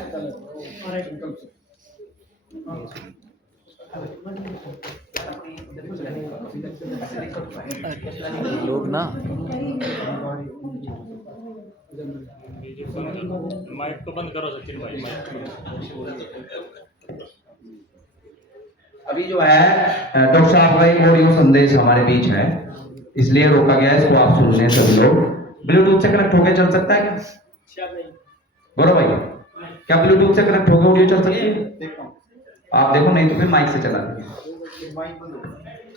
लोग ना माइक को बंद करो सचिन भाई। अभी जो है डॉक्टर साहब का एक ऑडियो संदेश हमारे बीच है, इसलिए रोका गया है, इसको आप सुन लें सभी लोग। ब्लूटूथ से कनेक्ट होकर चल सकता है क्या गौरव भाई? क्या ब्लूटूथ से कनेक्ट होकर ऑडियो चल सकती है? आप देखो, नहीं तो फिर माइक से चला देंगे।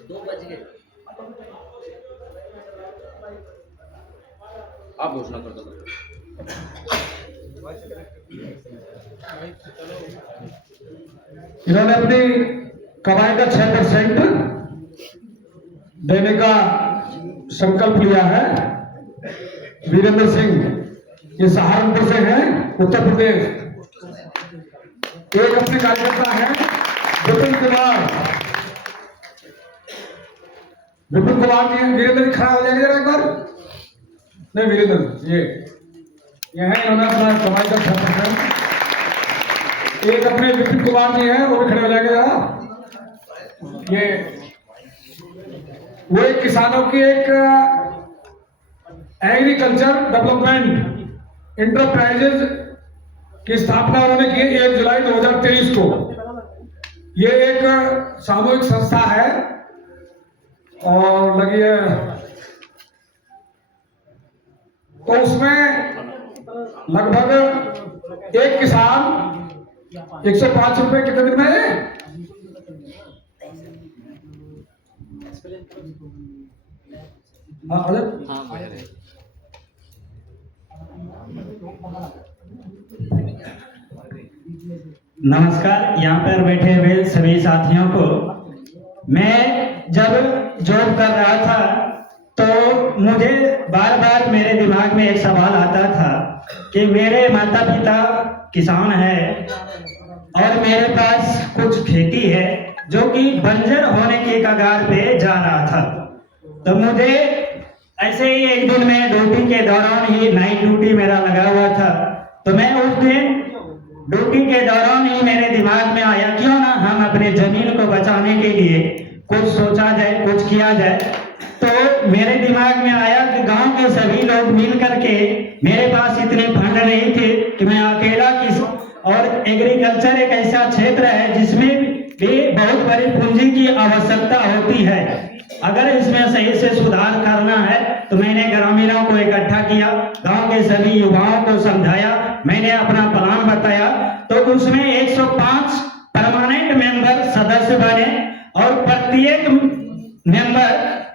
2 बज गए। आप घोषणा कर दो। इन्होंने अपनी कमाई का 6% देने का संकल्प लिया है। वीरेंद्र सिंह, ये सहारनपुर से हैं, उत्तर प्रदेश। एक अपने कार्यकर्ता है विपिन कुमार। विपिन कुमार जी, वीरेंद्र जी खड़ा हो जाएंगे जरा एक बार। नहीं वीरेंद्र, ये है, इन्होंने अपना कमाई का 6%। एक अपने विपिन कुमार जी हैं, वो भी खड़े हो जाएंगे जरा। ये वो एक किसानों की एक एग्रीकल्चर डेवलपमेंट इंटरप्राइजेज की स्थापना उन्होंने की 1 जुलाई 2023 को। ये एक सामूहिक संस्था है और लगी है, तो उसमें लगभग एक किसान 105 रुपए कितने दिन में है? हाँ अजय, हाँ हो जाएगा। नमस्कार। यहाँ पर बैठे हुए सभी साथियों को, मैं जब जॉब कर रहा था तो मुझे बार बार मेरे दिमाग में एक सवाल आता था कि मेरे माता पिता किसान है और मेरे पास कुछ खेती है जो कि बंजर होने के कगार पे जा रहा था। तो मुझे ऐसे ही एक दिन में ड्यूटी के दौरान ही, नाइट ड्यूटी मेरा लगा हुआ था, तो मैं उस दिन ड्यूटी के दौरान ही मेरे दिमाग में आया क्यों ना हम अपने जमीन को बचाने के लिए कुछ सोचा जाए, कुछ किया जाए। तो मेरे दिमाग में आया कि गांव के सभी लोग मिल करके, मेरे पास इतने फंड नहीं थे कि मैं अकेला और एग्रीकल्चर एक ऐसा क्षेत्र है जिसमें भी बहुत बड़ी पूंजी की आवश्यकता होती है। अगर इसमें सही से सुधार करना है तो मैंने ग्रामीणों को इकट्ठा किया, गांव के सभी युवाओं को समझाया, मैंने अपना प्लान बताया। तो उसमें 105 परमानेंट मेंबर सदस्य बने और प्रत्येक मेंबर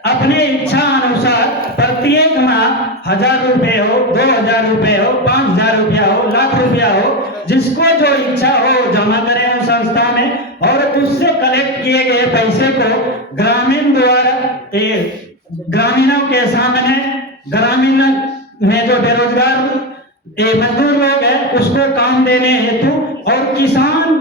अपने इच्छा अनुसार प्रत्येक माह 1000 रुपए हो, 2000 रुपए हो, 5000 रुपया हो, लाख रुपया हो, जिसको जो इच्छा हो जमा करें उस संस्था में, और उससे कलेक्ट किए गए पैसे को ग्रामीण द्वारा ग्रामीणों के सामने, ग्रामीण में जो बेरोजगार मजदूर लोग हैं उसको काम देने हेतु, और किसान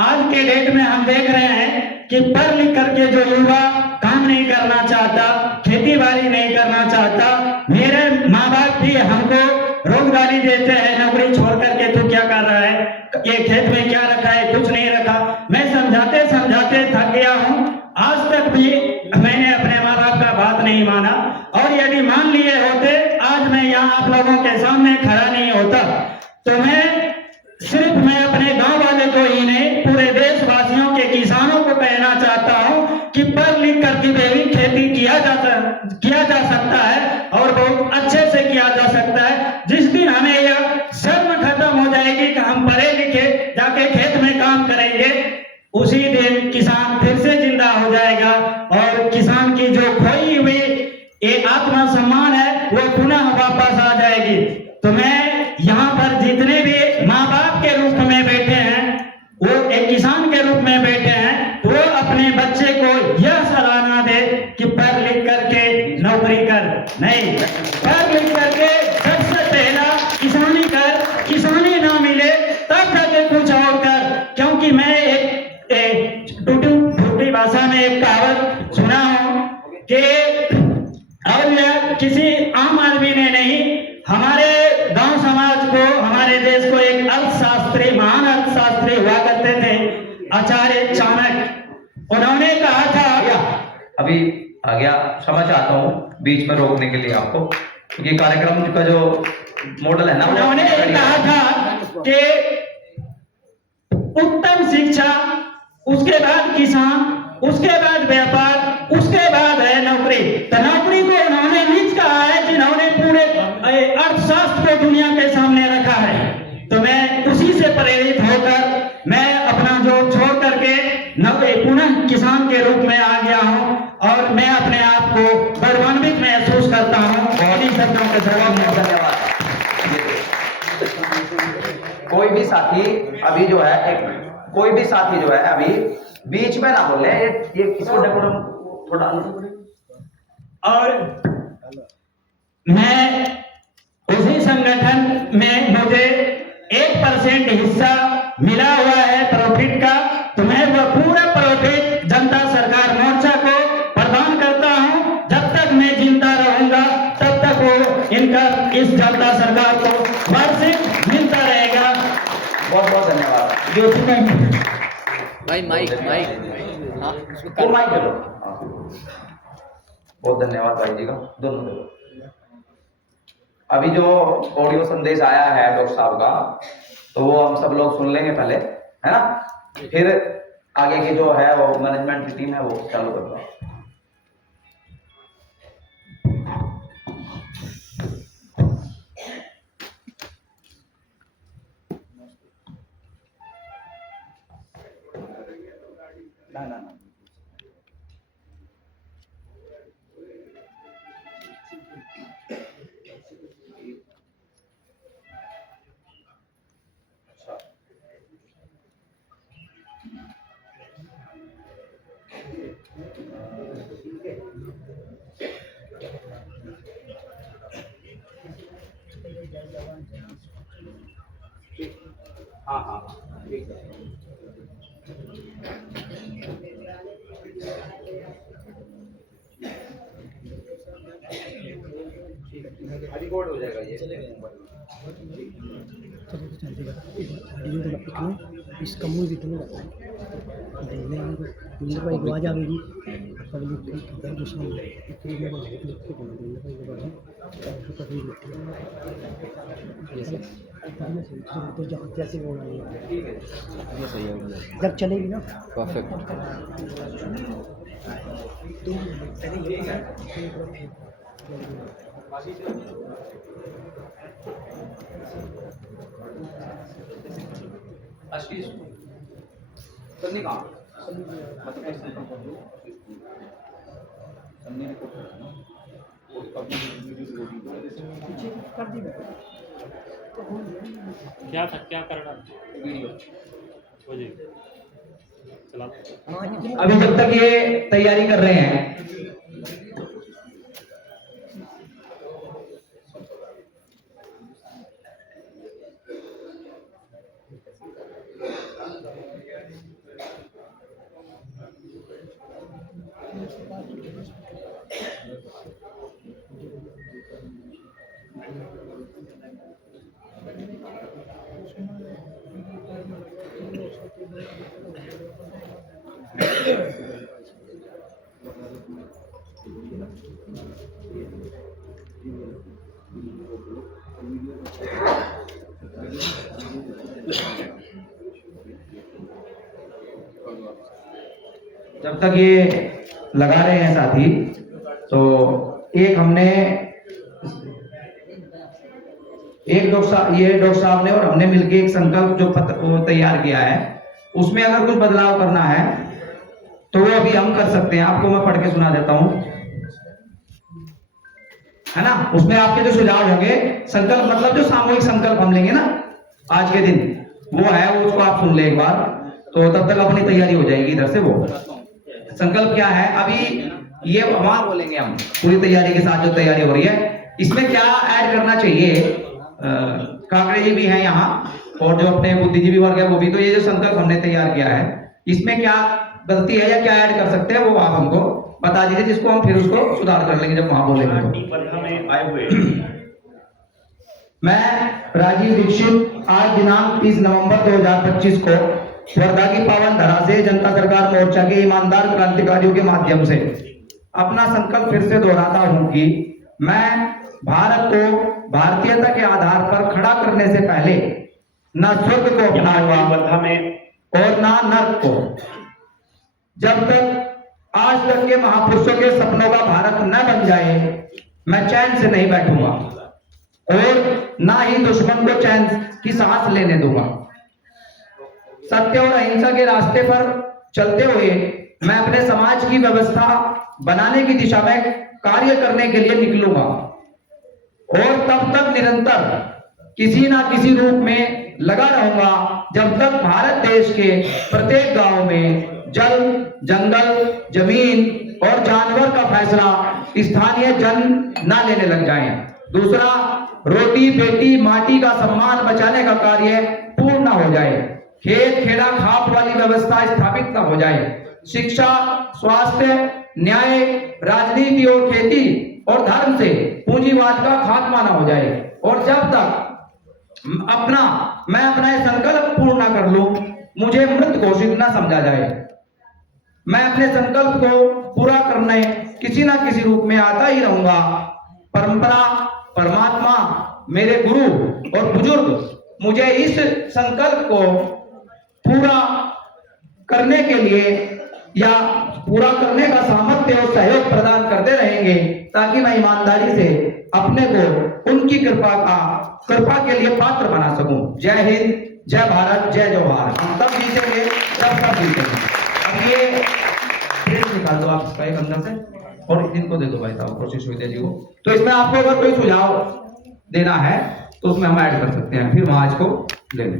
आज के डेट में हम देख रहे हैं कि पढ़ लिख करके जो युवा काम नहीं करना चाहता, खेती बाड़ी नहीं करना चाहता। मेरे माँ बाप भी हमको रोजगारी देते हैं, नौकरी छोड़ करके तू क्या कर रहा है, ये खेत में क्या रखा है, कुछ नहीं रखा। मैं समझाते समझाते थक गया हूँ। आज तक भी मैंने अपने माँ बाप का बात नहीं माना, और यदि मान लिए होते आज मैं यहाँ आप लोगों के सामने खड़ा नहीं होता। तो मैं अपने गांव वाले को ही नहीं, पूरे देशवासियों के किसानों को कहना चाहता हूं कि पढ़ लिख करके भी खेती किया जा सकता है और बहुत अच्छे से किया जा सकता है। जिस दिन हमें यह शर्म खत्म हो जाएगी कि हम पढ़े लिखे जाके खेत में काम करेंगे, उसी दिन किसान फिर से जिंदा हो जाएगा और किसान की जो खोई हुई एक आत्मसम्मान है वो पुनः वापस आ जाएगी। तो मैं यहाँ पर जितने भी माँ बाप के रूप में बैठे हैं, वो एक किसान के रूप में बैठे हैं, वो अपने बच्चे को यह सलाह ना दे कि पढ़ लिख करके नौकरी कर, नहीं, पढ़ लिख करके सबसे पहला किसानी कर, किसानी ना मिले तब जाके कुछ और कर। क्योंकि मैं एक टूटी भाषा में एक कहावत सुना हूँ कि और यह किसी आम आदमी ने नहीं, हमारे गांव समाज को, हमारे देश को एक अर्थशास्त्री, महान अर्थशास्त्री हुआ करते थे, आचार्य चाणक्य। उन्होंने कहा था, अभी आ गया, क्षमा चाहता हूँ बीच में रोकने के लिए आपको, क्योंकि कार्यक्रम का जो मॉडल है ना, उन्होंने कहा था कि उत्तम शिक्षा, उसके बाद किसान, उसके बाद व्यापार, उसके बाद है नौकरी। तो नौकरी को उन्होंने नीच कहा है जिन्होंने पूरे अर्थशास्त्र को दुनिया के सामने रखा है। तो मैं उसी से प्रेरित होकर मैं अपना जॉब छोड़ करके को गौरवान्वित महसूस करता हूँ। इन्हीं शब्दों के साथ बहुत धन्यवाद। कोई भी साथी अभी जो है कोई भी साथी जो है अभी बीच में ना बोले, ये इसको डेकोरम थोड़ा। और मैं उसी संगठन में मुझे 1% हिस्सा मिला हुआ है प्रॉफिट का, तो मैं वह पूरा प्रॉफिट जनता सरकार मोर्चा को प्रदान करता हूं। जब तक मैं जिंदा रहूंगा तब तक वो इनका इस जनता सरकार को वार्षिक मिलता रहेगा। बहुत बहुत धन्यवाद। भाई माइक माइक हाँ वो माइक दे दो। हाँ। बहुत धन्यवाद भाई जी का, दोनों दे दो। अभी जो ऑडियो संदेश आया है डॉक्टर साहब का, तो वो हम सब लोग सुन लेंगे पहले, है ना, फिर आगे की जो है वो मैनेजमेंट की टीम है वो चालू करूंगा। ना हाँ हाँ ठीक है। रिकॉर्ड हो जाएगा ये। इसका मुंह भी तो भाई आवाज आएगी पब्लिक जो सामने तो जैसे ये सही है जब चलेगी ना परफेक्ट। आशीष सन्नी कहाँ? क्या था, क्या करना वीडियो। हो जी चला। अभी जब तक ये तैयारी कर रहे हैं, जब तक ये लगा रहे हैं साथी, तो एक हमने डॉक्टर साहब ने और हमने मिलकर एक संकल्प जो पत्र को तैयार किया है, उसमें अगर कुछ बदलाव करना है तो वो अभी हम कर सकते हैं। आपको मैं पढ़ के सुना देता हूं, है ना। उसमें आपके जो सुझाव होंगे, संकल्प मतलब जो सामूहिक संकल्प हम लेंगे ना आज के दिन, वो है, वो उसको आप सुन ले एक बार, तो तब तक अपनी तैयारी हो जाएगी। इधर से वो संकल्प क्या है, अभी ये वहां बोलेंगे हम पूरी तैयारी के साथ जो तैयारी हो रही है। इसमें क्या ऐड करना चाहिए, काकड़े जी भी हैं यहाँ और जो अपने बुद्धिजीवी वर्ग है वो भी, तो ये जो संकल्प हमने तैयार किया है, इसमें क्या गलती है या क्या ऐड कर सकते हैं वो आप हमको बता दीजिए, जिसको हम फिर उसको सुधार कर लेंगे जब वहां बोलेंगे तो। आए हुए मैं राजीव दीक्षित आज दिनांक 30 नवंबर 2025 को वर्धा की पावन धरा से जनता सरकार मोर्चा के ईमानदार क्रांतिकारियों के माध्यम से अपना संकल्प फिर से दोहराता हूं कि मैं भारत को भारतीयता के आधार पर खड़ा करने से पहले न स्वर्ग को अपनाऊंगा और न नर्क को। जब तक आज तक के महापुरुषों के सपनों का भारत न बन जाए, मैं चैन से नहीं बैठूंगा और ना ही दुश्मन को चैन की सांस लेने दूंगा। सत्य और अहिंसा के रास्ते पर चलते हुए मैं अपने समाज की व्यवस्था बनाने की दिशा में कार्य करने के लिए निकलूंगा और तब तक निरंतर किसी ना किसी रूप में लगा रहूंगा जब तक भारत देश के प्रत्येक गांव में जल, जंगल, जमीन और जानवर का फैसला स्थानीय जन ना लेने लग जाएं। दूसरा, रोटी बेटी माटी का सम्मान बचाने का कार्य पूर्ण ना हो जाए, खेत खेड़ा खाप वाली व्यवस्था स्थापित ना हो जाए, शिक्षा, स्वास्थ्य, न्याय, राजनीति और खेती और धर्म से पूंजीवाद का खात्मा ना हो जाए, और जब तक मैं अपना ये संकल्प पूर्ण ना कर लूं, मुझे मृत घोषित ना समझा जाए। मैं अपने संकल्प को पूरा करने किसी ना किसी रूप में आता ही रहूंगा। परंपरा, परमात्मा, मेरे गुरु और बुजुर्ग मुझे इस संकल्प को पूरा करने के लिए या पूरा करने का सामर्थ्य और सहयोग प्रदान करते रहेंगे, ताकि मैं ईमानदारी से अपने को उनकी कृपा के लिए पात्र बना सकूं। जय हिंद, जय भारत, जय जवाहर। हम तब जीतेंगे जब सब जीतेंगे। अब ये प्रेस निकाल दो आप इसका एक अंदर से, और इनको दे दो भाई साहब, कोशिश हुई जी को। तो इसमें आपको अगर कोई सुझाव देना है तो उसमें हम ऐड कर सकते हैं, फिर वहां इसको ले लें।